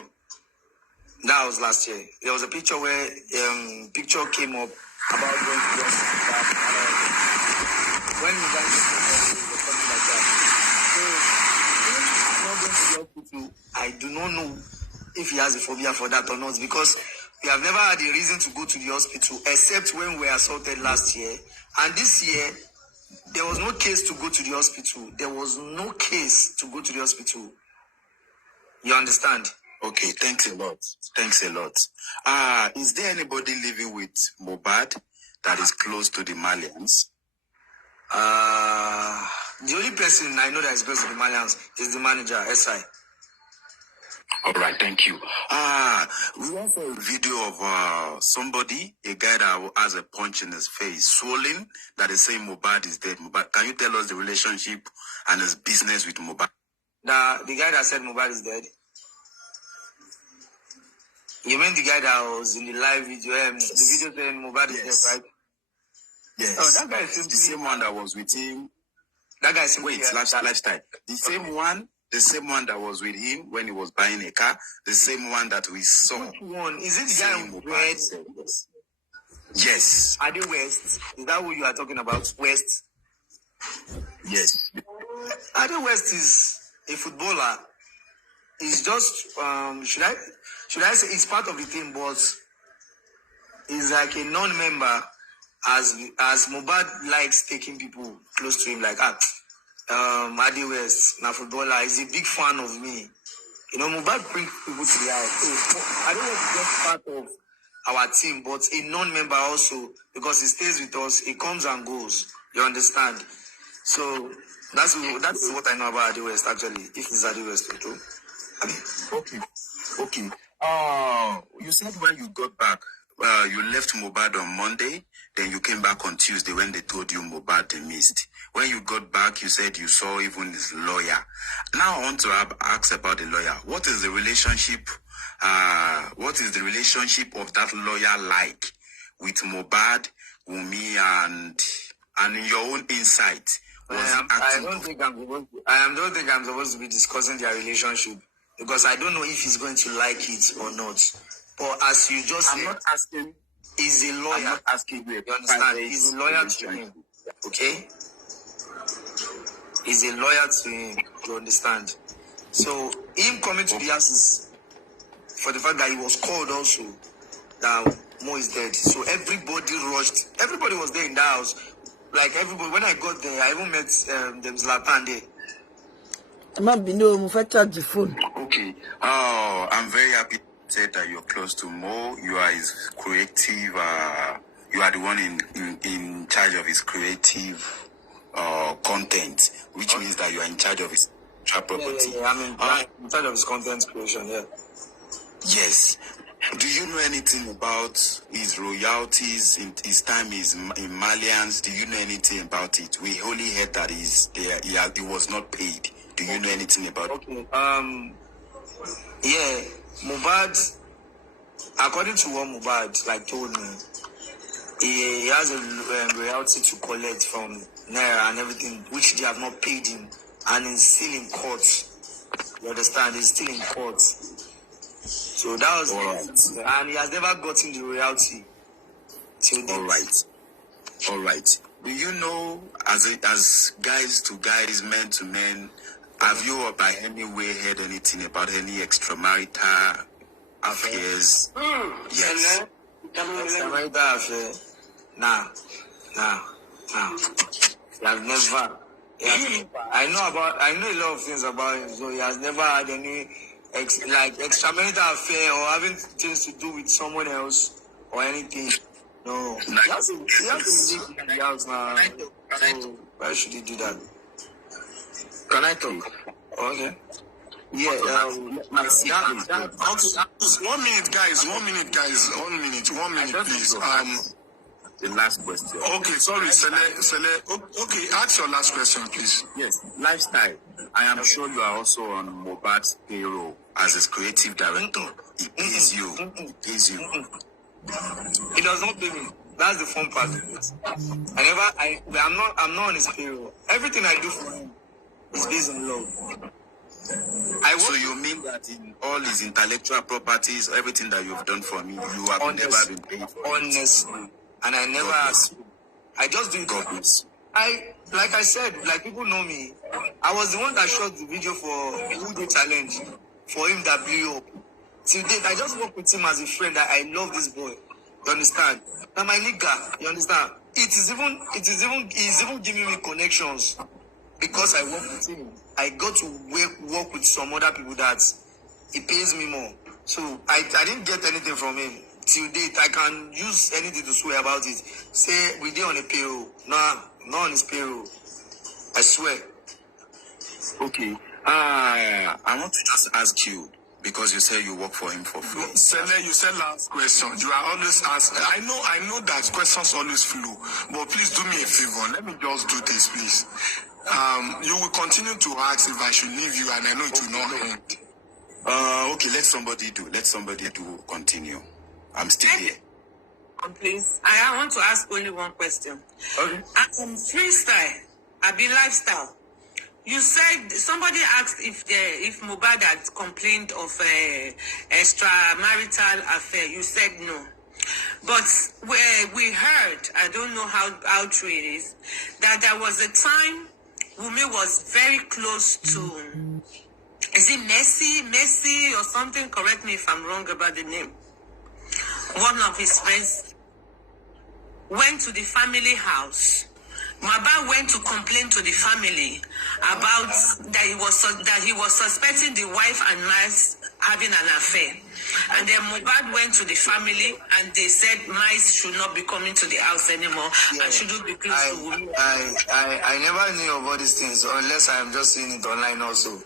That was last year. There was a picture where picture came up about going to the hospital. When we went to the hospital, something like that. So, not going to the hospital, I do not know if he has a phobia for that or not, because we have never had a reason to go to the hospital except when we were assaulted last year. And this year, there was no case to go to the hospital. There was no case to go to the hospital. You understand? Okay, thanks a lot. Thanks a lot. Is there anybody living with Mohbad that is close to the Malians? The only person I know that is close to the Malians is the manager, SI. All right, thank you. We also have a video of somebody, a guy that has a punch in his face, swollen, that is saying Mohbad is dead. Mohbad, can you tell us the relationship and his business with Mohbad? The guy that said Mohbad is dead? You mean the guy that was in the live video, the video saying Mohbad is dead, right? Yes. Oh, that guy is the same one that was with him. That guy is lifestyle. The same one. The same one that was with him when he was buying a car. The same one that we saw. Which one? Is it the guy with red? Yes. Ade West. Is that what you are talking about? West? Yes. Ade West is a footballer. He's just should I say he's part of the team, but he's like a non-member, as Mohbad likes taking people close to him, like Ade West, na footballer, is a big fan of me. You know, Mohbad brings people to the house. So I don't want to just part of our team, but a non-member also, because he stays with us, he comes and goes. You understand? So that's what I know about Ade West, actually. If it's Ade West, too. Okay. You said when you got back you left Mohbad on Monday, then you came back on Tuesday when they told you Mohbad they missed. When you got back, you said you saw even his lawyer. Now I want to ask about the lawyer. What is the relationship? What is the relationship of that lawyer like with Mohbad, Wunmi, and in your own insight? I don't think I'm supposed to be discussing their relationship because I don't know if he's going to like it or not. But as you just said, I'm not asking. He's a lawyer. I'm not asking you. You understand? He's a lawyer to him. Okay? He's a lawyer to him. You understand? So him coming to the house is for the fact that he was called also that Mo is dead. So everybody rushed. Everybody was there in the house. Like everybody. When I got there, I even met them Zlatan there. Okay. Oh, I'm very happy to say that you're close to Mo. You are his creative. You are the one in charge of his creative content, which means that you are in charge of his property. Yeah, I'm in charge of his content creation. Yeah. Yes. Do you know anything about his royalties in his time in Malians? Do you know anything about it? We only heard that he was not paid. Do you know anything about it? Okay. Yeah, Mohbad, according to what Mohbad told me, he has a royalty to collect from Naira and everything, which they have not paid him, and he's still in court. You understand? He's still in court. So that was it. And he has never gotten the royalty till date. All right. Do you know, as guys to guys, men to men, have you or by any way heard anything about any extramarital affairs? Yes. Extramarital affair? Nah. He has never. I know a lot of things about him, so he has never had any extramarital affair or having things to do with someone else or anything. No. He has to live in the house now. So why should he do that? Can I talk? Okay. Yeah, my okay, 1 minute, guys. 1 minute, please. The last question. Okay, sorry, Sele. Okay, ask your last question, please. Yes, Lifestyle. I am sure you are also on Mohbad's payroll as his creative director. He pays you. He does not pay me. That's the fun part of it. I'm not on his payroll. Everything I do for him is based on love. So you mean that in all his intellectual properties, everything that you've done for me, you have never been paid for? Honestly. And I never asked you. I just didn't God bless. Like I said, like people know me. I was the one that shot the video for Who Dey Challenge for him that blew up. Till date, I just work with him as a friend. That I love this boy. You understand? Now my nigga, you understand? He's even giving me connections because I work with him. I got to work with some other people that he pays me more. So I didn't get anything from him. Till date, I can use anything to swear about it. Say we did on a payroll. Nah, not on his payroll. I swear. Okay. I want to just ask you, because you say you work for him for free. Sele, you said last question. You are always asked. I know that questions always flow, but please do me a favor. Let me just do this, please. You will continue to ask if I should leave you, and I know it will not end. Okay, let somebody do. Continue. I'm still here. Please, I want to ask only one question. Okay. Freestyle, Lifestyle. You said somebody asked if Mohbad had complained of extramarital affair. You said no, but we heard, I don't know how true it is, that there was a time Wunmi was very close to. Is it Messi or something? Correct me if I'm wrong about the name. One of his friends went to the family house. Mohbad went to complain to the family about that he was suspecting the wife and Mice having an affair. And then Mohbad went to the family and they said Mice should not be coming to the house anymore and shouldn't be close to Wunmi. I never knew of all these things unless I am just seeing it online also.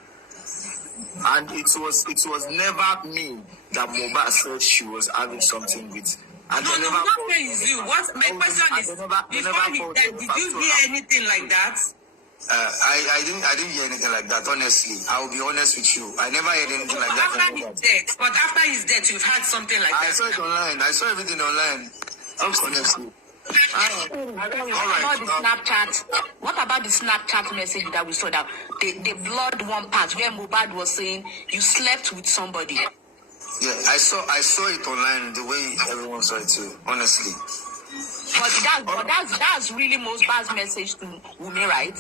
And it was never me that Mohbad said she was having something with And No, what is you? What my question is, before he died, did you hear anything like that? I didn't hear anything like that, honestly. I will be honest with you. I never heard anything like that. But after his death, you've heard something like that. I saw it online. I saw everything online. Honestly. What about the Snapchat message that we saw, that the blood one part where Mohbad was saying you slept with somebody? Yeah, I saw it online the way everyone saw it too, honestly. But that's really Mohbad's message to Wunmi, right?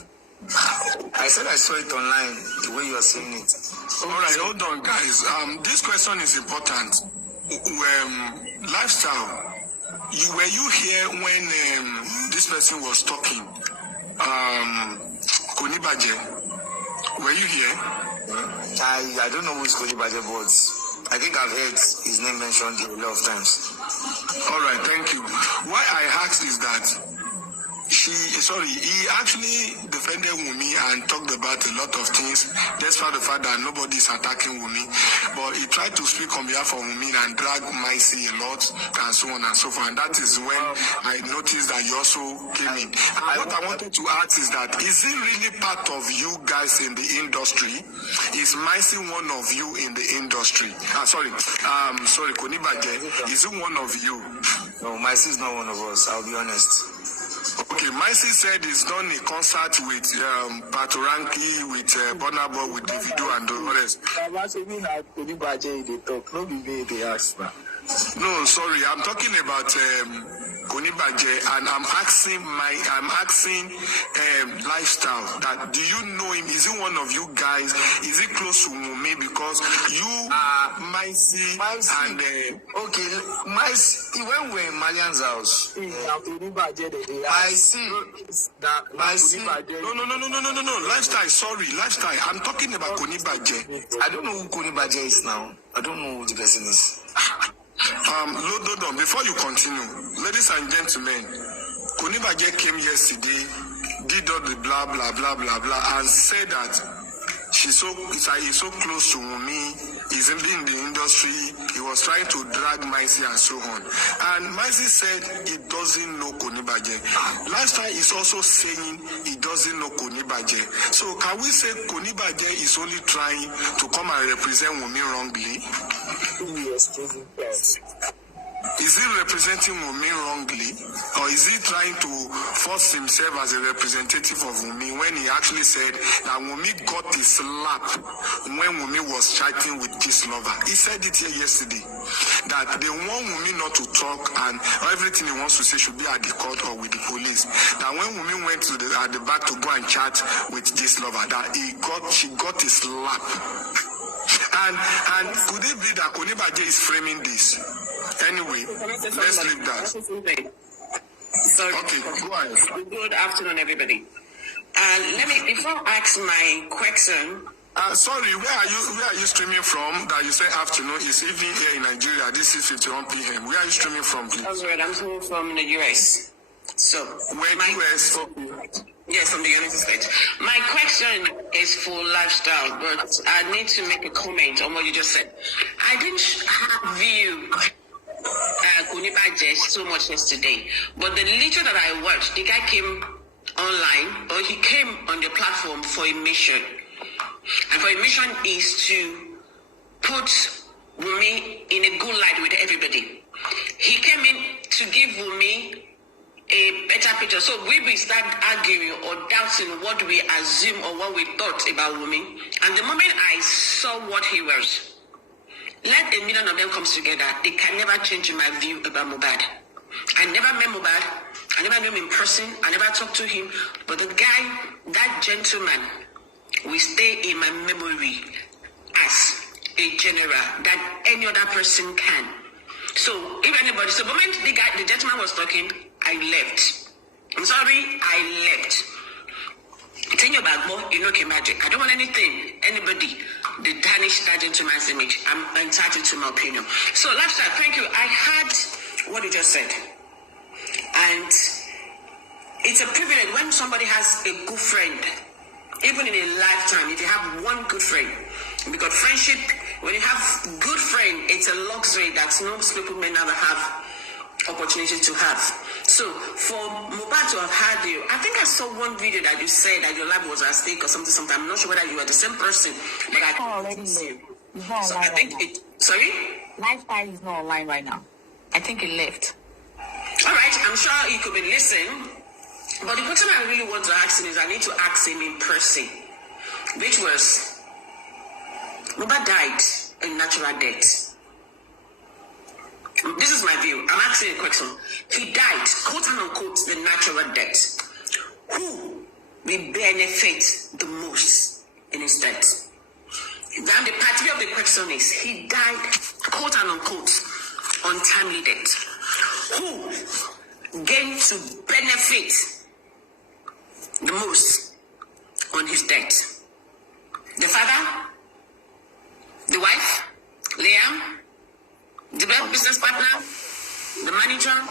I said I saw it online the way you are saying it. All right, hold on, guys. This question is important. Lifestyle, were you here when this person was talking? Konibaje, were you here? I don't know who is Konibaje, but I think I've heard his name mentioned a lot of times. All right, thank you. Why I asked is that he actually defended Wunmi and talked about a lot of things, despite the fact that nobody is attacking Wunmi. But he tried to speak on behalf of Wunmi and drag Micee a lot, and so on and so forth. And that is when I noticed that you also came in. And what I wanted to ask is that, is it really part of you guys in the industry? Is Micee one of you in the industry? Sorry, Konibaje, is it one of you? No, Micee is not one of us, I'll be honest. Okay, Micee said he's done a concert with Patoranki, with Bonabo, with Davido and the rest. No, sorry, I'm talking about Konibaje, and I'm asking Lifestyle that, do you know him? Is he one of you guys? Is he close to Wunmi? Because you, Micee, and okay, Micee, when we're in Malian's house, No. Lifestyle, sorry, Lifestyle. I'm talking about Konibaje. I don't know who Konibaje is now. I don't know who the person is. Before you continue, ladies and gentlemen, Konibaje came yesterday, did all the blah blah blah blah blah, and said that he's so close to Wunmi. He's in the industry. He was trying to drag Micee and so on. And Micee said he doesn't know Konibaje. Lifestyle is also saying he doesn't know Konibaje. So can we say Konibaje is only trying to come and represent Wunmi wrongly? Is he representing Wunmi wrongly? Or is he trying to force himself as a representative of Wunmi when he actually said that Wunmi got a slap when Wunmi was chatting with this lover? He said it here yesterday, that they want Wunmi not to talk and everything he wants to say should be at the court or with the police. That when Wunmi went to at the back to go and chat with this lover, that she got a slap. And could it be that Konibaje is framing this? Anyway, let's leave that. Sorry. Okay, go ahead. Good afternoon, everybody. Before I ask my question. Sorry, where are you streaming from? That you say afternoon is evening here in Nigeria. This is 51 p.m. Where are you streaming from, please? I'm streaming from the US. So, US? Yes, from the United States. My question is for Lifestyle, but I need to make a comment on what you just said. I didn't view Konibaje so much yesterday, but the little that I watched, the guy came online, or he came on the platform for a mission. And for a mission is to put Wunmi in a good light with everybody. He came in to give Wunmi a better picture. So we start arguing or doubting what we assume or what we thought about Wunmi. And the moment I saw what he was, let a million of them come together, they can never change my view about Mohbad. I never met Mohbad. I never knew him in person. I never talked to him. But the guy, that gentleman, will stay in my memory as a general that any other person can. So if anybody, so the moment the gentleman was talking, I left. I'm sorry, I left. It's in your bag, boy, you know, magic. I don't want anybody to tarnish that gentleman's image. I'm entitled to my opinion. So, Lifestyle, thank you. I heard what you just said. And it's a privilege when somebody has a good friend, even in a lifetime, if you have one good friend. Because friendship, when you have good friend, it's a luxury that most people may never have. opportunity to have. So for Mohbad to have had you, I think I saw one video that you said that your life was at stake or something. I'm not sure whether you are the same person, but I already know. He's not so online I think right it. Sorry. Lifestyle is not online right now. I think he left. All right, I'm sure he could be listening. But the question I really want to ask him is I need to ask him in person, which was, Mohbad died a natural death. This is my view. I'm asking a question. He died, quote unquote, the natural death. Who will benefit the most in his death? Then the part B of the question is, he died, quote unquote, untimely death. Who gained to benefit the most on his death? The father, the wife, Liam, the business partner, the manager.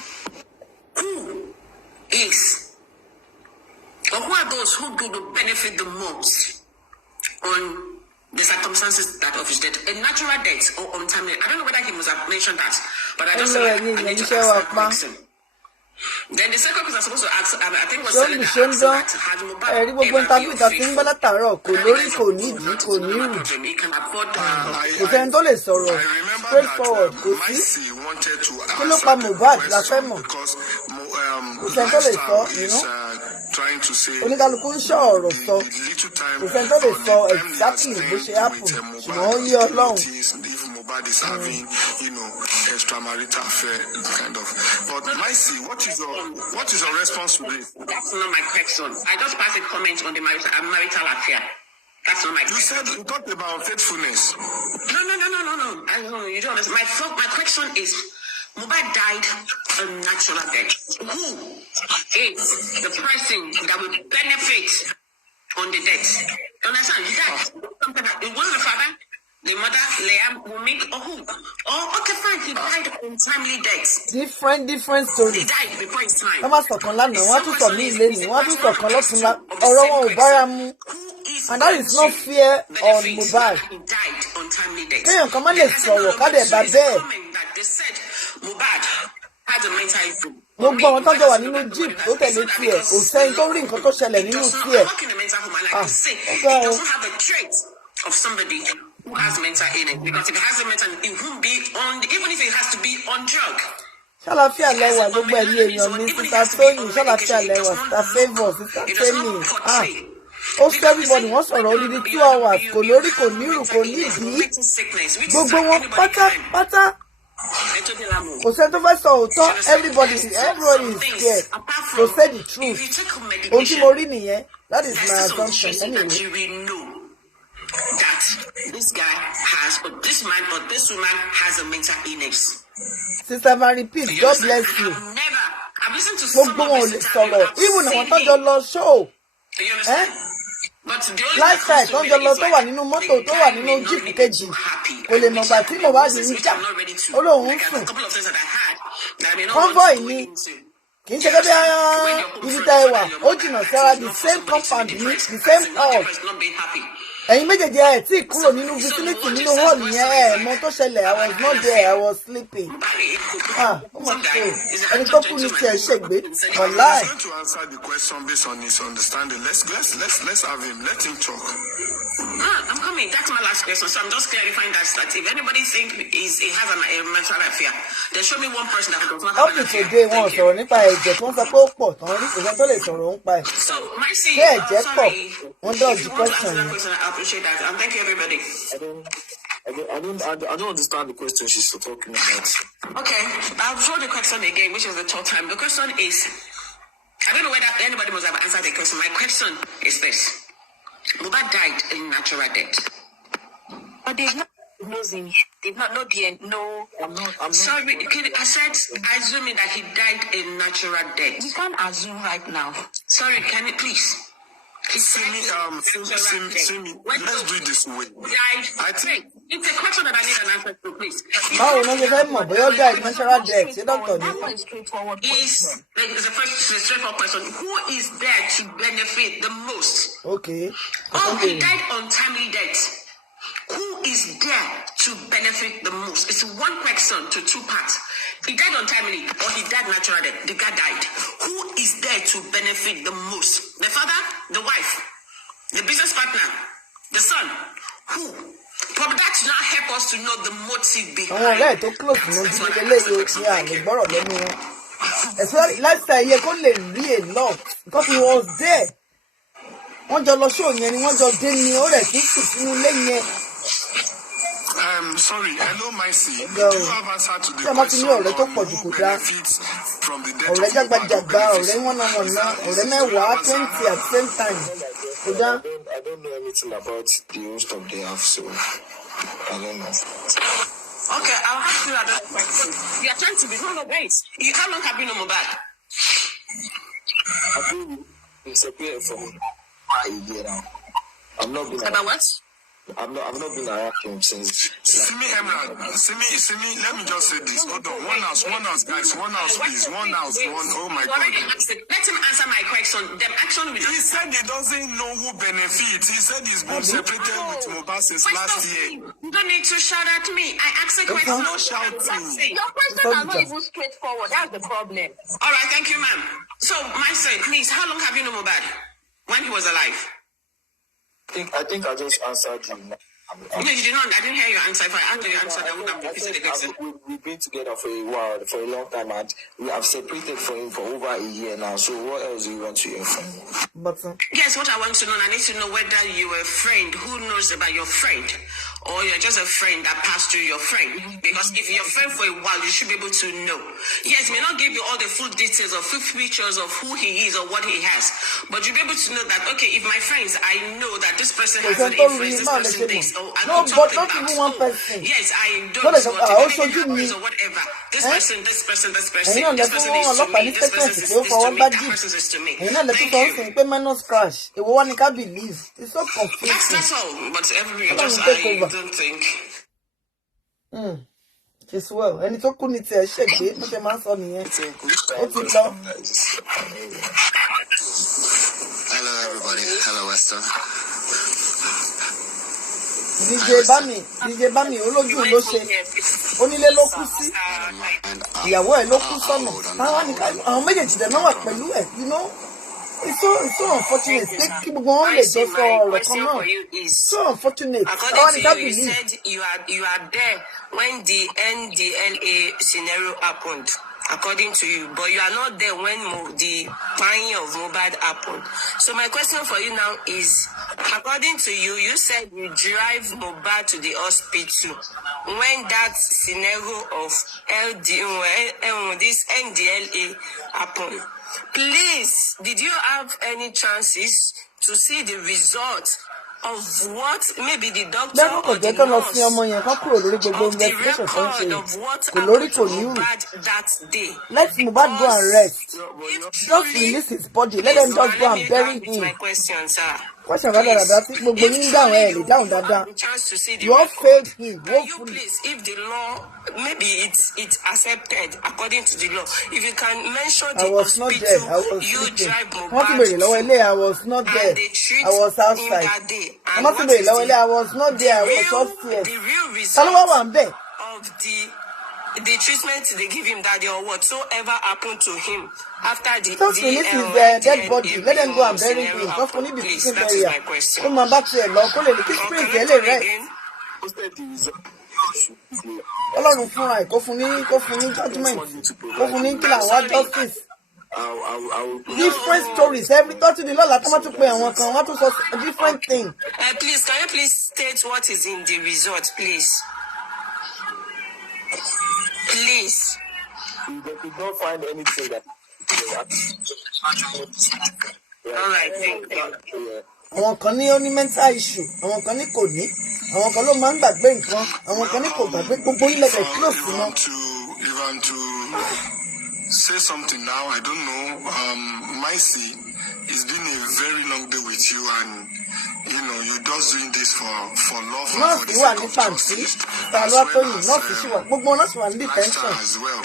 Who is, or who are those who do benefit the most on the circumstances that of his death? A natural death or untimely? I don't know whether he must have mentioned that, but I just feel like I need to ask that question. Then the second question I'm supposed to ask, I think was selling that has Mohbad ever been faithful? He can afford kò sẹ́ni tó lè sọ̀rọ̀ straightforward kò sí kí ló pa Mohbad la fẹ́ mọ̀ kò sẹ́ni tó lè sọ oníkálukú ń sọ ọ̀rọ̀ sọ kò sẹ́ni tó lè sọ exactly bó ṣe happen ṣùgbọ́n ó yé Ọlọ́run. Mohbad is having, extramarital affair, kind of. But Micee, what is your response to this? That's not my question. I just passed a comment on the marital affair. That's not my question. You talked about faithfulness. No. I don't know. You don't understand. My question is, Mohbad died a natural death. Who is the person that will benefit on the death? You understand? He died. It wasn't the father, the mother, Liam, Wumi, or who? Oh, okay, fine. He died untimely death. Different stories. He died before his time. Wọ́n máa sọ̀kan lánàá, wọ́n á tún sọ mí lẹ́nu, wọ́n á tún sọ̀kan lọ́túnla. Ọ̀rọ̀ wọn ò bára mu. And that is not fear on Mohbad. Kéèyàn kan má lè sọ̀rọ̀ ká dẹ̀ bá bẹ́ẹ̀. Gbogbo àwọn tọ́jọ́ wà nínú jeep tó tẹ̀lé tiẹ̀, kò sẹ́ni tó rí nǹkan tó ṣẹlẹ̀ nínú tiẹ̀. Of somebody who has mental illness, because if it has a mental, it won't be on, even if it has to be on drug. Ṣàlàfíà lẹ́wà gbogbo ẹ̀yìn èèyàn mi, Sister Tóyìn, ṣàlàfíà lẹ́wà, Sister Favour, Sister Femi. Ó sọ everybody wọ́n sọ̀rọ̀ odidi 2 hours, kò lórí, kò nírù, kò nídìí. Gbogbo wọn pátápátá. Kò sẹ́ni tó fẹ́ sọ òótọ́, everybody is scared to say the truth. Ohun tí mo rí nìyẹn, that is my assumption anyway. That this guy has, or this man or this woman has a mental illness. Sister Mary Peace, God bless you. I've listened to some of the sọ̀rọ̀. Even àwọn tó jọ lọ show. Lifestyle tó jọ lọ tó wà nínú mọ́tò tó wà nínú jíìpù kejì. Kò lè mọ̀ gbà tí Mohbad ń jà. Ó lóun ń sùn. Convoy ni. Kì í ṣe gẹ́gẹ́ bí ibi tá ẹ wà. Ó jìnnà sára the same compound ní the same hall. Ẹ̀yin méjèèjì ẹ̀ tí kúrò nínú vicinity nínú hall yẹn mọ tó ṣẹlẹ̀. I was not there, I was sleeping. Ó mọ̀ ṣe ẹni tó kú ní tiẹ̀ ṣègbè. Wàláì. I'm going to answer the question based on his understanding. Let's have him. Let him talk. I'm coming. That's my last question. So I'm just clarifying that if anybody think he has a mental affair, then show me one person that does not have an affair. Up to today, wọ́n sọ̀rọ̀ nípa ẹ̀jẹ̀ tí wọ́n sọ pé ó pọ̀ tán rí kò sọ tó lè sọ̀rọ̀ nípa ẹ̀. So Micee, ṣé ẹ̀jẹ̀ pọ̀? Wọ́n dọ̀jú question yẹn. I appreciate that. And thank you, everybody. I don't understand the question she's talking about. Okay, I'll show the question again, which is the third time. The question is, I don't know whether anybody must have answered the question. My question is this. Mohbad died a natural death. But they've not diagnosed him yet. They've not know the no. I'm not. Sorry, I said assuming that he died a natural death. You can't assume right now. Sorry, can you please? See me, let's do it this way. I think it's a question that I need an answer to, please. Báwo ló ṣe fẹ́ mọ̀ bóyá ó died natural death? Ṣé dọ́kítọ̀ ni? It's a straightforward question. Who is there to benefit the most? Okay. Oh, he died untimely death. Who is there to benefit the most? It's one question to two parts. He died untimely or he died naturally. The guy died. Who is there to benefit the most? The father, the wife, the business partner, the son. Who? But that should not help us to know the motive behind. Àwọn ọ̀rẹ́ tó close ní ojú eléyìí ní àmì gbọ́rọ̀ lẹ́nu wọn. Ẹ̀sọ́ lifestyle yẹ kó lè rí a lot because he was there. Wọ́n jọ lọ show yẹn ni wọ́n jọ dé ni ó rẹ̀ tún sùn sínú ilé yẹn. Sorry, hello, Micee. Do you have answer to the question on who benefits from the death of ọ̀rẹ́ jágbajàgba, ọ̀rẹ́ wọ́nàwọ̀nà, ọ̀rẹ́ mẹ́wàá 20 at the same time. I don't know anything about the host of the house, so I don't know. Okay, I'll ask you another question. You are trying to be no wait. How long have you known Mohbad? I've been separated from a year now. I've not been about what? I've not been around him since. Simi Emran, Simi, let me just say this. Hold on. One house, guys. One house, please. One house, one. Oh my God. Let him answer my question. Them action with He said he doesn't know who benefits. He said he's been separated with Mohbad since last year. You don't need to shout at me. I asked a question. No shouting. Your questions are not even straightforward. That's the problem. All right, thank you, ma'am. So, my son, please, how long have you known Mohbad? When he was alive? I think I just answered you. No, you did not. I didn't hear your answer. If I answered your answer, I would have repeated it again. We've been together for a while, for a long time, and we have separated from him for over a year now. So what else do you want to hear from me? Yes, what I want to know, I need to know whether you are a friend who knows about your friend, or you're just a friend that passed through your friend. Because if you're a friend for a while, you should be able to know. Yes, may not give you all the full details or full pictures of who he is or what he has, but you'll be able to know that, okay, if my friends, I know that this person has an influence, this person thinks, oh, I no, can but talk not about, even one person. Yes, I don't No, know what also it is or whatever. This person, this person, this person, ẹ̀yin náà this lẹ́tún person is to ọlọ́pàá me, ní this person is statement tí ó this fọwọ́ to me, bá that dì. person is to me. ẹ̀yin náà lẹ́tún sọ ń sìn pé minus crash èwo wá ní ká believe it's so confusing. That's all. But everybody just I don't think. It's well. Ẹni tó kú ní tiẹ̀ ṣègbè bó ṣe máa ń sọ nìyẹn. Ó ti lọ. Hello everybody. Hello Esther. DJ Bami olójú ló ṣe onílé ló kú sí ìyàwó ẹ̀ ló kú sọ́nà àwọn méjèèjì dẹ̀ náà wà pẹ̀lú ẹ̀ you know it's so unfortunate pé kí gbogbo wọn lè jọ sọ ọ̀rọ̀ kan náà so unfortunate àwọn ni ká believe. You said you are there when the NDLA scenario happened. According to you, but you are not there when the buying of Mohbad happened. So my question for you now is, according to you, you said you drive Mohbad to the hospital when that scenario of this NDLA happened. Please, did you have any chances to see the result of what maybe the doctor or the nurse of the record of what happened to Mohbad that day? Let Mohbad go and rest. Just release his body. Let them just go and bury him. My question, sir. Question dáadáa tí gbogbo yín dáhùn ẹ̀ lè dáhùn dáadáa. You all failed him. You please, if the law, maybe it's accepted according to the law. If you can mention the hospital, you drive Mohbad I was not there. I was outside. I was not there. I was upstairs. The real result of the treatment they give him that day or whatsoever happened to him after the just release his dead body. Let them go and bury him. Just only be taken burial. Come on back to your law. Call it the spirit. Let rest. Ọlọ́run fúnra ẹ̀ kó fún ní judgment kó fún ní kí làwọn justice. Different stories every thirty the law látọ́ máa tún pé àwọn kan wọ́n tún sọ different thing. Please, can you please state what is in the result, please? Please. They could not find anything that. All right, thank you. Àwọn kan ní ó ní mental issue, àwọn kan ní kò ní, àwọn kan ló máa ń gbàgbé nǹkan, àwọn kan ní kò gbàgbé gbogbo ilẹ̀ ẹ̀ close mọ́. Even to say something now, I don't know. Micee, it's been a very long day with you, and you know you're just doing this for love and for the sake of justice, as well as Lifestyle as well.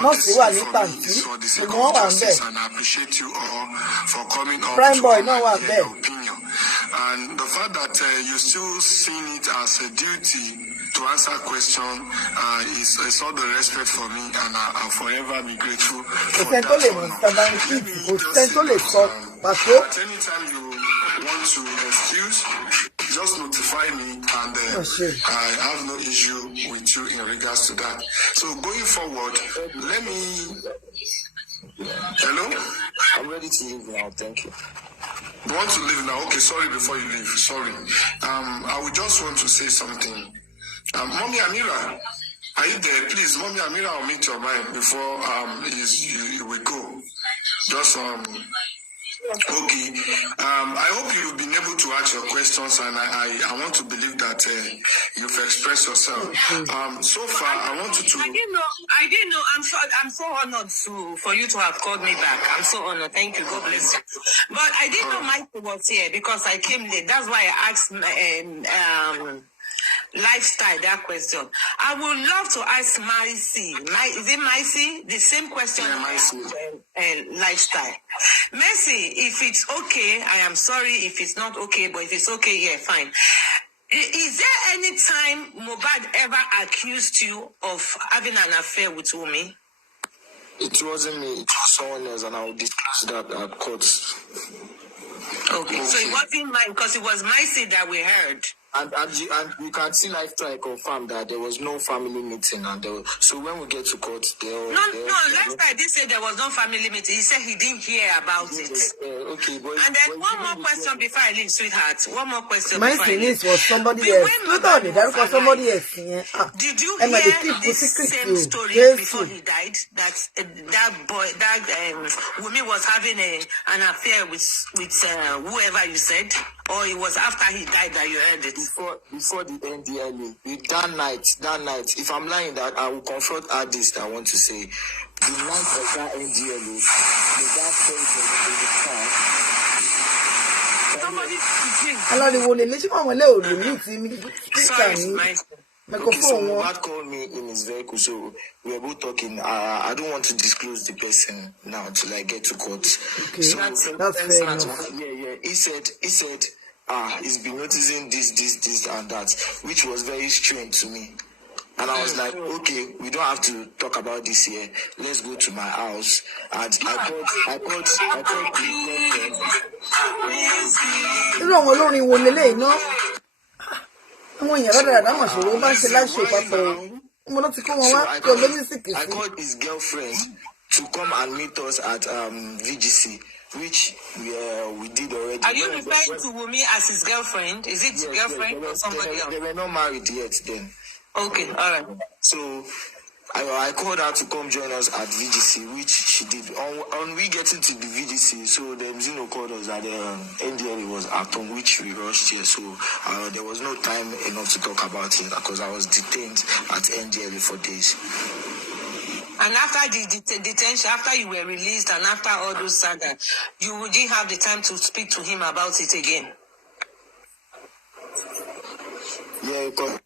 Nọ́ọ̀sì wà ní pàǹtí, gbogbo wọn wà ń bẹ̀. And I appreciate you all for coming up to your opinion. And the fact that you still seeing it as a duty to answer questions is all the respect for me, and I'll forever be grateful for that honor. At any time you want to excuse, just notify me, and I have no issue with you in regards to that. So going forward, let me... Hello? I'm ready to leave now, thank you. You want to leave now? Okay, sorry, before you leave, sorry. I would just want to say something. Mommy Amira, are you there? Please, Mommy Amira, I'll meet your mind before you will go. Just okay. I hope you've been able to ask your questions, and I want to believe that you've expressed yourself. So far, I wanted to... I didn't know. I'm so honored for you to have called me back. I'm so honored. Thank you. God bless you. But I didn't know Mike was here because I came late. That's why I asked Lifestyle that question. I would love to ask Micee. Is it Micee? The same question. Yeah, Lifestyle. Micee, if it's okay, I am sorry if it's not okay, but if it's okay, yeah, fine. Is there any time Mohbad ever accused you of having an affair with Wunmi? It wasn't me, it was someone else, and I will discuss that at court. Okay, so it wasn't mine, because it was Micee that we heard. And you can see Lifestyle confirm that there was no family meeting, and so when we get to court, Lifestyle did say there was no family meeting. He said he didn't hear about it. Okay, but and then one more question before I leave, sweetheart. One more question. My feelings was somebody else. That was somebody else. Did you hear this same story before he died? That boy, Wunmi was having an affair with whoever you said, or it was after he died that you heard it? Before the NDLA, that night, if I'm lying, that I will confront artists. I want to say, the night of that NDLA, that so Mohbad called me in his vehicle, so we were both talking. I don't want to disclose the person now till I get to court. Okay, so that's fair enough. Yeah. He said, he's been noticing this and that, which was very strange to me. And I was like, okay, we don't have to talk about this here. Let's go to my house. And I called his girlfriend to come and meet us at VGC, which we did already. Are you referring to Wunmi as his girlfriend? Is it your girlfriend or somebody else? They were not married yet then. Okay, all right. So I called her to come join us at VGC, which she did. On we getting to the VGC, so the Zino called us that the NDLA was at home, which we rushed here. So there was no time enough to talk about it because I was detained at NDLA for days. And after the detention, after you were released and after all those saga, you didn't have the time to speak to him about it again? Yeah, because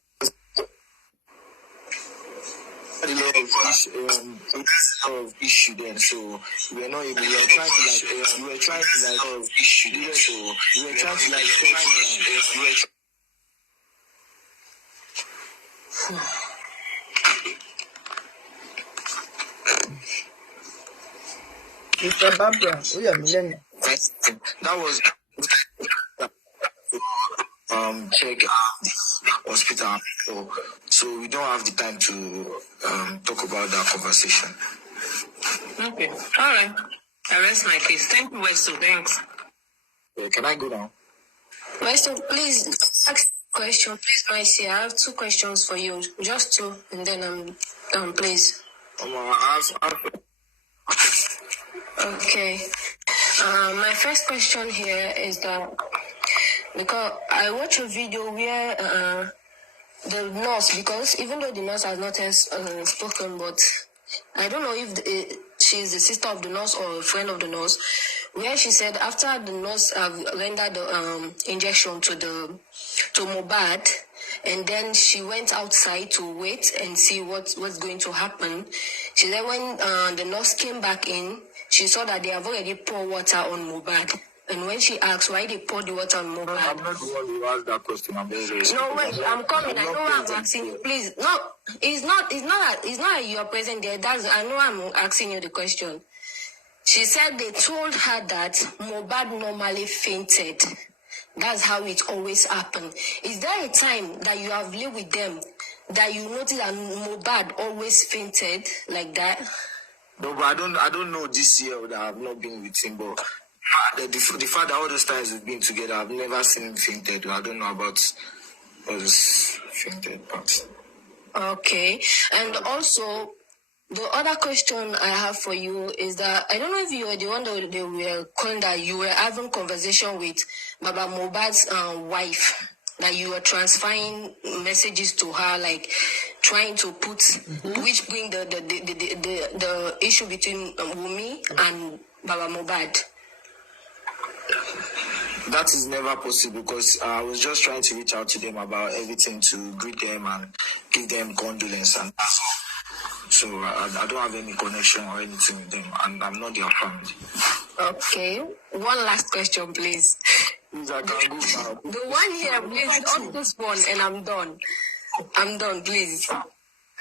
a lot of issue then, so we were not able. We were trying to issue then, so we were trying to Mr. Barbara, that was check the hospital, so we don't have the time to talk about that conversation. Okay, all right. I rest my case. Thank you, Westo. Thanks. Can I go now? Westo, please ask a question. Please, Micee, I have 2 questions for you. Just 2, and then I'm done, please. Okay. My first question here is that because I watched a video where the nurse, because even though the nurse has not spoken, but I don't know if she's the sister of the nurse or a friend of the nurse, where she said after the nurse have rendered the injection to Mohbad, and then she went outside to wait and see what's going to happen. She said when the nurse came back in, she saw that they have already poured water on Mohbad. And when she asked why they poured the water on Mohbad, I'm not the one who asked that question. I'm very, very no, wait, I'm coming. I know I'm asking you. Please, no, it's not that you're present there. I know I'm asking you the question. She said they told her that Mohbad normally fainted. That's how it always happened. Is there a time that you have lived with them that you notice that Mohbad always fainted like that? No, but I don't know this year that I've not been with him, but the fact that all those times we've been together, I've never seen him fainted. I don't know about all this fainted part. Okay. And also, the other question I have for you is that I don't know if you were the one that they were calling that you were having conversation with Baba Mohbad's wife, that you were transferring messages to her, like trying to put, which bring the issue between Wumi and Baba Mohbad. That is never possible because I was just trying to reach out to them about everything, to greet them and give them condolence, and that's all. So I don't have any connection or anything with them, and I'm not their family. Okay. One last question, please. Please, I can go now. The one here, please, on this one, and I'm done. I'm done, please.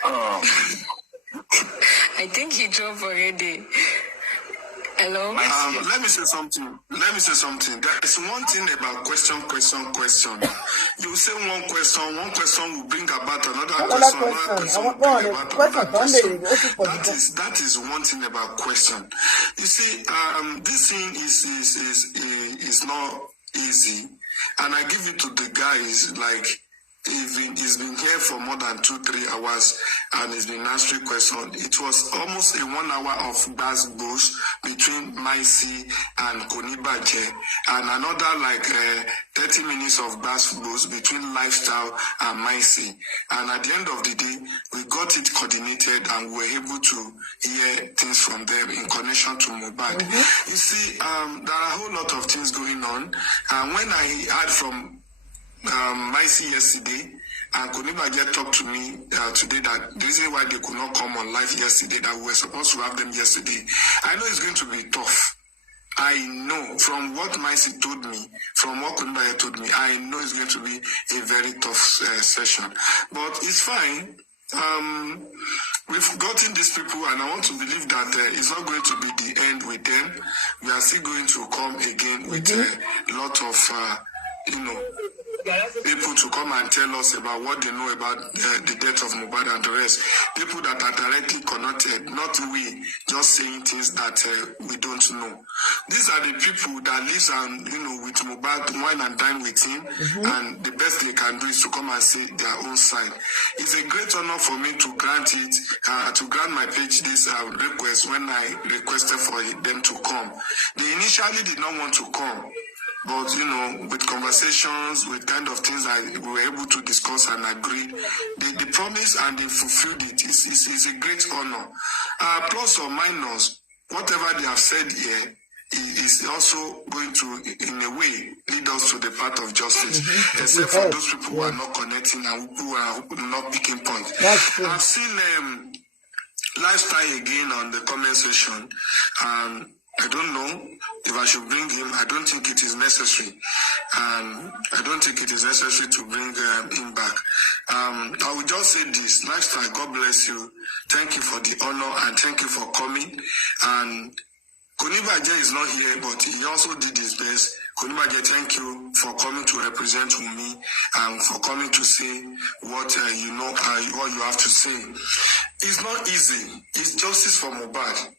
I think he drove already. Hello? Let me say something. There is one thing about question. You say one question will bring about another question will bring about another question. That is one thing about question. You see, this thing is not easy, and I give it to the guys like. He's been here for more than 2-3 hours and he's been answering questions. It was almost a 1 hour of bass bush between Micee and Konibaje, and another like 30 minutes of bass bush between Lifestyle and Micee. And at the end of the day, we got it coordinated and we were able to hear things from them in connection to Mohbad. You see, there are a whole lot of things going on. And when I heard from Micee yesterday, and Konibaje talked to me today that the reason why they could not come on live yesterday, that we were supposed to have them yesterday. I know it's going to be tough. I know from what Micee told me, from what Konibaje told me, I know it's going to be a very tough session. But it's fine. We've gotten these people, and I want to believe that it's not going to be the end with them. We are still going to come again with a lot of, people to come and tell us about what they know about the death of Mohbad and the rest. People that are directly connected, not we just saying things that we don't know. These are the people that lives and with Mohbad, wine and dine with him, and the best they can do is to come and say their own side. It's a great honor for me to grant it, to grant my page this request when I requested for them to come. They initially did not want to come. But, with conversations, with kind of things that we were able to discuss and agree, they promised and they fulfilled it. It's a great honor. Plus or minus, whatever they have said here is also going to, in a way, lead us to the path of justice, except for those people who are not connecting and who are not picking points. I've seen Lifestyle again on the comment section, and I don't know if I should bring him. I don't think it is necessary. I don't think it is necessary to bring him back. I will just say this. Lifestyle, God bless you. Thank you for the honor and thank you for coming. And Konibaje is not here, but he also did his best. Konibaje, thank you for coming to represent me and for coming to say what what you have to say. It's not easy. It's justice for Mohbad.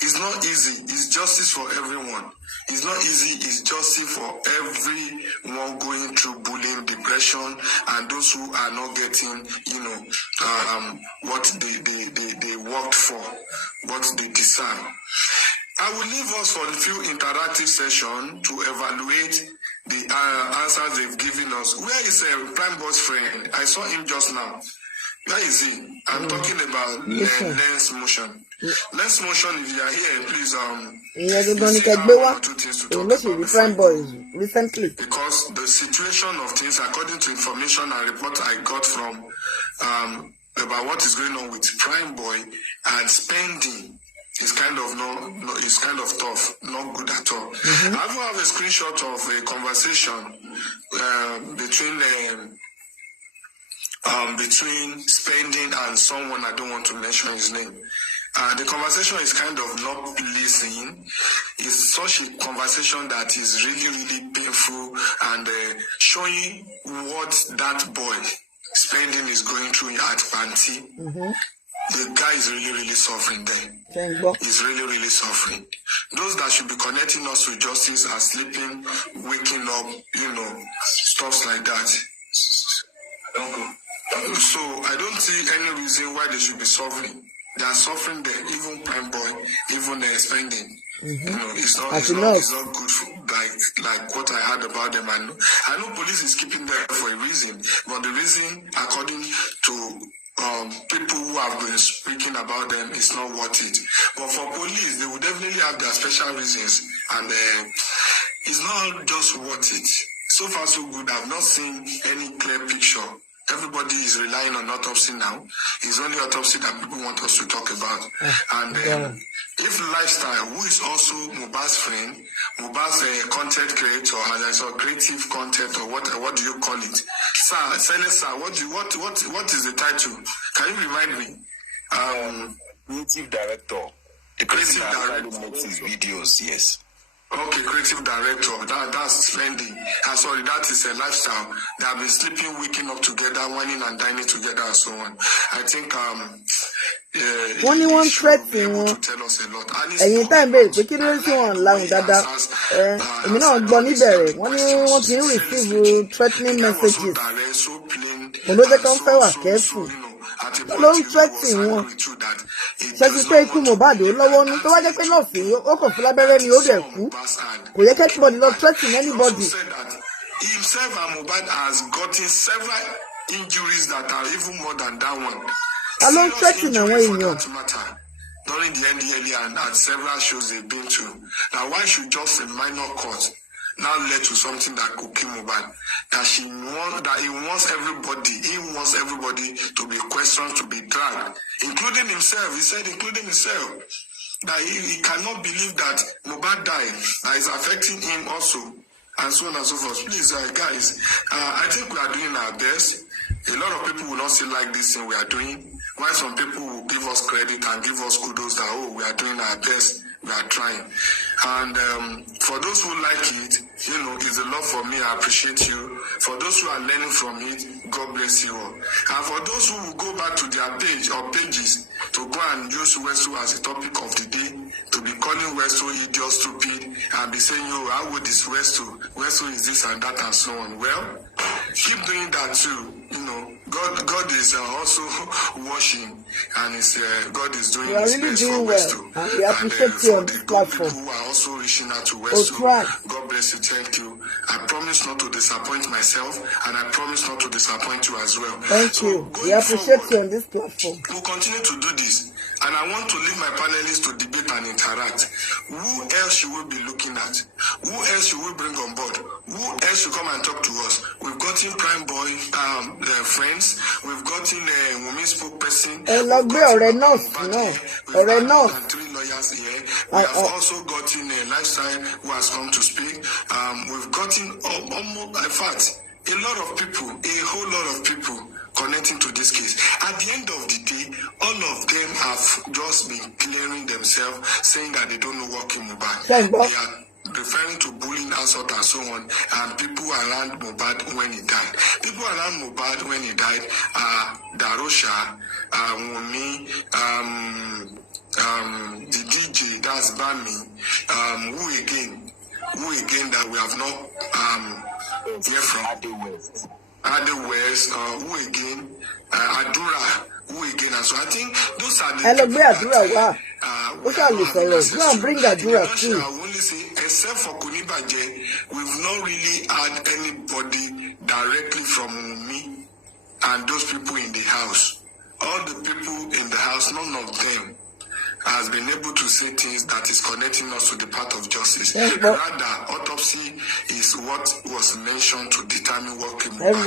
It's not easy. It's justice for everyone. It's not easy. It's justice for everyone going through bullying, depression, and those who are not getting, what they worked for, what they deserve. I will leave us for a few interactive sessions to evaluate the answers they've given us. Where is Prime Boss friend? I saw him just now. Where is he? I'm talking about lens motion. Lens motion, if you are here, please one or two things to talk about Prime Boys recently. Because the situation of things, according to information and report I got from about what is going on with Prime Boy and spending It's kind of it's kind of tough, not good at all. Mm-hmm. I even have a screenshot of a conversation between Spending and someone, I don't want to mention his name. The conversation is kind of not pleasing. It's such a conversation that is really, really painful and showing what that boy Spending is going through at Panti. Mm-hmm. The guy is really, really suffering there. He's really, really suffering. Those that should be connecting us with justice are sleeping, waking up, stuff like that. So I don't see any reason why they should be suffering. They are suffering there, even Prime Boy, even Spending. Mm-hmm. It's not good for, like what I heard about them. I know police is keeping them for a reason, but the reason, according to people who have been speaking about them, is not worth it. But for police, they will definitely have their special reasons, and it's not just worth it. So far, so good. I've not seen any clear picture. Everybody is relying on autopsy now. It's only autopsy that people want us to talk about. And if Lifestyle, who is also Mohbad's friend, Mohbad's content creator, as a creative content, or what do you call it? Sir, what is the title? Can you remind me? Creative director. The creative director makes his videos, yes. Okay, creative director. That's Spending. Sorry, that is a Lifestyle. They have been sleeping, waking up together, whining and dining together, and so on. I think wọ́n ní wọ́n threaten wọn ẹ̀yìn tá à ń béèrè pé kí ló ń tí wọ́n láwùn dáadáa èmi náà gbọ́ níbẹ̀rẹ̀ wọ́n ní wọ́n ti ń receive threatening messages kò ló jẹ́ kí wọ́n fẹ́ wà careful ló ń threaten wọn ṣẹ́jú pé ikú Mohbad ó lọ́wọ́ nú tó wá jẹ́ pé nọ́ọ̀sì ó kàn fún lábẹ́rẹ́ ni ó dẹ̀ kú kò yẹ kí anybody lọ threaten anybody. Himself and Mohbad has gotten several injuries that are even more than that one. Along threatening àwọn èèyàn. During the NDLE and at several shows they've been to. Now, why should just a minor court now led to something that could kill Mohbad? That he wants everybody to be questioned, to be dragged, including himself. He said, including himself, that he cannot believe that Mohbad died. That is affecting him also, and so on and so forth. Please, guys, I think we are doing our best. A lot of people will not see like this thing we are doing. While some people will give us credit and give us kudos that, we are doing our best, we are trying. And for those who like it, it's a love for me, I appreciate you. For those who are learning from it, God bless you all. And for those who will go back to their page or pages to go and use Westo as a topic of the day, to be calling Westo idiot, stupid, and be saying, how would this Westo? Westo is this and that and so on. Well, keep doing that too. God is also watching, and God is doing his best for Westo. And we appreciate you on this platform. People are also reaching out to Westo. God bless you. Thank you. I promise not to disappoint myself, and I promise not to disappoint you as well. Thank you. We appreciate you on this platform. We'll continue to do this. And I want to leave my panelists to debate and interact. Who else should we be looking at? Who else should we bring on board? Who else should come and talk to us? We've gotten Prime Boy friends. We've gotten a woman spokesperson. And 3 lawyers here. We have also gotten a Lifestyle who has come to speak. We've gotten almost, in fact, a lot of people, a whole lot of people connecting to this case. At the end of the day, all of them have just been clearing themselves, saying that they don't know what came about. They are referring to bullying, assault, and so on, and people around Mohbad when he died. People around Mohbad when he died are Darosha, Wunmi, the DJ, that's Bami, who again that we have not heard from. Ade West, who again? Adura, who again? And so I think those are the people that bring Adura too. I only say, except for Kunibaje, we've not really had anybody directly from me and those people in the house. All the people in the house, none of them has been able to say things that is connecting us to the path of justice. Rather, autopsy is what was mentioned to determine what came about.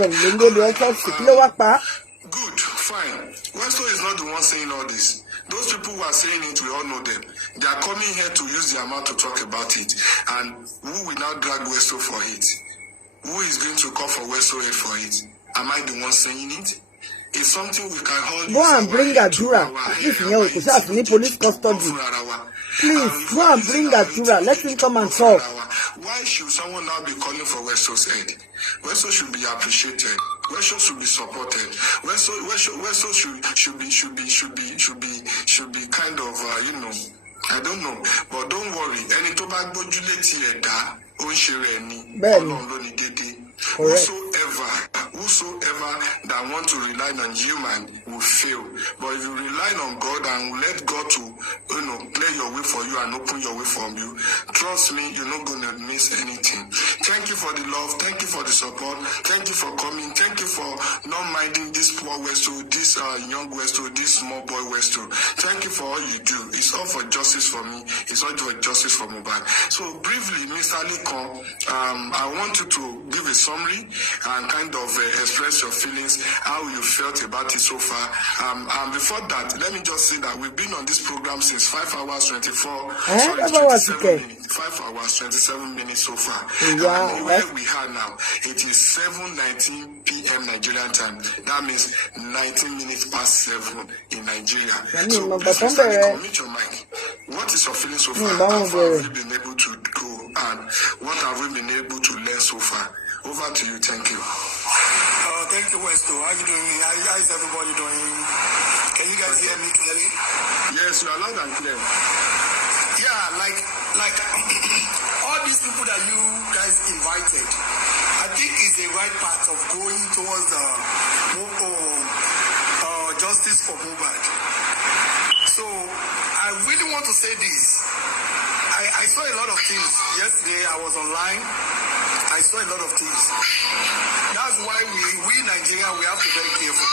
Good, fine. Westo is not the one saying all this. Those people who are saying it, we all know them. They are coming here to use their mouth to talk about it. And who will now drag Westo for it? Who is going to call for Westo head for it? Am I the one saying it? It's something we can hold. Go and bring Adura. If you know, because need police custody. Please, go and bring Adura. Let him come and talk. Why should someone now be calling for Westo's head? Westo should be appreciated. Westo should be supported. Westo should be kind of I don't know, but don't worry. Any tobacco Juliet da Onshireni, Olonloni. Whosoever that want to rely on human will fail. But if you rely on God and let God to clear your way for you and open your way from you, trust me, you're not gonna miss anything. Thank you for the love, thank you for the support, thank you for coming, thank you for not minding this poor Westo, this young Westo, this small boy Westo. Thank you for all you do. It's all for justice for me, it's all for justice for Mohbad. So briefly, Mr. Likon, I want you to give a summary and kind of express your feelings, how you felt about it so far. And before that, let me just say that we've been on this program since 5 hours 24. 5 hours 27 minutes so far. Yeah, and where we are now, it is 7:19 p.m. Nigerian time. That means 19 minutes past 7 in Nigeria. So please, commit your mic. What is your feeling so far? How far have you been able to go, and what have we been able to learn so far? Over to you, thank you. Thank you, Westo. How are you doing? How is everybody doing? Can you guys hear me clearly? Yes, you are loud and clear. Yeah, like all these people that you guys invited, I think is the right path of going towards the justice for Mohbad. So I really want to say this. I saw a lot of things yesterday. I was online. I saw a lot of things. That's why we Nigeria, we have to be very careful.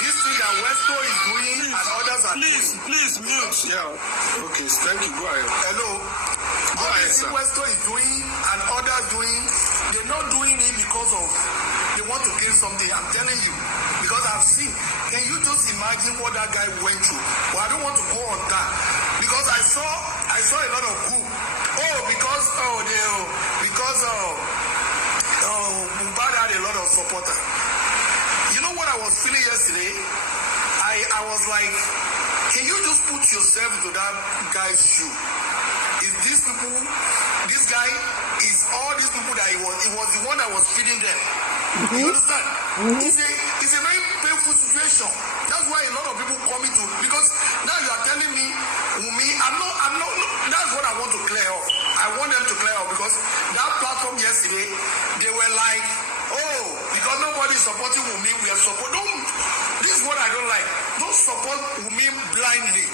This thing that Westo is doing and others are doing. Please, mute. Yeah. Okay, thank you. Go ahead. Hello. Go ahead, sir. Westo is doing and others doing, they're not doing it because of they want to gain something. I'm telling you. Because I've seen. Can you just imagine what that guy went through? But I don't want to go on that. Because I saw a lot of group. Because Mohbad had a lot of supporters. You know what I was feeling yesterday? I was like, can you just put yourself into that guy's shoe? Is this guy is all these people that he was the one that was feeding them. Mm-hmm. You understand? Mm-hmm. It's a very painful situation. That's why a lot of people coming to, because now you are telling me, Wumi, I'm not, that's what I want to clear off. I want them to clear off because that platform yesterday, they were like, oh, because nobody is supporting Wumi, we are supporting. This is what I don't like. Don't support Wumi blindly.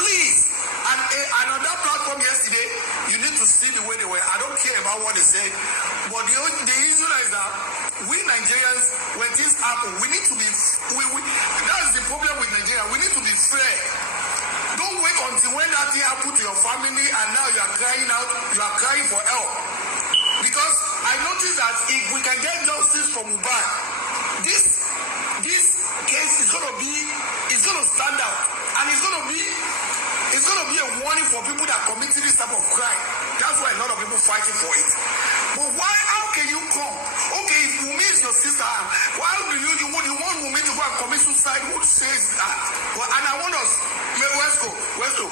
Please. And on that platform yesterday, you need to see the way they were. I don't care about what they said. But the issue is that we Nigerians, when things happen, we need to be, that's the problem with Nigeria. We need to be fair. Don't wait until when that thing happened to your family and now you are crying out, you are crying for help. Because I noticed that if we can get justice from Mohbad, this case is going to stand out. And it's going to be a warning for people that commit this type of crime. That's why a lot of people fighting for it. But how can you come? Okay, if Wumi is your sister, why do you want Wumi to go and commit suicide? Who says that? Well, and I want us, Westo,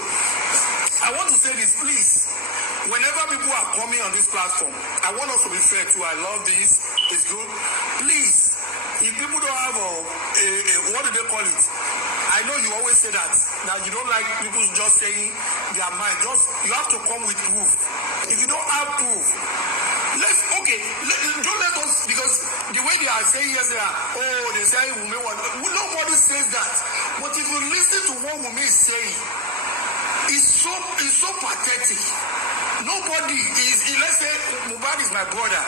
I want to say this, please. Whenever people are coming on this platform, I want us to be fair too. I love this. It's good. Please, if people don't have what do they call it? I know you always say that you don't like people just saying their mind. You have to come with proof. If you don't have proof, don't let us, because the way they are saying yesterday, they say Wumi was, nobody says that. But if you listen to what Wumi is saying, it's so pathetic. Nobody is, let's say Mohbad is my brother,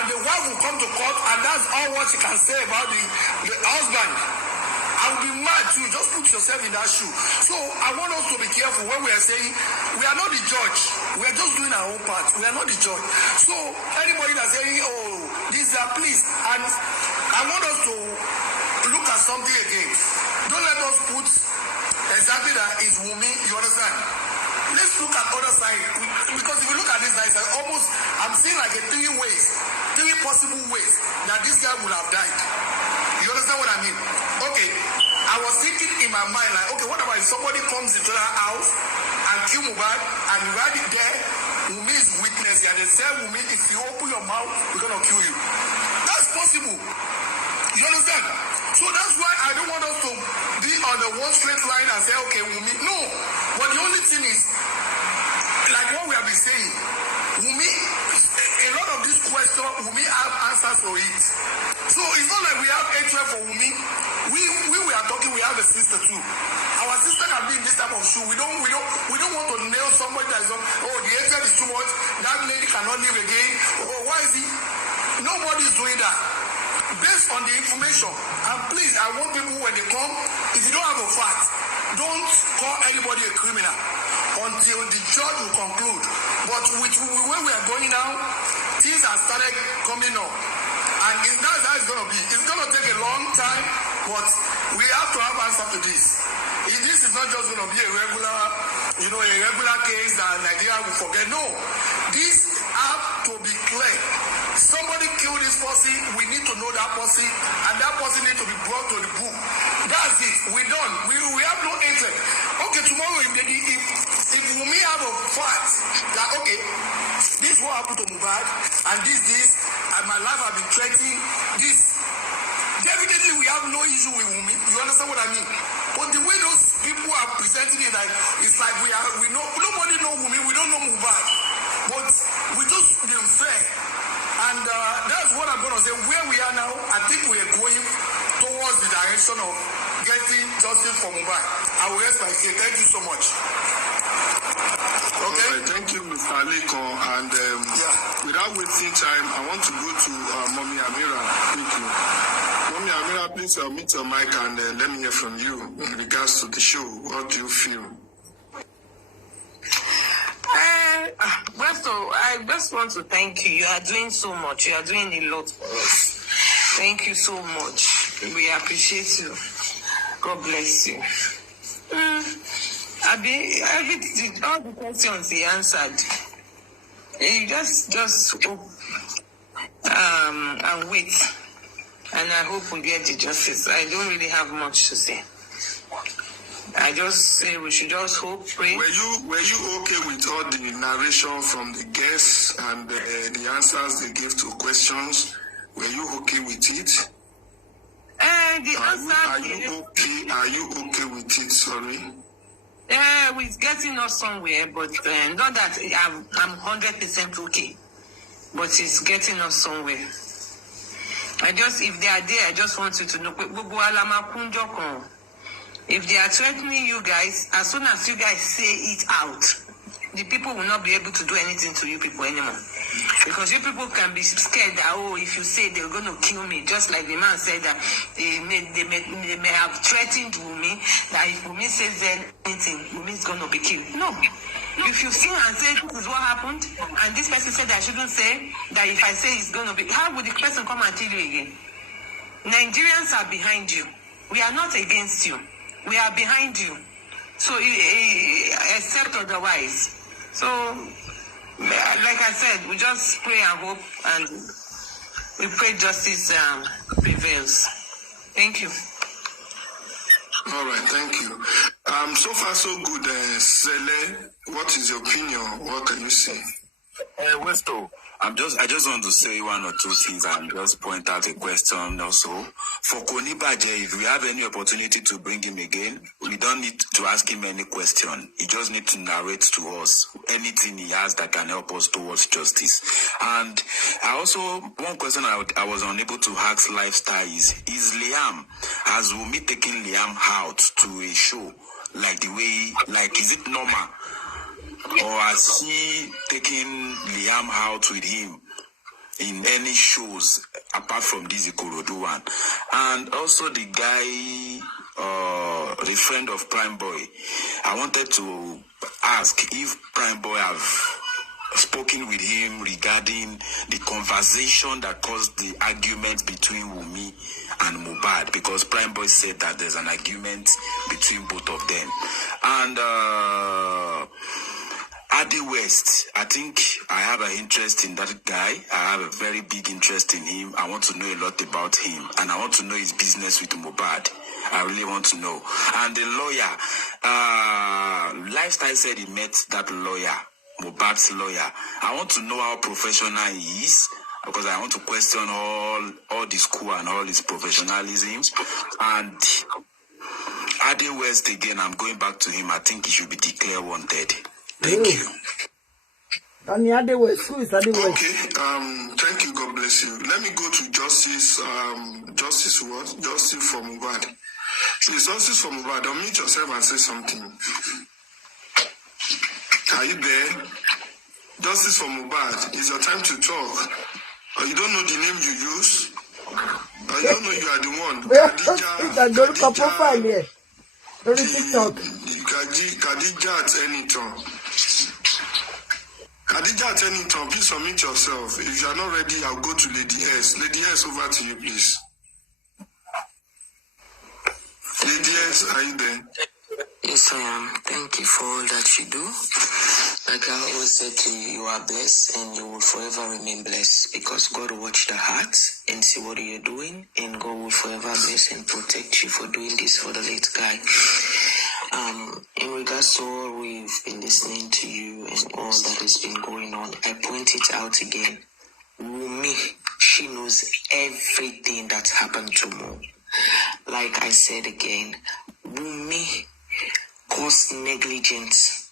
and the wife will come to court, and that's all what she can say about the husband. I will be mad too. Just put yourself in that shoe. So I want us to be careful when we are saying we are not the judge. We are just doing our own part. We are not the judge. So anybody that's saying, these are please, and I want us to look at something again. Don't let us put a exactly that is Wumi, you understand? Let's look at other side, because if you look at this side, almost, I'm seeing like a three possible ways that this guy would have died. You understand what I mean? Okay, I was thinking in my mind like, okay, what about if somebody comes into that house and kill Mohbad, and right there, Wumi is witness, and they say, Wumi, if you open your mouth, we're gonna kill you. That's possible. You understand? So that's why I don't want us to be on the one straight line and say, okay, Wumi. No. But the only thing is, like what we have been saying, Wumi, a lot of these questions, Wumi have answers for it. So it's not like we have hatred for Wumi. We are talking, we have a sister too. Our sister can be in this type of shoe. We don't want to nail somebody that is on, oh, the hatred is too much, that lady cannot live again. Oh, why is he? Nobody is doing that. Based on the information, and please, I want people when they come, if you don't have a fact, don't call anybody a criminal until the judge will conclude. But with where we are going now, things have started coming up. And that is going to be, it's going to take a long time, but we have to have answer to this. This is not just going to be a regular case that Nigeria will forget. No, this have to be clear. Somebody killed this person, we need to know that person, and that person needs to be brought to the book. That's it. We're done. We have no hatred. Okay, tomorrow if we may have a fact that, okay, this is what happened to Mohbad, and this, and my life has been threatened, this. Definitely we have no issue with Wumi. You understand what I mean? But the way those people are presenting it, like, it's like we know, nobody know Wumi, we don't know Mohbad. But we just been fair. And that's what I'm going to say. Where we are now, I think we are going towards the direction of getting justice for Mohbad. I will rest my case. Thank you so much. Okay. Right, thank you, Mr. Aleko. And without wasting time, I want to go to Mommy Amira. Thank you. Mommy Amira, please meet your mic and let me hear from you in regards to the show. What do you feel? Well, so I just want to thank you. You are doing so much. You are doing a lot for us. Thank you so much. We appreciate you. God bless you. Everything, all the questions he answered. You just hope and wait. And I hope we get the justice. I don't really have much to say. I just say we should just hope, pray. Were you okay with all the narration from the guests and the answers they gave to questions? Were you okay with it? Are you okay with it? Sorry. It's getting us somewhere, but not that I'm 100% okay. But it's getting us somewhere. If they are there, I just want you to know. If they are threatening you guys, as soon as you guys say it out, the people will not be able to do anything to you people anymore. Because you people can be scared that, if you say they're going to kill me, just like the man said that they may have threatened Wumi, that if Wumi says anything, Wumi is going to be killed. No. If you see and say this is what happened, and this person said I shouldn't say, that if I say it's going to be, how would the person come and tell you again? Nigerians are behind you. We are not against you. We are behind you. So, except otherwise. So, like I said, we just pray and hope, and we pray justice prevails. Thank you. All right, thank you. So far so good, Sele. What is your opinion? What can you say? Westo, I just want to say one or two things and just point out a question also. For Konibaje, if we have any opportunity to bring him again, we don't need to ask him any question. He just needs to narrate to us anything he has that can help us towards justice. And I also, one question I was unable to ask Lifestyle is Liam, has Wumi taken Liam out to a show like the way, is it normal? Or has he taken Liam out with him in any shows apart from this Ikorodu one? And also the guy, the friend of Prime Boy, I wanted to ask if Prime Boy have spoken with him regarding the conversation that caused the argument between Wumi and Mohbad, because Prime Boy said that there's an argument between both of them. And Adi West, I think I have an interest in that guy. I have a very big interest in him. I want to know a lot about him, and I want to know his business with Mohbad. I really want to know. And the lawyer, Lifestyle said he met that lawyer, Mohbad's lawyer. I want to know how professional he is, because I want to question all the school and all his professionalism. And Adi West, again, I'm going back to him. I think he should be declared wanted. Thank you. And the other way, who is the other way? Okay, thank you, God bless you. Let me go to Justice for Mohbad. Please, Justice for Mohbad, unmute yourself and say something. Are you there? Justice for Mohbad, it's your time to talk. Or you don't know the name you use? Or you don't know you are the one? Khadija at any time. Khadija at any time, please submit yourself. If you are not ready, I'll go to Lady S. Lady S, over to you, please. Lady S, are you there? Yes, I am. Thank you for all that you do. Like I always said to you, you are blessed and you will forever remain blessed, because God will watch the heart and see what you're doing, and God will forever bless and protect you for doing this for the late guy. In regards to all we've been listening to you and all that has been going on, I point it out again. Wumi, she knows everything that's happened to Mo. Like I said again, Wumi caused negligence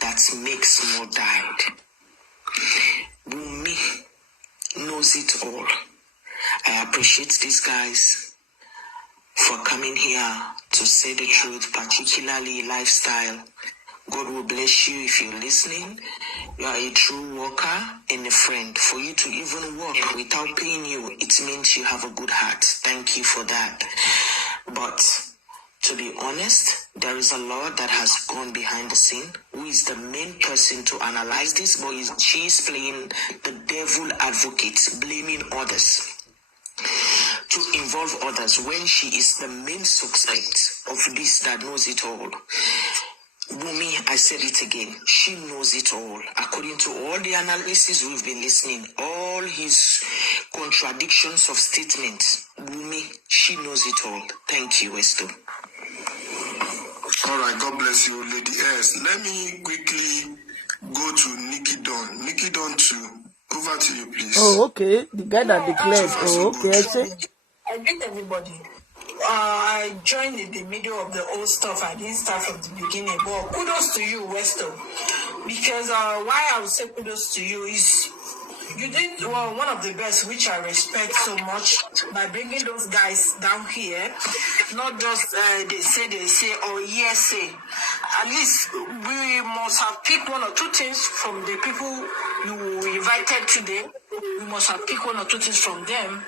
that makes Mo died. Wumi knows it all. I appreciate these guys for coming here to say the truth, particularly Lifestyle. God will bless you if you're listening. You are a true worker and a friend. For you to even work without paying you, it means you have a good heart. Thank you for that. But to be honest, there is a Lord that has gone behind the scene, who is the main person to analyze this, but she is playing the devil advocate, blaming others, to involve others when she is the main suspect of this that knows it all. Wumi, I said it again, she knows it all. According to all the analysis we've been listening, all his contradictions of statements, Wumi, she knows it all. Thank you, Esther. All right, God bless you, Lady S. Let me quickly go to Nikki Don. Nikki Don too. Over to you, please. Oh, okay. The guy that declared. Oh, okay. I greet everybody. I joined in the middle of the old stuff. I didn't start from the beginning. But kudos to you, Westo. Because why I would say kudos to you is you did one of the best, which I respect so much, by bringing those guys down here. Not just they say, or yes say. At least we must have picked one or two things from the people you invited today. We must have picked one or two things from them.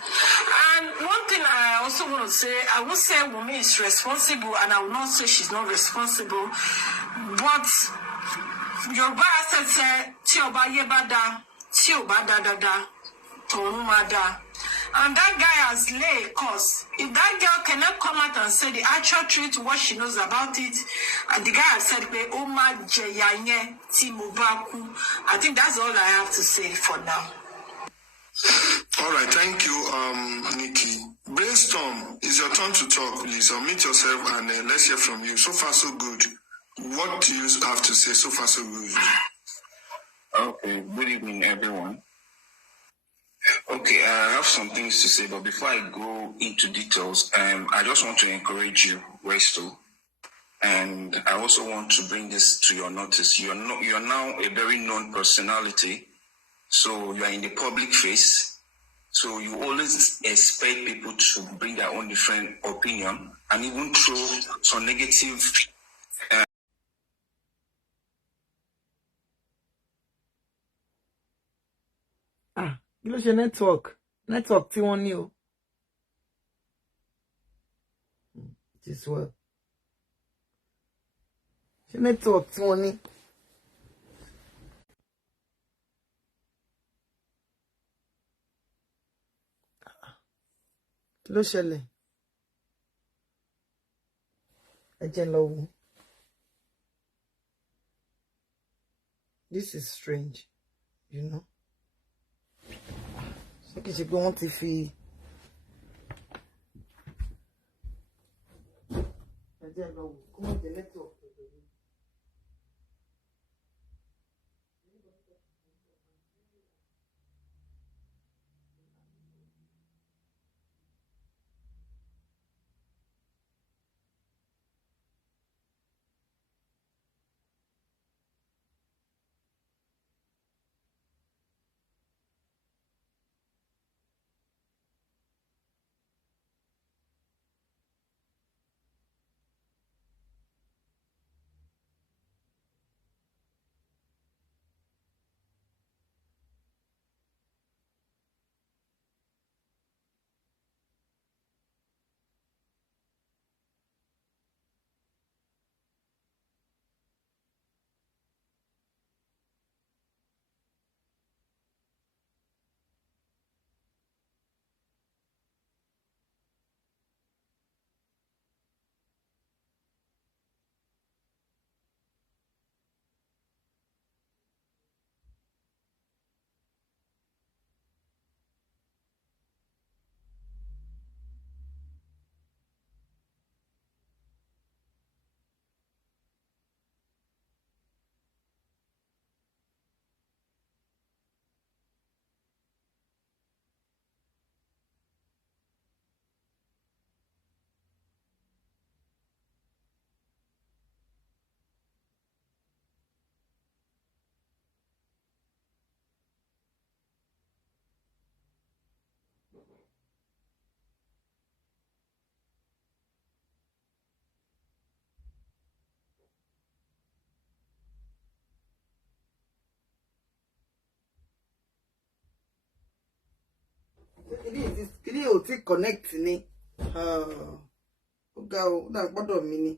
And one thing I also want to say, I will say Wumi is responsible, and I will not say she's not responsible. But your brother said, Tioba Yebada, Tioba Dada, Torumada. And that guy has laid a cause. If that girl cannot come out and say the actual truth, what she knows about it, and the guy has said, Oma Jeyanye Timobaku. I think that's all I have to say for now. All right, thank you, Nikki. Brainstorm, it's your turn to talk, please. Unmute yourself and let's hear from you. So far, so good. What do you have to say? So far, so good. Okay, good evening, everyone. Okay, I have some things to say, but before I go into details, I just want to encourage you, Westo, and I also want to bring this to your notice. You're now a very known personality, so you are in the public face, so you always expect people to bring their own different opinion and even throw some negative. Kí ló ṣe network tí wọ́n ní o. It is well. Ṣé network tí wọ́n ní. Ló ṣẹlẹ̀. Ẹ jẹ́ lọ wò. This is strange, you know. Ṣé kìí ṣe pé wọ́n ti fi. Ẹ jẹ́ lọ wò. Kó má jẹ́ network. Kini o ti connect ni. Ó ga o, ó dà gbọ́dọ̀ mi ni.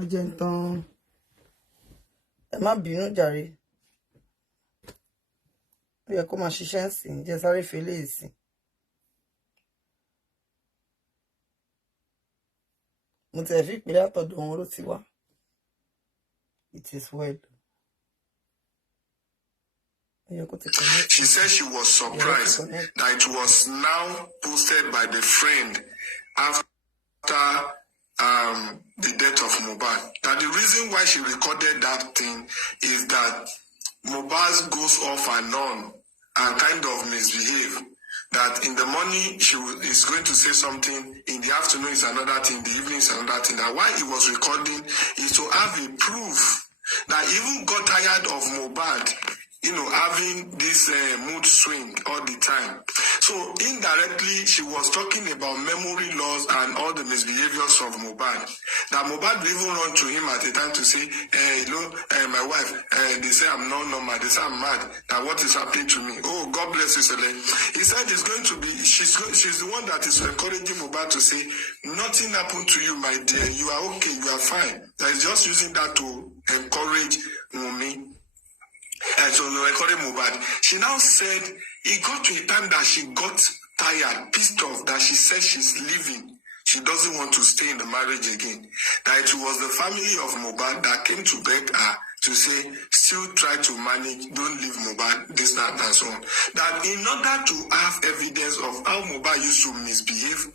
Ẹ jẹ́ n tán. Ẹ má bínú jàre. Ó yẹ kó máa ṣiṣẹ́ ńsìn, jẹ́ sáré fi eléyìí sí. Mo tẹ̀ fi pé látọ̀dọ̀ wọn ló ti wá. It is well. She said she was surprised that it was now posted by the friend after the death of Mohbad. That the reason why she recorded that thing is that Mohbad goes off and on and kind of misbehave. That in the morning is going to say something, in the afternoon is another thing, in the evening is another thing. That why he was recording is to have a proof that even got tired of Mohbad, having this mood swing all the time. So indirectly, she was talking about memory loss and all the misbehaviors of Mohbad. That Mohbad even run to him at a time to say, my wife, they say I'm not normal, they say I'm mad. Now what is happening to me? Oh, God bless you, Sele. He said it's going to be, she's the one that is encouraging Mohbad to say, nothing happened to you, my dear. You are okay, you are fine. That is just using that to encourage me. So recording Mohbad. She now said it got to a time that she got tired, pissed off, that she said she's leaving. She doesn't want to stay in the marriage again. That it was the family of Mohbad that came to beg her to say, still try to manage, don't leave Mohbad, this, that, and so on. That in order to have evidence of how Mohbad used to misbehave,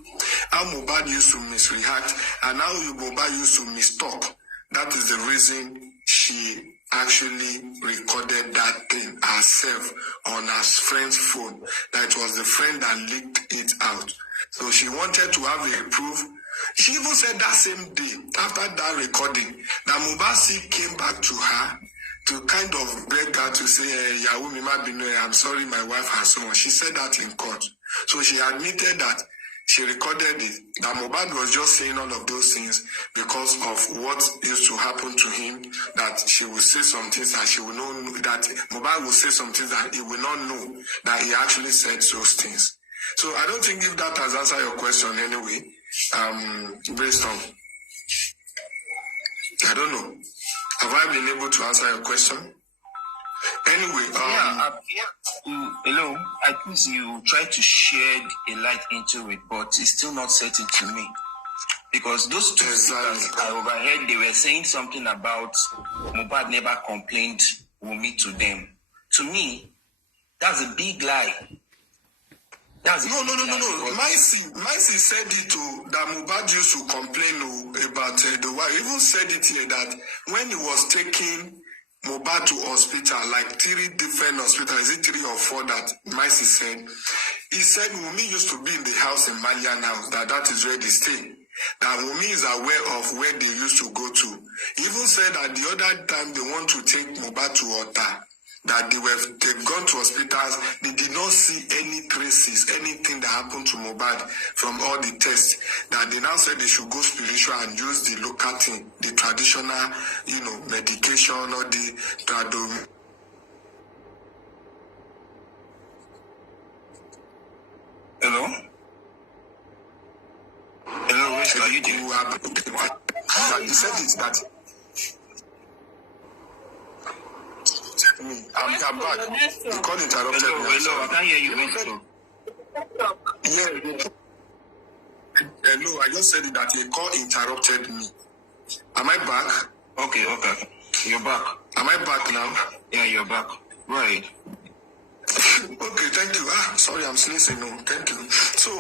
how Mohbad used to misreact, and how Mohbad used to mistalk, that is the reason she actually recorded that thing herself on her friend's phone. That it was the friend that leaked it out. So she wanted to have a proof. She even said that same day, after that recording, that Mohbad came back to her to kind of beg her to say, I'm sorry, my wife has so on. She said that in court. So she admitted that she recorded it. That Mohbad was just saying all of those things because of what used to happen to him. That she will say some things that she will not know. That Mohbad will say some things that he will not know that he actually said those things. So I don't think if that has answered your question anyway. Based on, I don't know. Have I been able to answer your question? Anyway, hello. I think you try to shed a light into it, but it's still not settled to me. Because those two speakers I overheard, they were saying something about Mohbad never complained Wunmi to them. To me, that's a big lie. No. Micee said it too, that Mohbad used to complain about the wife. He even said it here that when he was taking Mohbad to hospital, like 3 different hospitals, is it 3 or 4 that Micee said? He said Wunmi used to be in the house in Malian house, that is where they stay. That Wunmi is aware of where they used to go to. He even said that the other time they want to take Mohbad to Ota, that they've gone to hospitals, they did not see any traces, anything that happened to Mohbad from all the tests. That they now said they should go spiritual and use the local thing, the traditional, medication or the trado. Hello? Hello, which are you doing? He said it that. I'm back. The call interrupted me. Hello, I can't hear you. Yeah. Hello, I just said that a call interrupted me. Am I back? Okay. You're back. Am I back now? Yeah, you're back. Right. Okay, thank you. Sorry, I'm sneezing. No, thank you. So,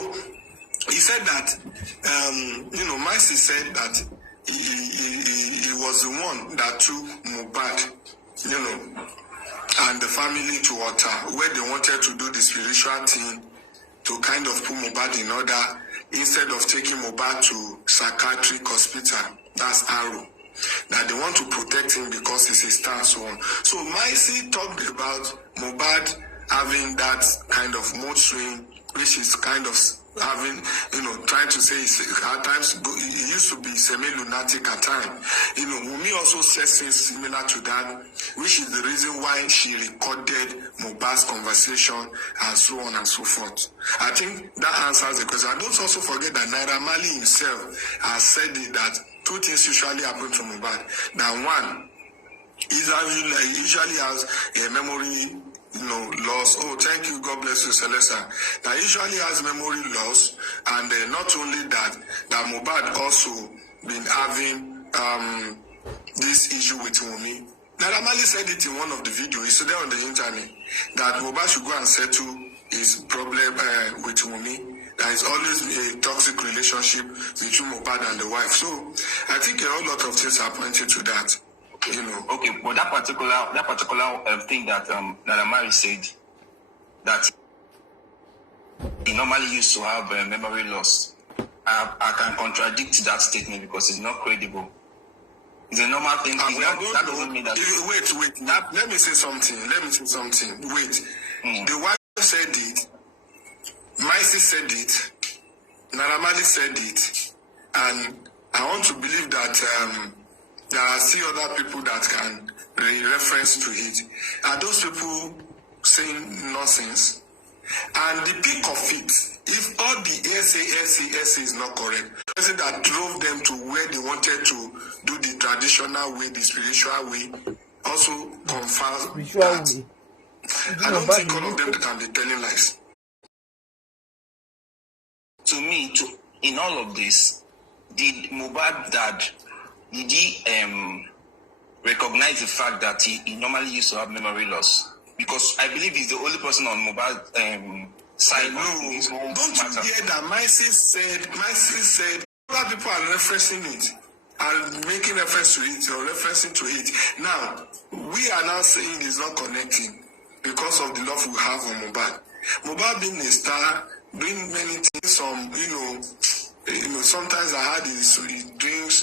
he said that, Micee said that he was the one that took Mohbad, and the family to Ota, where they wanted to do the spiritual thing to kind of put Mohbad in order instead of taking Mohbad to psychiatric hospital. That's Arrow. That they want to protect him because he's a star, so on. So Micee talked about Mohbad having that kind of mood swing, which is kind of having, trying to say at times he used to be semi-lunatic at times. Wunmi also says things similar to that, which is the reason why she recorded Mohbad's conversation and so on and so forth. I think that answers the question. And don't also forget that Naira Marley himself has said it, that 2 things usually happen to Mohbad. Now, one, he usually has a memory loss. Oh, thank you. God bless you, Celesta. That usually has memory loss, and not only that Mohbad also been having this issue with Wunmi. Naira Marley said it in one of the videos. It's there on the internet that Mohbad should go and settle his problem with Wunmi. There is always a toxic relationship between Mohbad and the wife. So I think a whole lot of things are pointing to that. Okay, but that particular thing that Naira Marley said, that he normally used to have memory loss, I can contradict that statement because it's not credible. It's a normal thing. That doesn't mean that. Wait. Let me say something. Wait. The wife said it. Micee said it. Naira Marley said it. And I want to believe that there are still other people that can reference to it. Are those people saying nonsense? And the peak of it, if all the essay is not correct, the person that drove them to where they wanted to do the traditional way, the spiritual way, also confirms that. I don't think all of them can be telling lies. To me, in all of this, did Mohbad dad, did he recognize the fact that he normally used to have memory loss? Because I believe he's the only person on Mohbad's side. No, don't you hear that Micee said other people are referencing it and making reference to it or referencing to it. Now, we are now saying it's not connecting because of the love we have on Mohbad. Mohbad being a star, doing many things, sometimes I had he drinks,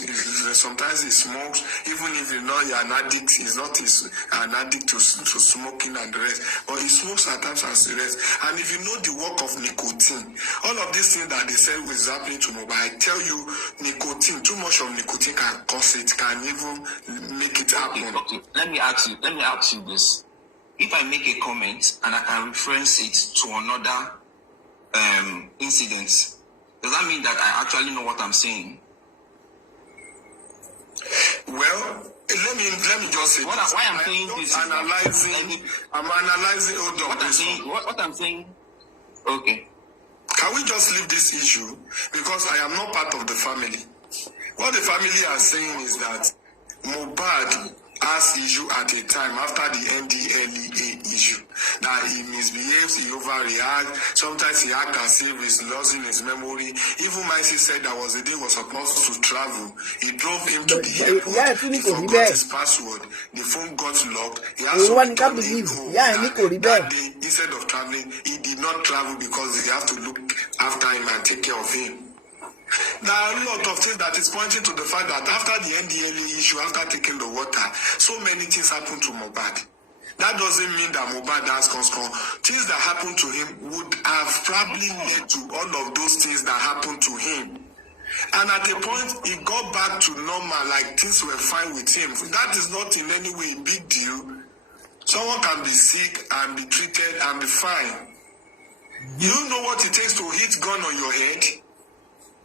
sometimes he smokes, even if you're an addict, he's not an addict to smoking and the rest, but he smokes at times and the rest. And if you know the work of nicotine, all of these things that they said was happening to Mohbad, I tell you, nicotine, too much of nicotine can cause it, can even make it happen. Okay. Let me ask you this. If I make a comment and I can reference it to another incident, does that mean that I actually know what I'm saying? Well, Let me just say why I'm saying this I'm analyzing. Hold on. What I'm saying. Okay. Can we just leave this issue? Because I am not part of the family. What the family are saying is that Mohbad has issue at a time after the NDLEA issue. That he misbehaves, he overreacts. Sometimes he acts as if he's losing his memory. Even Micee said that was the day he was supposed to travel. He drove him to the airport. He forgot his password. The phone got locked. He has to return it home. That day, instead of traveling, he did not travel because they have to look after him and take care of him. There are a lot of things that is pointing to the fact that after the NDLA issue, after taking the water, so many things happened to Mohbad. That doesn't mean that Mohbad has constant. Things that happened to him would have probably led to all of those things that happened to him. And at a point, he got back to normal, like things were fine with him. That is not in any way a big deal. Someone can be sick and be treated and be fine. You know what it takes to hit gun on your head?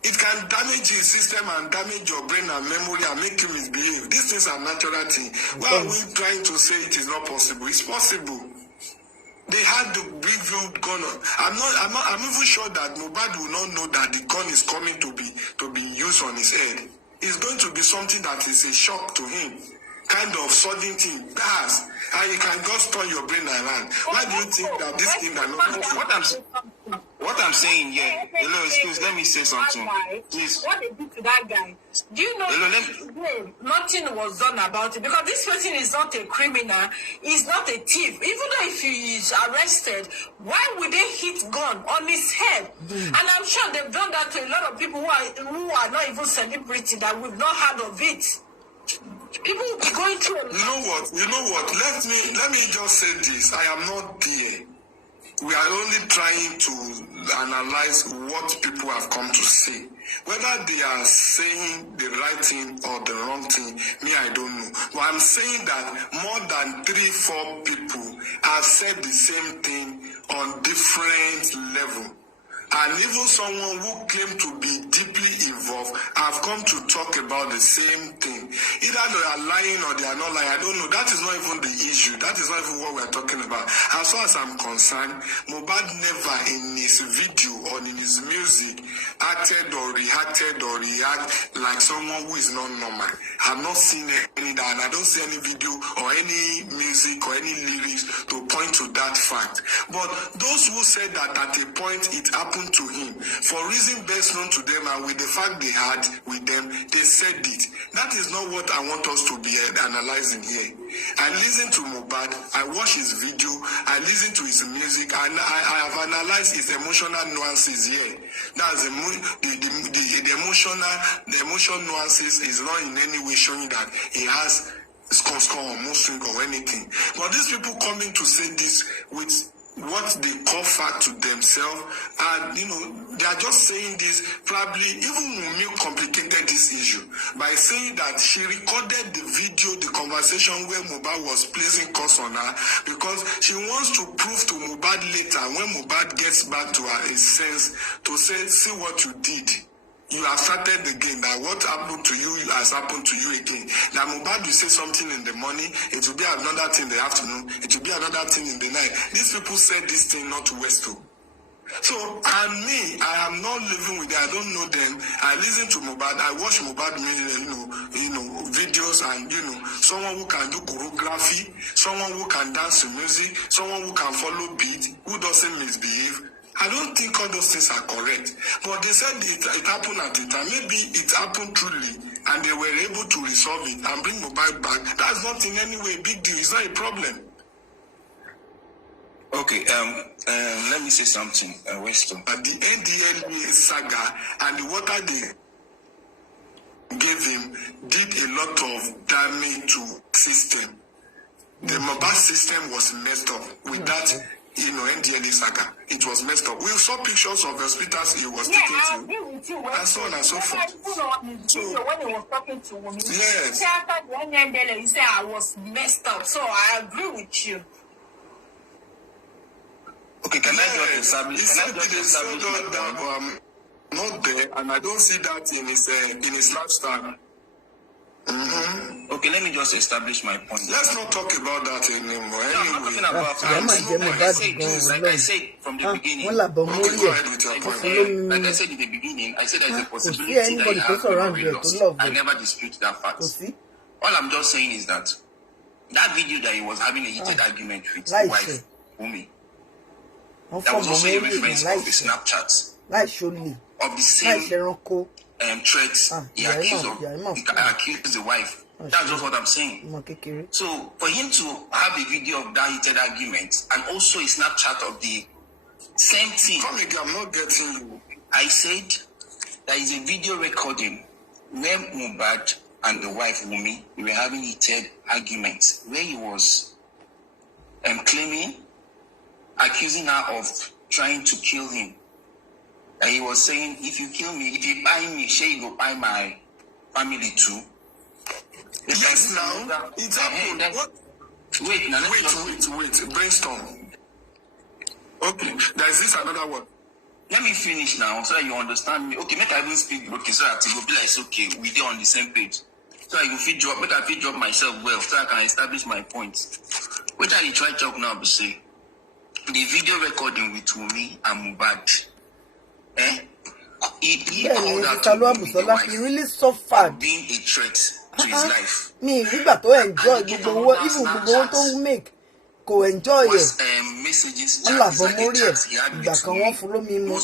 It can damage your system and damage your brain and memory and make you misbehave. These things are natural things. Why are we trying to say it is not possible? It's possible. They had the big gun on. I'm even sure that Mohbad will not know that the gun is coming to be used on his head. It's going to be something that is a shock to him. Kind of sudden thing. Gas. And you can just turn your brain around. Why do you think that this thing are not What I'm saying here, hello, excuse, let me say something. Please. What they did to that guy? Do you know nothing was done about it? Because this person is not a criminal, he's not a thief. Even though if he is arrested, why would they hit gun on his head? And I'm sure they've done that to a lot of people who are not even celebrity, that we've not heard of it. People will be going through. You know what? Let me just say this. I am not there. We are only trying to analyze what people have come to say. Whether they are saying the right thing or the wrong thing, me, I don't know. But I'm saying that more than 3-4 people have said the same thing on different levels. And even someone who claimed to be deeply involved have come to talk about the same thing. Either they are lying or they are not lying. I don't know. That is not even the issue. That is not even what we are talking about. As far as I'm concerned, Mohbad never in his video or in his music acted or reacted or react like someone who is not normal. I've not seen any that, and I don't see any video or any music or any lyrics to point to that fact. But those who said that at a point it happened to him, for reason best known to them and with the fact they had with them, they said it. That is not what I want us to be analyzing here. I listened to Mohbad, I watched his video, I listened to his music, and I have analyzed his emotional nuances here. That's the emotional nuances is not in any way showing that he has score or Muslim or anything. But these people coming to say this with what they call fact to themselves, and they are just saying this. Probably even Wunmi complicated this issue by saying that she recorded the video, the conversation where Mohbad was placing curse on her, because she wants to prove to Mohbad later, when Mohbad gets back to her sense, to say, see what you did. You have started again. That what happened to you has happened to you again. Now Mohbad will say something in the morning, it will be another thing in the afternoon, it will be another thing in the night. These people said this thing not to Westo. So, and me, I am not living with them. I don't know them. I listen to Mohbad. I watch Mohbad, videos, and someone who can do choreography, someone who can dance to music, someone who can follow beat, who doesn't misbehave. I don't think all those things are correct. But they said it happened at the time. Maybe it happened truly, and they were able to resolve it and bring Mohbad back. That's not in any way a big deal. It's not a problem. Okay, let me say something, Winston. At the NDLA saga and the water they gave him did a lot of damage to system. The Mohbad system was messed up with that. NDLA saga, it was messed up. We saw pictures of the hospitals he was taken to, and so on and so forth. So when he was talking to women, yes, after the NDLA, he said I was messed up. So I agree with you. Okay, can I just establish? Not there, and I don't see that in his lifestyle. Okay, Okay, let me just establish my point. Let's not talk about that anymore. No, I'm not talking about like I said from the beginning. Okay, go ahead with your point. Like I said in the beginning, I said there's a possibility that you have memory loss. I never dispute that fact. All I'm just saying is that video that he was having a heated argument with his wife, Wumi, that was also a reference of the Snapchat of the same threats he accused the wife. That's just what I'm saying. So for him to have a video of that heated argument and also a Snapchat of the same thing. I'm not getting you. I said there is a video recording where Mohbad and the wife Wumi were having heated arguments where he was claiming, accusing her of trying to kill him. And he was saying, if you kill me, if you buy me, sure you go buy my family too. Yes, now it's happened. What? Wait. Brainstorm. Okay, there's this another one. Let me finish now so that you understand me. Okay, make I even speak. Okay, so that it will be like, it's okay, we're on the same page. So I can fit job myself well so I can establish my point. Which I try to talk now, but say the video recording with Wumi and Mohbad. He called out to Wumi, the wife, he really suffered. Being a threat to his life. Me, we got to enjoy even what to make. Go enjoy it. Messages he was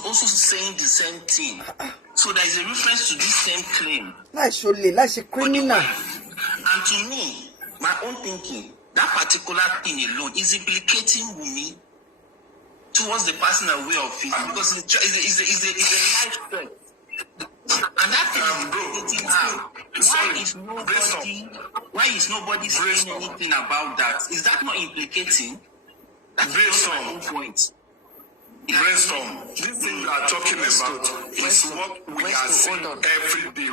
also saying the same thing. So there is a reference to this same claim. Like a criminal. And to me, my own thinking, that particular thing alone is implicating Wumi towards the personal way of it because it's a life threat. And that thing is implicating her. Why is nobody saying anything about that? Is that not implicating? That's my own point. Brainstorm. This thing you are talking about is what we are saying every day.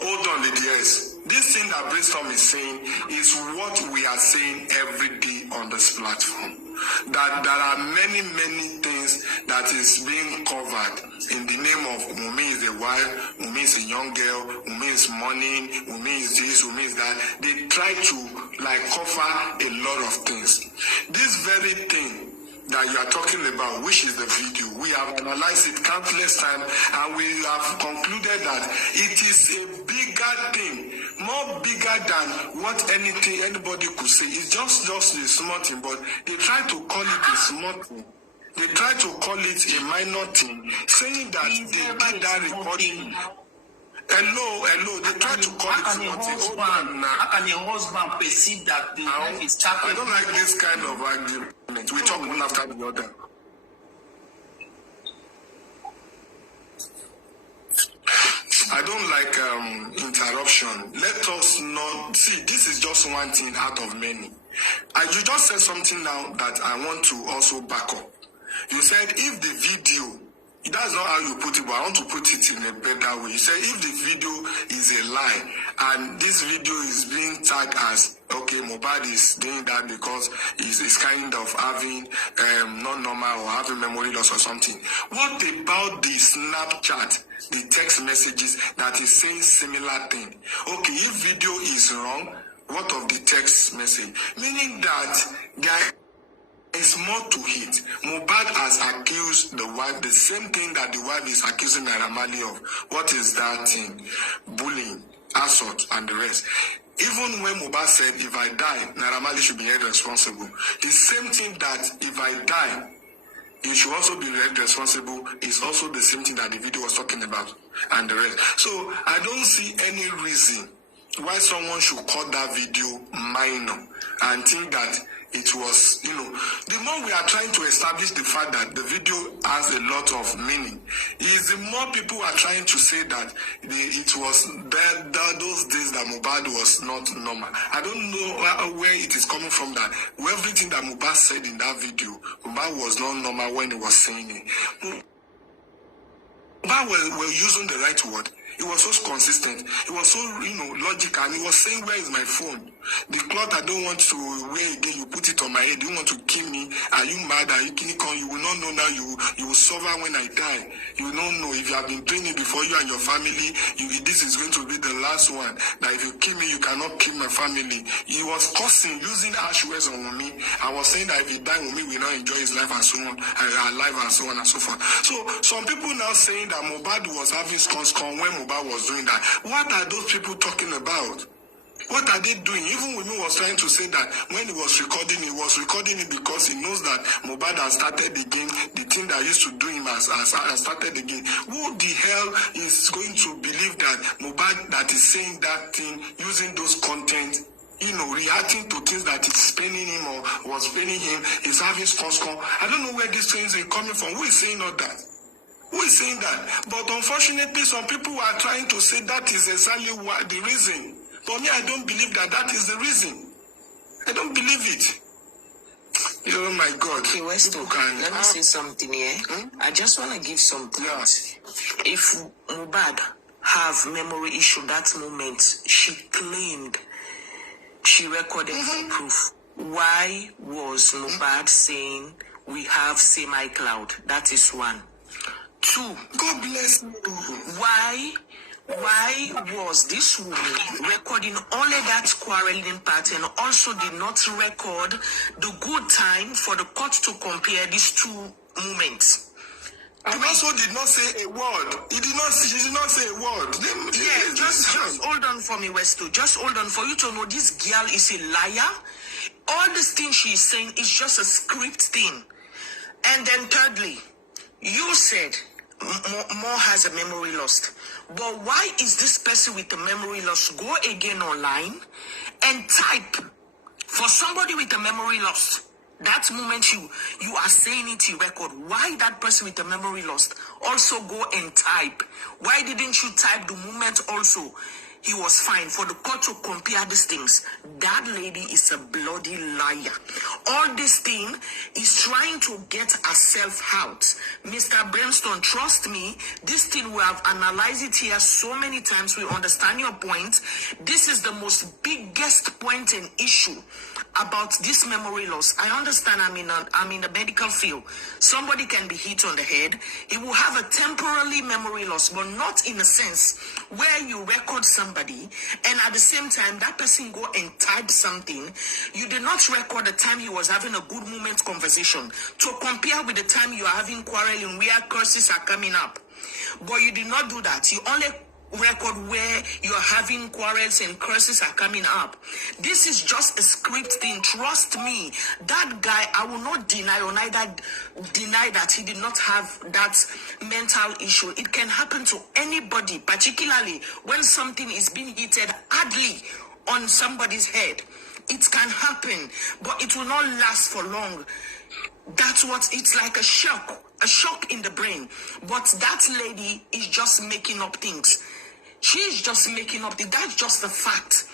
Hold on, lady S. This thing that Brainstorm is saying is what we are saying every day on this platform. That there are many things that is being covered in the name of Wumi is a wife, Wumi is a young girl, Wumi is money, Wumi is this, Wumi is that. They try to cover a lot of things. This very thing that you are talking about, which is the video, we have analyzed it countless times and we have concluded that it is a bigger thing, more bigger than what anybody could say. It's just a small thing, but they try to call it a small thing. They try to call it a minor thing, saying that they did that recording. Hello, they try to call it small thing. How can your husband perceive that the wife is tapping? I don't like this kind of argument. We talk one after the other. I don't like interruption. Let us not see. This is just one thing out of many. You just said something now that I want to also back up. You said if the video, that's not how you put it, but I want to put it in a better way. You said if the video is a lie and this video is being tagged as, okay, Mohbad is doing that because he's kind of having not normal or having memory loss or something. What about the Snapchat, the text messages that is saying similar thing? Okay, if video is wrong, what of the text message? Meaning that there is more to it. Mohbad has accused the wife the same thing that the wife is accusing Naira Marley of. What is that thing? Bullying, assault, and the rest. Even when Mohbad said, if I die, Naira Marley should be held responsible. The same thing that if I die, you should also be held responsible is also the same thing that the video was talking about and the rest. So I don't see any reason why someone should call that video minor and think that it was, the more we are trying to establish the fact that the video has a lot of meaning, is the more people are trying to say that it was those days that Mohbad was not normal. I don't know where it is coming from that everything that Mohbad said in that video, Mohbad was not normal when he was saying it. Mohbad were using the right word. He was so consistent. He was so, logical. And he was saying, where is my phone? The cloth I don't want to wear again, you put it on my head. You want to kill me? Are you mad? Are you killing? You will not know now. You will suffer when I die. You don't know. If you have been doing it before, you and your family, this is going to be the last one. That if you kill me, you cannot kill my family. He was cursing, using harsh words on me. I was saying that if he died with me, we not enjoy his life and so on, and life and so on and so forth. So some people now saying that Mohbad was having scon when Mohbad was doing that. What are those people talking about? What are they doing? Even Wunmi was trying to say that when he was recording it because he knows that Mohbad has started again. The thing that used to do him has started again. Who the hell is going to believe that Mohbad that is saying that thing, using those content, reacting to things that is paining him or was paining him, is having scon? I don't know where these things are coming from. Who is saying all that? Who is saying that? But unfortunately, some people are trying to say that is exactly what the reason. For me, I don't believe that is the reason. I don't believe it. Oh my God. Okay, Westo, let me say something here. I just want to give some points. If Mohbad have memory issue that moment, she claimed she recorded for proof. Why was Mohbad saying we have same iCloud? That is one. Two, God bless you. Why was this woman recording only that quarreling part and also did not record the good time for the court to compare these two moments? And also did not say a word. She did not say a word. Just hold on for me, Westo. Just hold on for you to know this girl is a liar. All this thing she is saying is just a script thing. And then thirdly, you said Mo has a memory loss. But why is this person with a memory loss go again online and type for somebody with a memory loss? That moment you are saying it in record. Why that person with a memory loss also go and type? Why didn't you type the moment also? He was fine for the court to compare these things. That lady is a bloody liar. All this thing is trying to get herself out. Mr. Brimstone, trust me, this thing we have analyzed it here so many times. We understand your point. This is the most biggest point and issue about this memory loss. I understand I'm in the medical field. Somebody can be hit on the head. He will have a temporary memory loss, but not in a sense where you record somebody and at the same time that person go and type something. You did not record the time he was having a good moment conversation to compare with the time you are having quarreling where curses are coming up. But you did not do that. You only record where you're having quarrels and curses are coming up. This is just a script thing. Trust me, that guy, I will not deny or neither deny that he did not have that mental issue. It can happen to anybody, particularly when something is being heated hardly on somebody's head. It can happen, but it will not last for long. That's what it's like, a shock in the brain. But that lady is just making up things. She's just making up things. That's just a fact.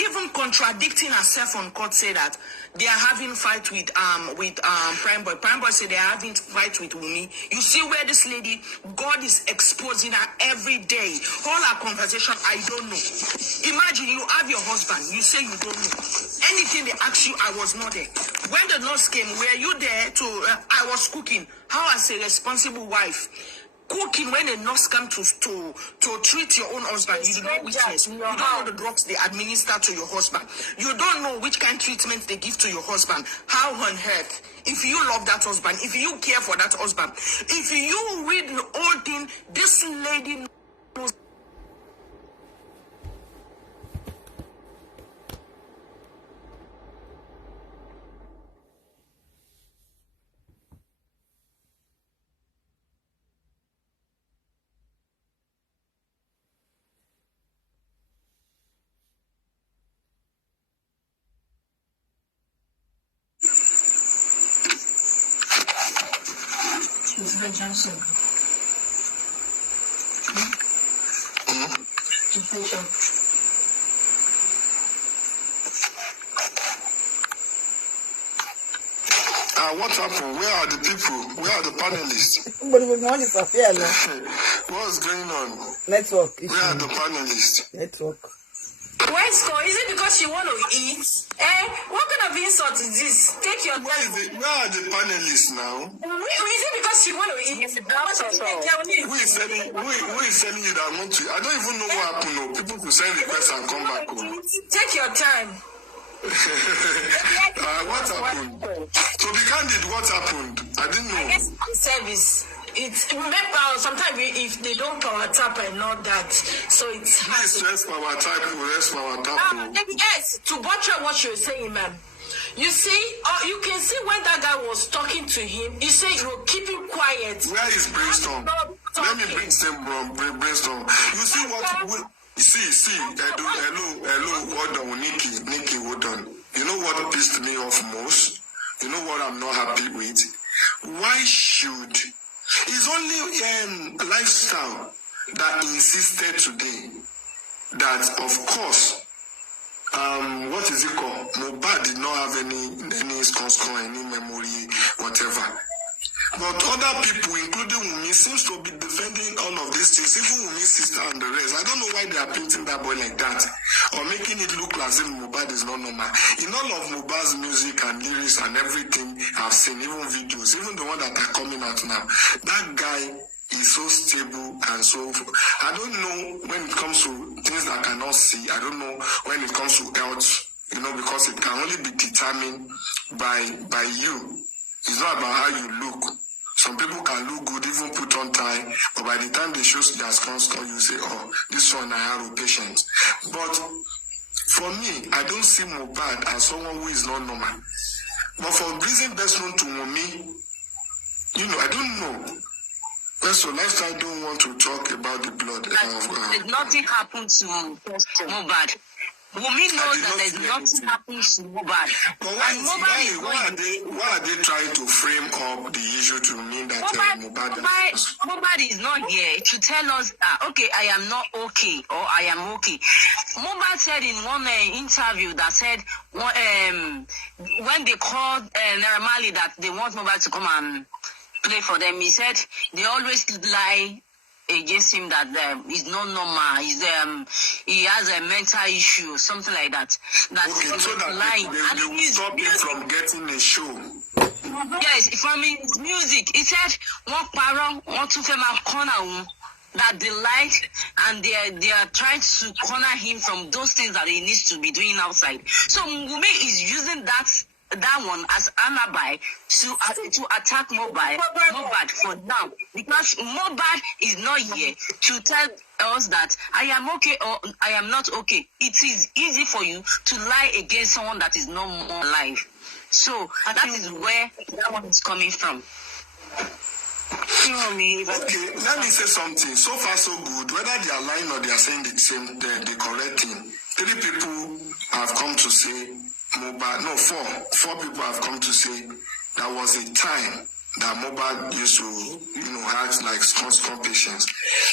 Even contradicting herself on court, say that they are having fight with Prime Boy. Prime Boy said they are having fight with Wunmi. You see where this lady, God is exposing her every day. All her conversation, I don't know. Imagine you have your husband, you say you don't know. Anything they ask you, I was not there. When the nurse came, were you there I was cooking. How as a responsible wife? Cooking when a nurse comes to treat your own husband, you do not witness. You don't know the drugs they administer to your husband. You don't know which kind of treatment they give to your husband. How on earth? If you love that husband, if you care for that husband, if you read the whole thing, this lady knows. Johnson. What happened? Where are the people? Where are the panelists? What's going on? Network. Where are the panelists? Network. Westo, is it because you want to eat? What kind of insult is this? Take your Where are the panelists now? Is it because you want to eat? Who is telling you that I want to? I don't even know what happened. No. People could send requests and come back home. Take your time. What happened? To be candid, what happened? I didn't know. I guess service. It's remember sometimes if they don't power tap and not that, so it's Let's power tap. Yes, to butcher what you're saying, ma'am. You see, you can see when that guy was talking to him, he said you keep him quiet. Where is Brainstorm? Let me brainstorm. You see what? See. Hello. What done, Nikki? What done? You know what pissed me off most? You know what I'm not happy with? Why should? It's only Lifestyle that insisted today that, of course, what is it called? Mohbad did not have any memory, whatever. But other people, including Wumi, seems to be defending all of these things, even Wumi's sister and the rest. I don't know why they are painting that boy like that, or making it look as if Mohbad is not normal. In all of Mohbad's music and lyrics and everything I've seen, even videos, even the one that are coming out now, that guy is so stable and so... I don't know when it comes to things that I cannot see. I don't know when it comes to health, because it can only be determined by you. It's not about how you look. Some people can look good, even put on tie, but by the time they show their score, you say, oh, this one I have a patient. But for me, I don't see Mohbad as someone who is not normal. But for reason best known to me, I don't know. So Lifestyle don't want to talk about the blood. Nothing happened to Mohbad. Wumi knows that there's nothing happening to Mohbad. But why are they trying to frame up the issue to mean that Mohbad is not here to tell us that, okay, I am not okay or I am okay. Mohbad said in one interview that said when they called Naira Marley that they want Mohbad to come and play for them, he said they always lie against him that he's not normal. He has a mental issue, something like that. That okay, so that lying. They will stop him from getting a show. Yes, from his music, he said one parent want to film a corner that they like, and they are trying to corner him from those things that he needs to be doing outside. So Wumi is using that one as alibi to attack Mohbad for now, because Mohbad is not here to tell us that I am okay or I am not okay. It is easy for you to lie against someone that is no more alive. So that is where that one is coming from. Okay, let me say something. So far, so good. Whether they are lying or they are saying the correct thing. 3 people have come to say Mohbad. No, 4 people have come to say there was a time that Mohbad used to, have like strong patients.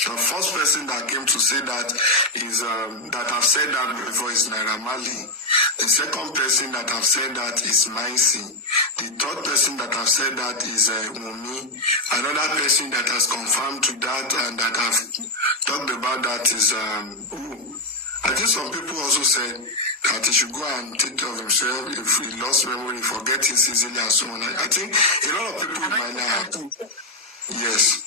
The first person that came to say that is that have said that before is Naira Marley. The second person that have said that is Micee. The third person that have said that is Wumi. Another person that has confirmed to that and that have talked about that is I think some people also said that he should go and take care of himself if he lost memory, forget things easily and so on. I think a lot of people might not have. Yes.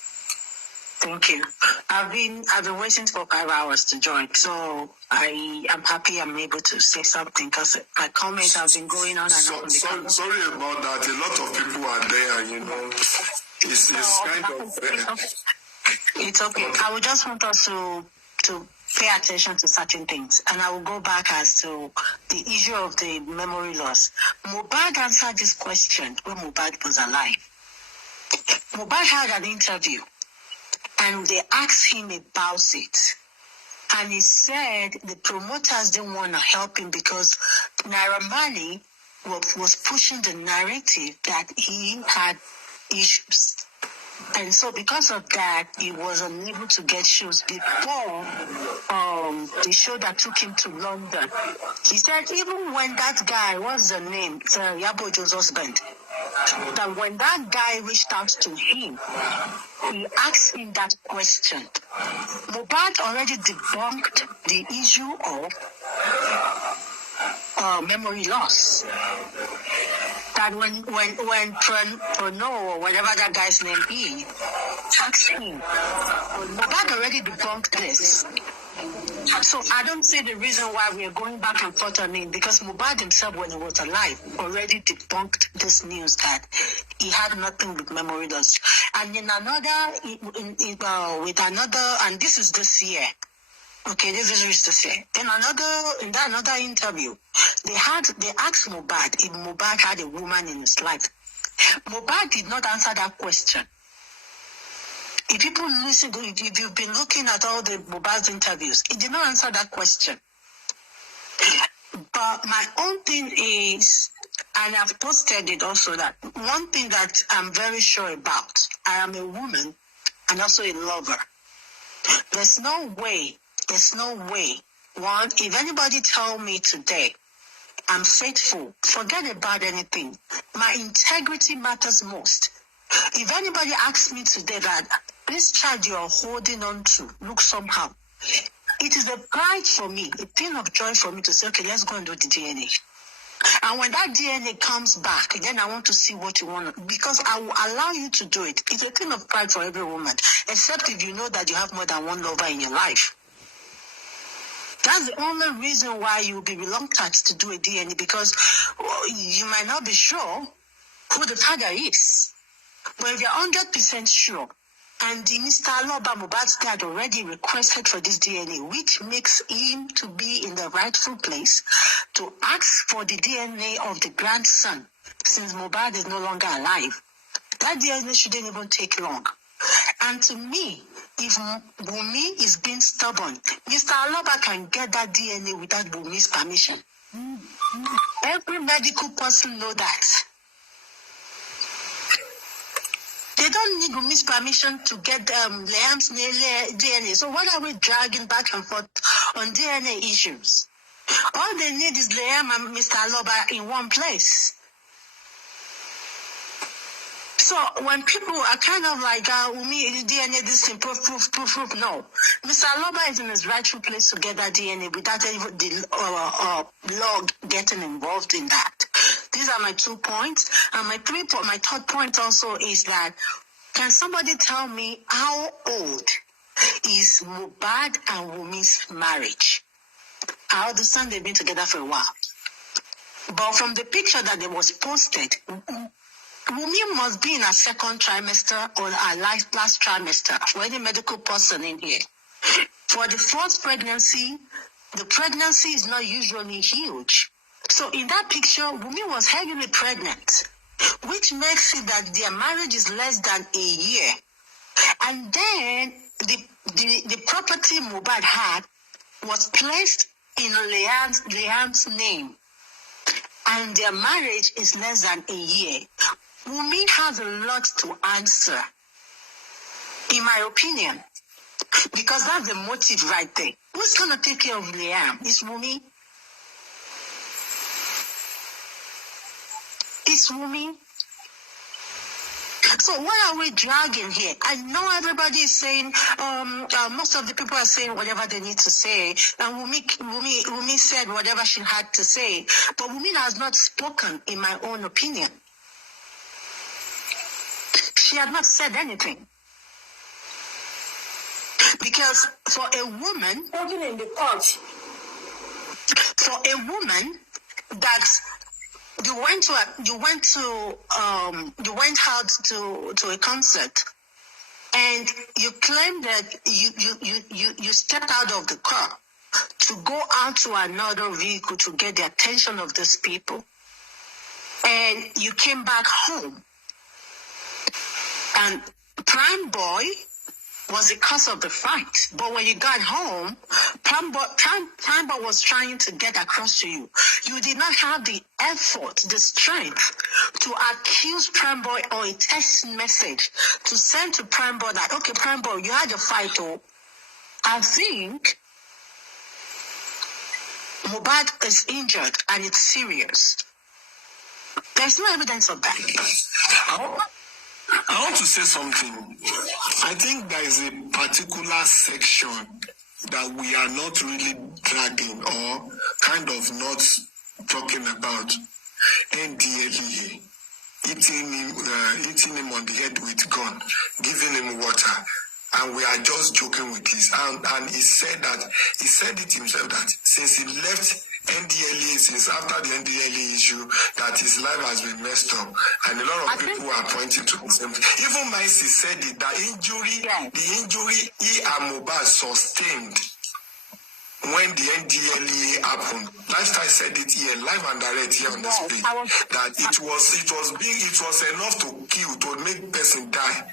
Thank you. I've been waiting for 5 hours to join, so I am happy I'm able to say something because my comments have been going on and on. Sorry about that. A lot of people are there, It's kind of... It's okay. I would just want us to pay attention to certain things, and I will go back as to the issue of the memory loss. Mohbad answered this question when Mohbad was alive. Mohbad had an interview, and they asked him about it. And he said the promoters didn't want to help him because Naira Marley was pushing the narrative that he had issues. And so because of that, he was unable to get shows before the show that took him to London. He said even when that guy, what's the name? Yabojo's husband. that when that guy reached out to him, he asked him that question. Mohbad already debunked the issue of memory loss. That when Prono or whatever that guy's name is, asked him, Mohbad already debunked this. So I don't see the reason why we are going back and forth on it, because Mohbad himself, when he was alive, already debunked this news that he had nothing with memory loss. And in another, with another, and this is this year. Okay, this is just to say. In another interview, they asked Mohbad if Mohbad had a woman in his life. Mohbad did not answer that question. If people listen to it, if you've been looking at all the Mohbad's interviews, he did not answer that question. But my own thing is, and I've posted it also, that one thing that I'm very sure about, I am a woman and also a lover. There's no way, one, if anybody tell me today, I'm faithful, forget about anything. My integrity matters most. If anybody asks me today that this child you're holding on to looks somehow, it is a pride for me, a thing of joy for me to say, okay, let's go and do the DNA. And when that DNA comes back, then I want to see what you want, because I will allow you to do it. It's a thing of pride for every woman, except if you know that you have more than one lover in your life. That's the only reason why you will be reluctant to do a DNA, because you might not be sure who the father is. But if you're 100% sure, and the Mr. Aloba Mohbad's dad already requested for this DNA, which makes him to be in the rightful place to ask for the DNA of the grandson, since Mohbad is no longer alive, that DNA shouldn't even take long. And to me, if Wunmi is being stubborn, Mr. Aloba can get that DNA without Wunmi's permission. Every medical person knows that. They don't need Wunmi's permission to get Liam's DNA. So what are we dragging back and forth on DNA issues? All they need is Liam and Mr. Aloba in one place. So when people are kind of like, Wunmi, DNA, this thing, proof, no. Mr. Aloba is in his rightful place to get that DNA without even the law getting involved in that. These are my 2 points. And my third point also is that, can somebody tell me how old is Mohbad and Wunmi's marriage? I understand they've been together for a while. But from the picture that was posted, Wunmi must be in her second trimester or her last trimester for any medical person in here. For the fourth pregnancy, the pregnancy is not usually huge. So in that picture, Wunmi was heavily pregnant, which makes it that their marriage is less than a year. And then the property Mohbad had was placed in Liam's name, and their marriage is less than a year. Wunmi has a lot to answer, in my opinion, because that's the motive right there. Who's going to take care of Liam? It's Wunmi. It's Wunmi. So what are we dragging here? I know everybody is saying, most of the people are saying whatever they need to say, and Wunmi said whatever she had to say, but Wunmi has not spoken, in my own opinion. She had not said anything. Because for a woman, that you went out to a concert, and you claim that you stepped out of the car to go out to another vehicle to get the attention of these people, and you came back home, and Prime Boy was the cause of the fight. But when you got home, Prime Boy was trying to get across to you. You did not have the effort, the strength to accuse Prime Boy or a text message to send to Prime Boy that, okay, Prime Boy, you had a fight, oh. I think Mohbad is injured and it's serious. There's no evidence of that. I want to say something. I think there is a particular section that we are not really dragging or kind of not talking about. NDLEA. Hitting him on the head with gun, giving him water, and we are just joking with this. And he said it himself that since he left NDLEA, since after the NDLEA issue, that his life has been messed up, and a lot of people are pointing to the same thing. Even Micee said it, the injury he and Mohbad sustained when the NDLEA happened. Lifestyle said it here, live and direct here on this page, that it was enough to kill, to make person die.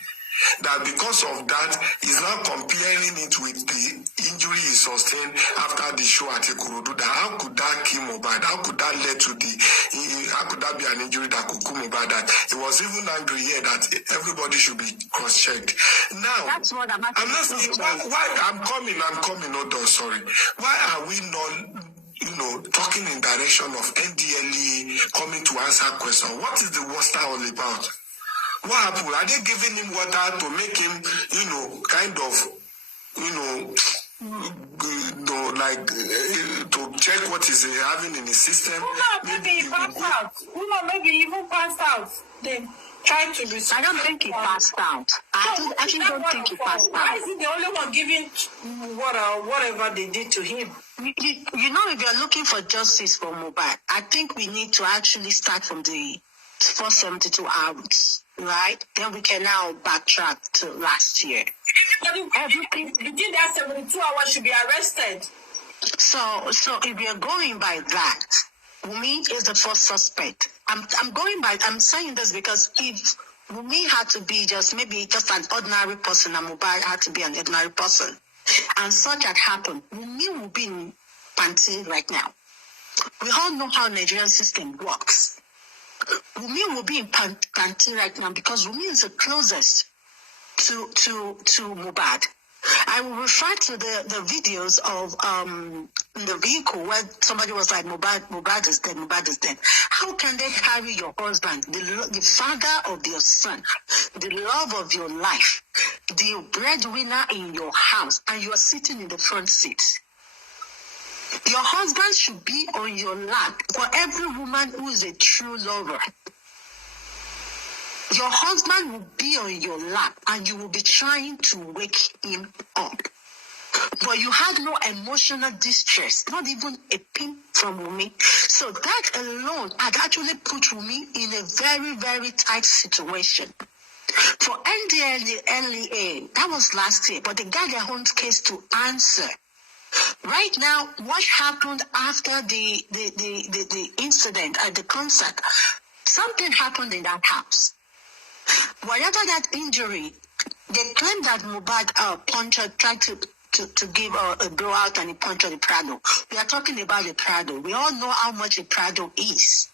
That because of that, he's now comparing it with the injury he sustained after the show at Ikorodu. That how could that kill Mohbad? How could that lead to how could that be an injury that could kill Mohbad? That he was even angry here that everybody should be cross-checked. Now, that's what I'm not saying. Why I'm coming, hold on, sorry. Why are we not talking in direction of NDLEA coming to answer questions? What is the worst all about? What happened? Are they giving him water to make him, to check what is having in his system? Maybe he passed out. Maybe he even passed out. Then try to be. I don't think he passed out. I actually don't think he passed out. Why is he the only one giving whatever they did to him? You know, if you're looking for justice for Mohbad, I think we need to actually start from the first 72 hours. Right? Then we can now backtrack to last year. Everything within that 72 hours should be arrested. So if you're going by that, Wunmi is the first suspect. I'm saying this because if Wunmi had to be just an ordinary person and Mohbad had to be an ordinary person, and such had happened, Wunmi would be in panty right now. We all know how Nigerian system works. Wunmi will be in panty right now because Wunmi is the closest to Mohbad. I will refer to the videos of the vehicle where somebody was like, Mohbad is dead, Mohbad is dead. How can they carry your husband, the father of your son, the love of your life, the breadwinner in your house, and you are sitting in the front seat? Your husband should be on your lap. For every woman who is a true lover, your husband will be on your lap and you will be trying to wake him up. But you had no emotional distress, not even a pin from Wunmi. So that alone had actually put Wunmi in a very, very tight situation. For NDLEA, that was last year, but they got their own case to answer. Right now, what happened after the incident at the concert? Something happened in that house. Whatever that injury, they claim that Mohbad tried to give a blowout and he punctured the Prado. We are talking about the Prado. We all know how much a Prado is.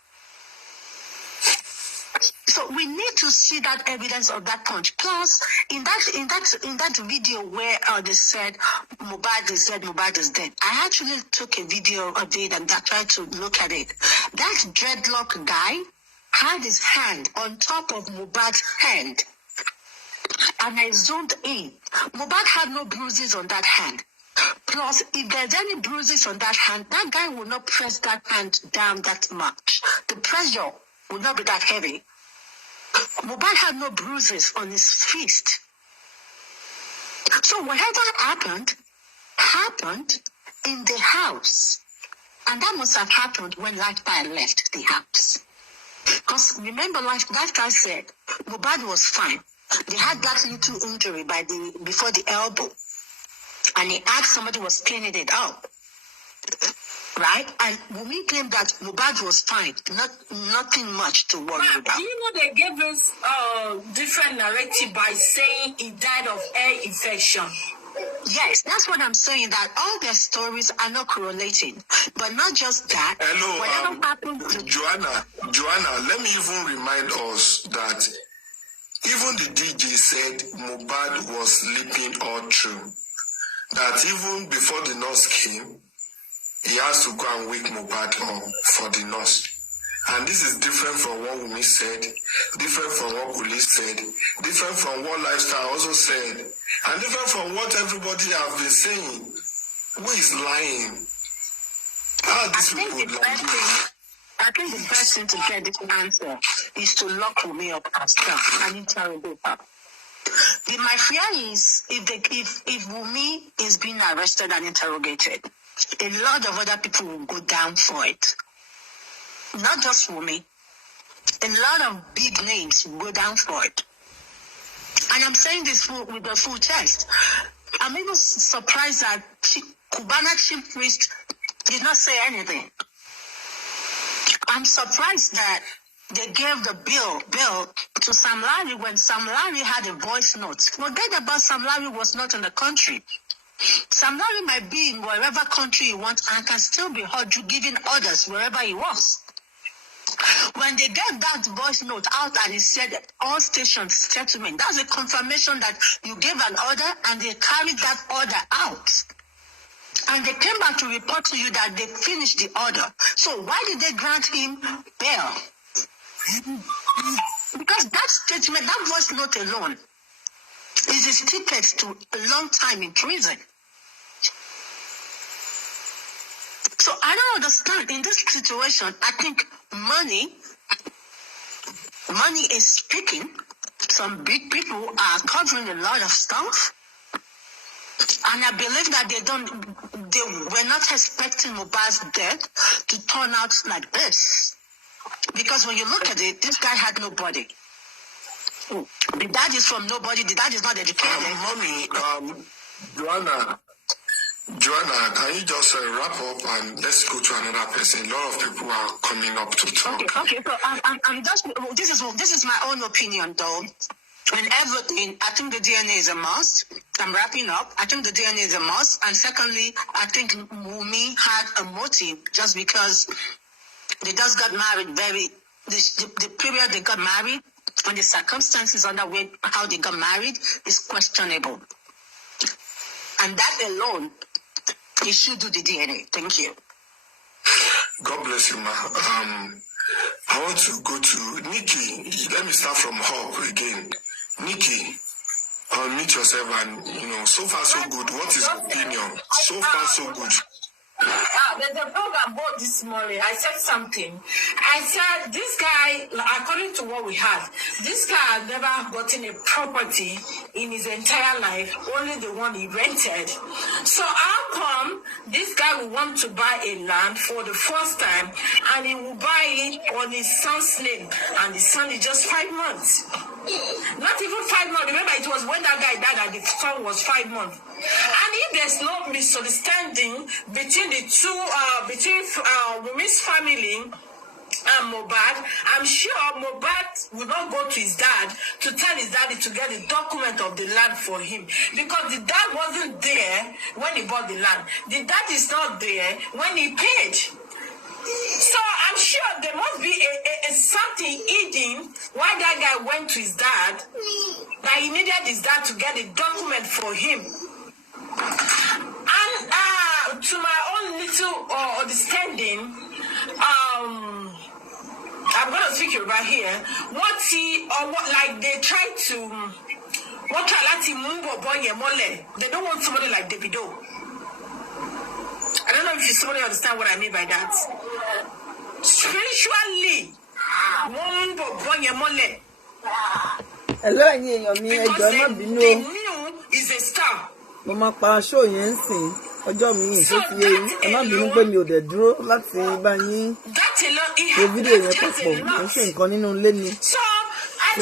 So we need to see that evidence of that punch. Plus, in that video where they said Mohbad is dead, Mohbad is dead, I actually took a video of it and I tried to look at it. That dreadlock guy had his hand on top of Mohbad's hand, and I zoomed in. Mohbad had no bruises on that hand. Plus, if there's any bruises on that hand, that guy will not press that hand down that much. The pressure will not be that heavy. Mohbad had no bruises on his fist. So whatever happened in the house. And that must have happened when Lifestyle left the house. Because remember, Lifestyle said Mohbad was fine. They had that little injury before the elbow. And he asked somebody was cleaning it up. Right? And Wunmi claimed that Mohbad was fine. Nothing much to worry about. Do you know they gave us different narrative by saying he died of air infection? Yes, that's what I'm saying, that all their stories are not correlating. But not just that. Hello, Joanna, let me even remind us that even the DJ said Mohbad was sleeping all through. That even before the nurse came, he has to go and wake Mohbad up for the nurse. And this is different from what Wumi said, different from what police said, different from what Lifestyle also said, and different from what everybody have been saying. Who is lying? How are these people lying? I think the best thing to get this answer is to lock Wumi up as staff and interrogate her. My fear is if Wumi is being arrested and interrogated, a lot of other people will go down for it. Not just Wumi. A lot of big names will go down for it. And I'm saying this with the full chest. I'm even surprised that Cubana chief priest did not say anything. I'm surprised that they gave the bill to Sam Larry when Sam Larry had a voice note. Forget about Sam Larry was not in the country. Sam Larry might be in wherever country he wants and can still be heard giving orders wherever he was. When they gave that voice note out and he said all stations settlement, that's a confirmation that you gave an order and they carried that order out. And they came back to report to you that they finished the order. So why did they grant him bail? Because that statement, that voice note alone, is his ticket to a long time in prison. So I don't understand. In this situation, I think money is speaking. Some big people are covering a lot of stuff. And I believe that they were not expecting Mohbad's death to turn out like this. Because when you look at it, this guy had nobody. The dad is from nobody. The dad is not educated. Mommy, Joanna, can you just wrap up and let's go to another person? A lot of people are coming up to talk. Okay. So I'm just. This is my own opinion, though. And everything, I think the DNA is a must. I'm wrapping up. I think the DNA is a must. And secondly, I think Wumi had a motive just because they just got married the period they got married and the circumstances under how they got married is questionable. And that alone, he should do the DNA. Thank you. God bless you, ma. I want to go to Nikki. Let me start from her again. Nikki, unmute yourself and, so far so good. What is your opinion? So far so good. There's a program about this morning. I said something. I said, this guy, according to what we had, this guy had never gotten a property in his entire life, only the one he rented. So how come this guy will want to buy a land for the first time and he will buy it on his son's name and the son is just 5 months? Not even 5 months. Remember, it was when that guy died that the son was 5 months. And if there's no misunderstanding between the two, between Wumi's family and Mohbad, I'm sure Mohbad will not go to his dad to tell his daddy to get the document of the land for him. Because the dad wasn't there when he bought the land. The dad is not there when he paid. So I'm sure there must be a something hidden why that guy went to his dad, that he needed his dad to get a document for him. And to my own little understanding, I'm going to speak about here. They try to, they don't want somebody like Davido. I don't know if somebody understand what I mean by that. Spiritually, because they knew is a star. Mo máa pa aṣọ yẹn ń sìn ọjọ́ mi tó ti yé yín ẹ má bínú pé mi ò dẹ̀ dúró láti bá yín ṣe fídíò yẹn papọ̀ mo ń ṣe nǹkan nínú ilé ni tí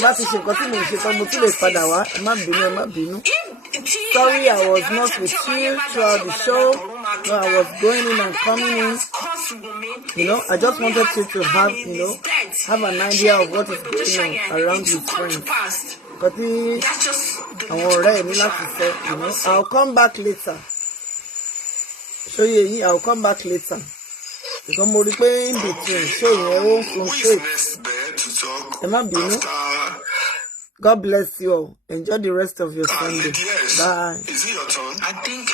bá ti ṣe nǹkan tí mo ń ṣe tán mo tún lè padà wá ẹ má bínú. Sorry, I was not with you throughout the show. No, I was going in and coming in. I just wanted you to have, have an idea of what is going on around his friends. But I'll come back later. Show you, I'll come back later. Because mo rí pé in between show yẹn ó fún straight. God bless you all. Enjoy the rest of your Sunday. Bye. Is it your turn? I think